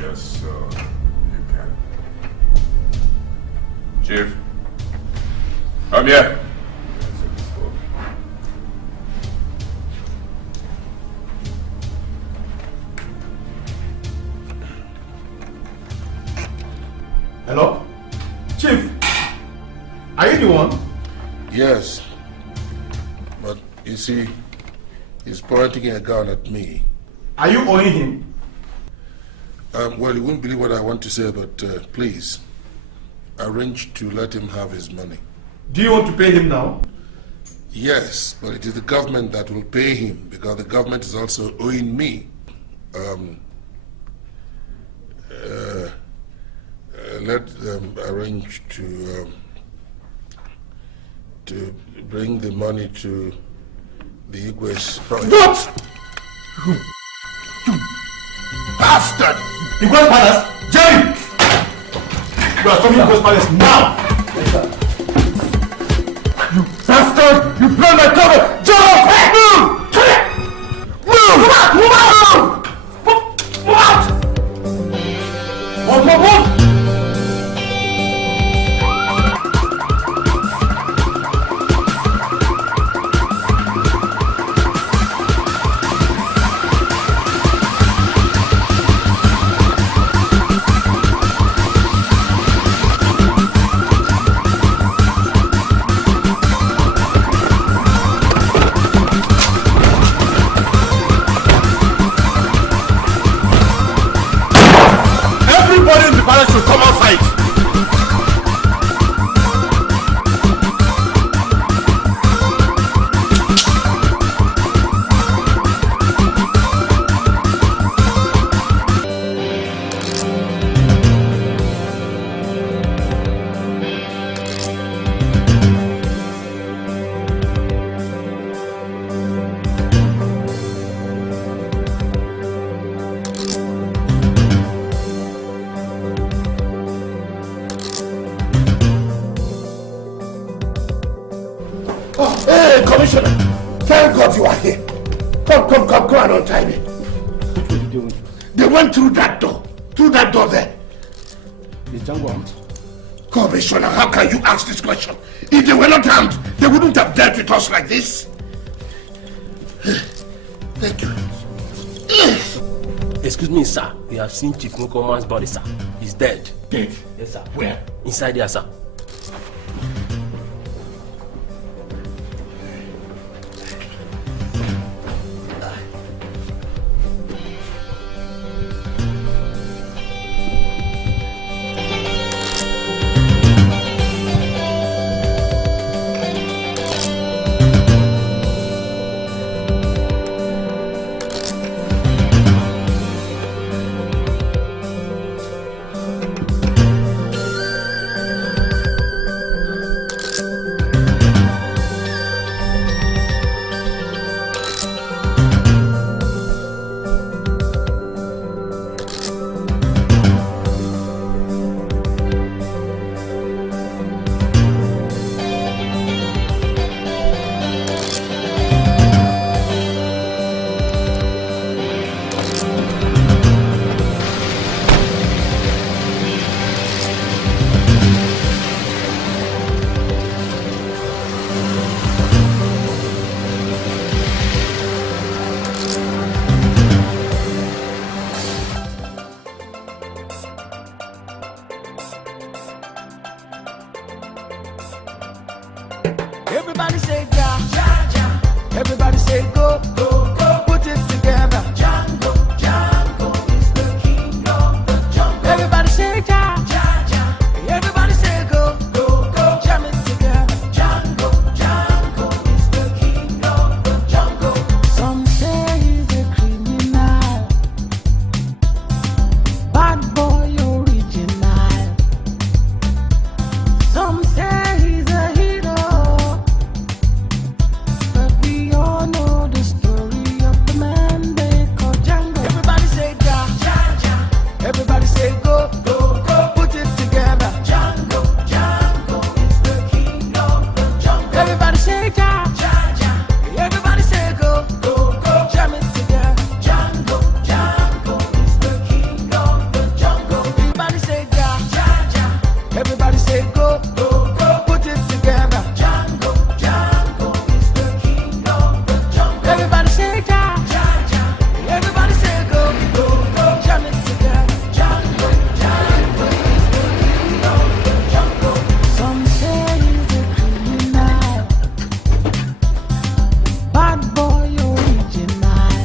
Yes, you can. Chief, come here. Hello? Chief, are you the one? Yes. But you see, he's pointing a gun at me. Are you owing him? Well, you won't believe what I want to say, but please, arrange to let him have his money. Do you want to pay him now? Yes, but it is the government that will pay him, because the government is also owing me. Let them arrange to bring the money to the Igwe's project. What? You bastard! Igwe's palace? Jerry! You are storming Igwe's palace now! You bastard! You blow my cover! Jump! Move! Move! Move out! Move out! Move! went through that door. Through that door there. Is Jhango armed? Commissioner, how can you ask this question? If they were not armed, they wouldn't have dealt with us like this. Thank you. Excuse me, sir. We have seen Chief Nkoman's body, sir. He's dead. Dead? Yes, sir. Where? Inside here, sir. Everybody say ja, ja, ja. Everybody say go, go, go. Put it together. Jhango, Jhango is the king of the jungle. Everybody say ja, ja, ja. Everybody say go, go, go. Jam it together. Jhango, Jhango is the king of the jungle. Some say he's a criminal, bad boy original. Some say he's a hero. Everybody say go, go, go. Put it together. Jhango, Jhango is the king of the jungle. Everybody say ja, ja, ja. Everybody say go, go, go. Jam it together. Jhango, Jhango is the king of the jungle. Everybody say ja, ja, ja. Everybody say go, go, go. Put it together. Jhango, Jhango is the king of the jungle. Everybody say ja, ja, ja. Everybody say go, go, go. Jam it together. Some say he's a criminal, bad boy original.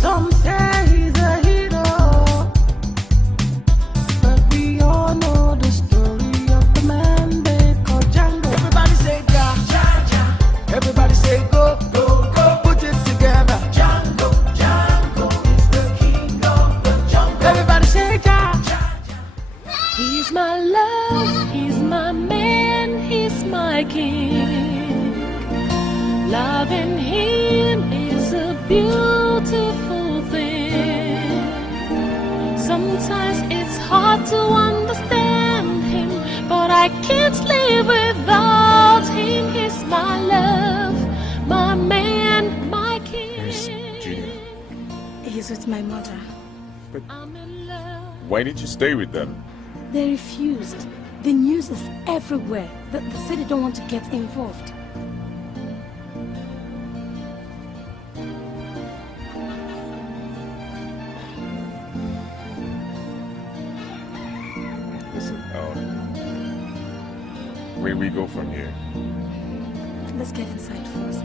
Some say he's a hero, but we all know the story of the man they call Jhango. Everybody say ja, ja, ja. Everybody say go, go, go. Put it together. Jhango, Jhango is the king of the jungle. Everybody say ja, ja. He's my love, he's my man, he's my king. Loving him is a beautiful thing. Sometimes it's hard to understand him, but I can't live without him. He's my love, my man, my king. He's with my mother. I'm in love. Why didn't you stay with them? They refused. The news is everywhere. They say they don't want to get involved. Listen, where we go from here? Let's get inside first.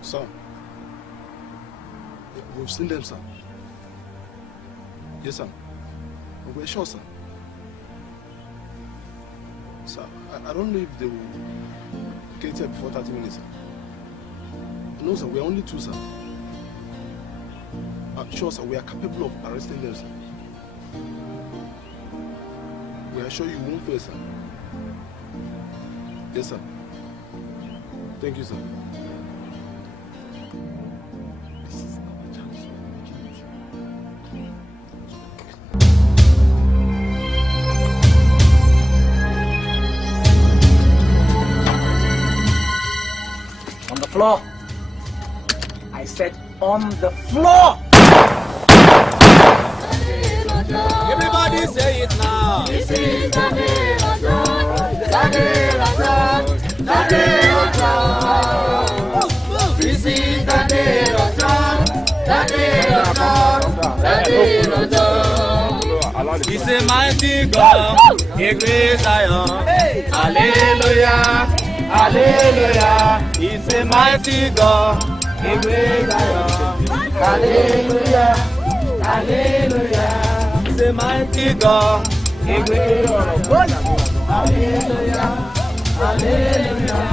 Sir, we've seen them, sir. Yes, sir. We're sure, sir. Sir, I don't know if they will get here before 30 minutes, sir. No, sir, we're only two, sir. Sure, sir, we are capable of arresting them, sir. We are sure you won't fail, sir. Yes, sir. Thank you, sir. This is our chance. floor. I said on the floor. Everybody say it now. This is the day of God. The day of God. The day of God. This is the day of God. The day of God. The day of God. He's a mighty God. A great Zion. Hallelujah. Hallelujah. He's a mighty God. A great Zion. Hallelujah. Hallelujah. He's a mighty God. A great Zion. Hallelujah. Hallelujah.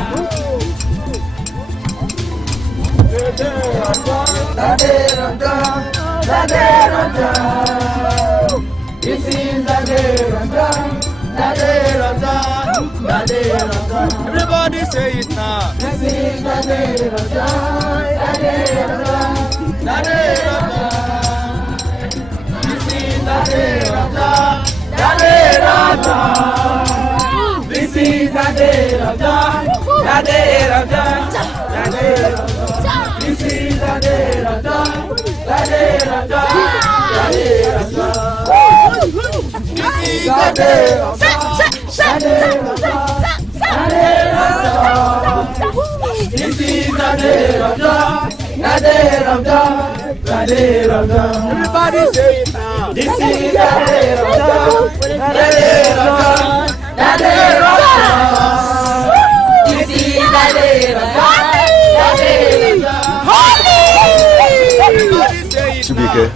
The day of God. The day of God. The day of God. This is the day of God. The day of God. The day of God. Everybody say it now. This is the day of God. The day of God. The day of God. This is the day of God. The day of God. This is the day of God. The day of God. The day of God. This is the day of God. The day of God. The day of God. This is the day of God. The day of God. This is the day of God. The day of God. The day of God. Everybody say it now. This is the day of God. The day of God. The day of God. This is the day of God. The day of God. Chibike,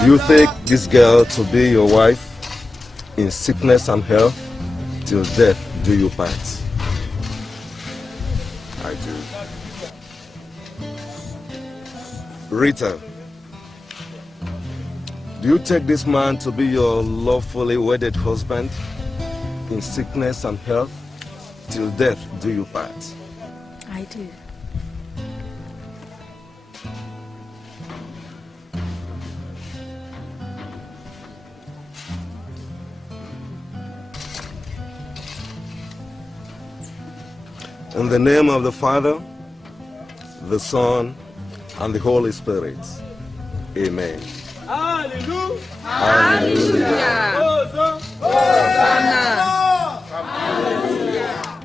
do you take this girl to be your wife in sickness and health till death do you part? I do. Rita, do you take this man to be your lawfully wedded husband in sickness and health till death do you part? I do. In the name of the Father, the Son, and the Holy Spirit. Amen. Hallelujah. Hallelujah. Hosanna. Hallelujah.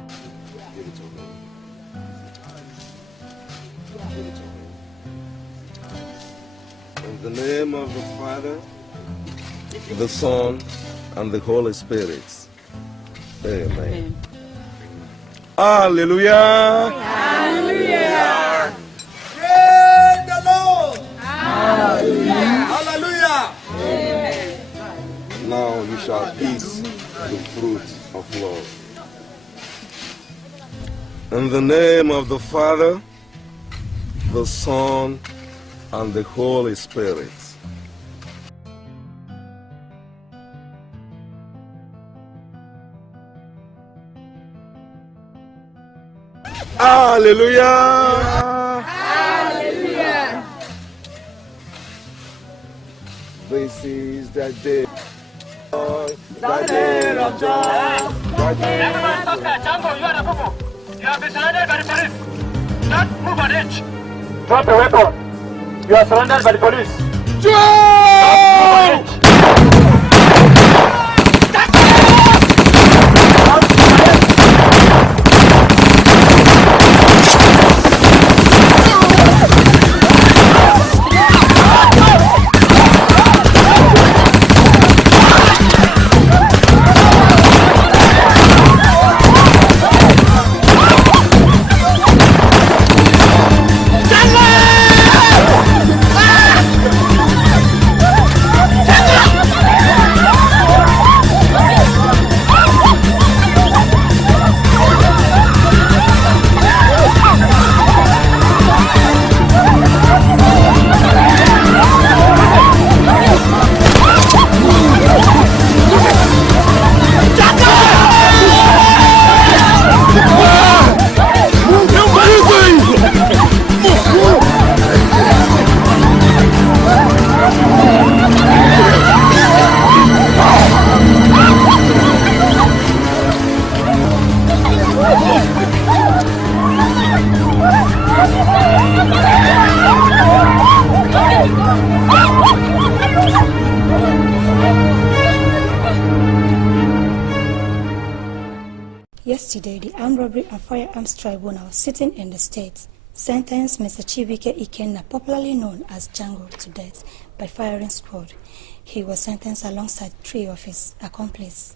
In the name of the Father, the Son, and the Holy Spirit. Amen. Hallelujah. Hallelujah. Praise the Lord. Hallelujah. Hallelujah. Amen. Now you shall eat the fruit of love. In the name of the Father, the Son, and the Holy Spirit. Hallelujah! Hallelujah! This is the day. The day of joy. Everybody stop there. Jhango, you are the people. You have been surrounded by the police. Don't move an inch. Drop the weapon. You are surrounded by the police. Don't move an inch. Jhango! Yesterday, the Armed Robbery and Firearms Tribunal sitting in the state sentenced Mr. Chibike Ikenna, popularly known as Jhango, to death by firing squad. He was sentenced alongside 3 of his accomplices.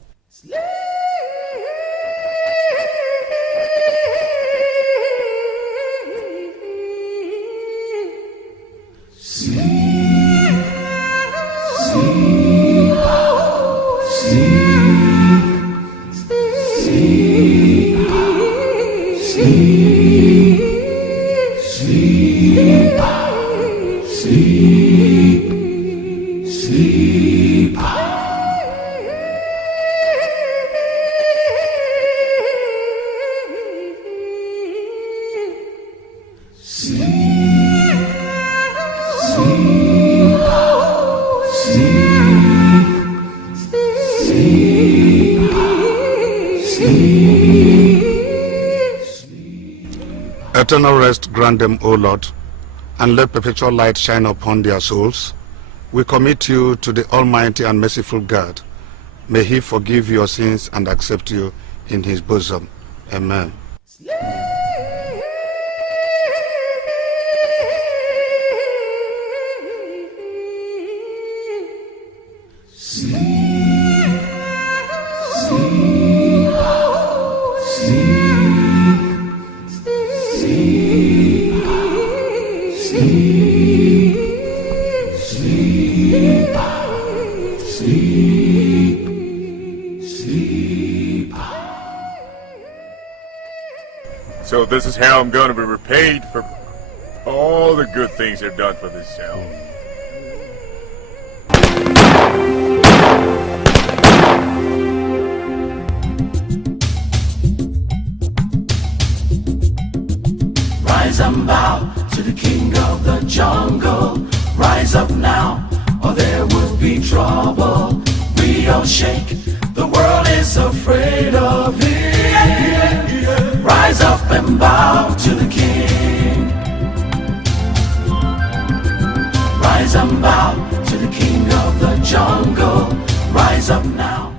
Eternal rest grant them, O Lord, and let perpetual light shine upon their souls. We commit you to the Almighty and merciful God. May He forgive your sins and accept you in His bosom. Amen. So this is how I'm going to be repaid for all the good things I've done for this town. Rise and bow to the king of the jungle. Rise up now, or there will be trouble. We don't shake, the world is afraid of him. Rise up and bow to the king. Rise and bow to the king of the jungle. Rise up now.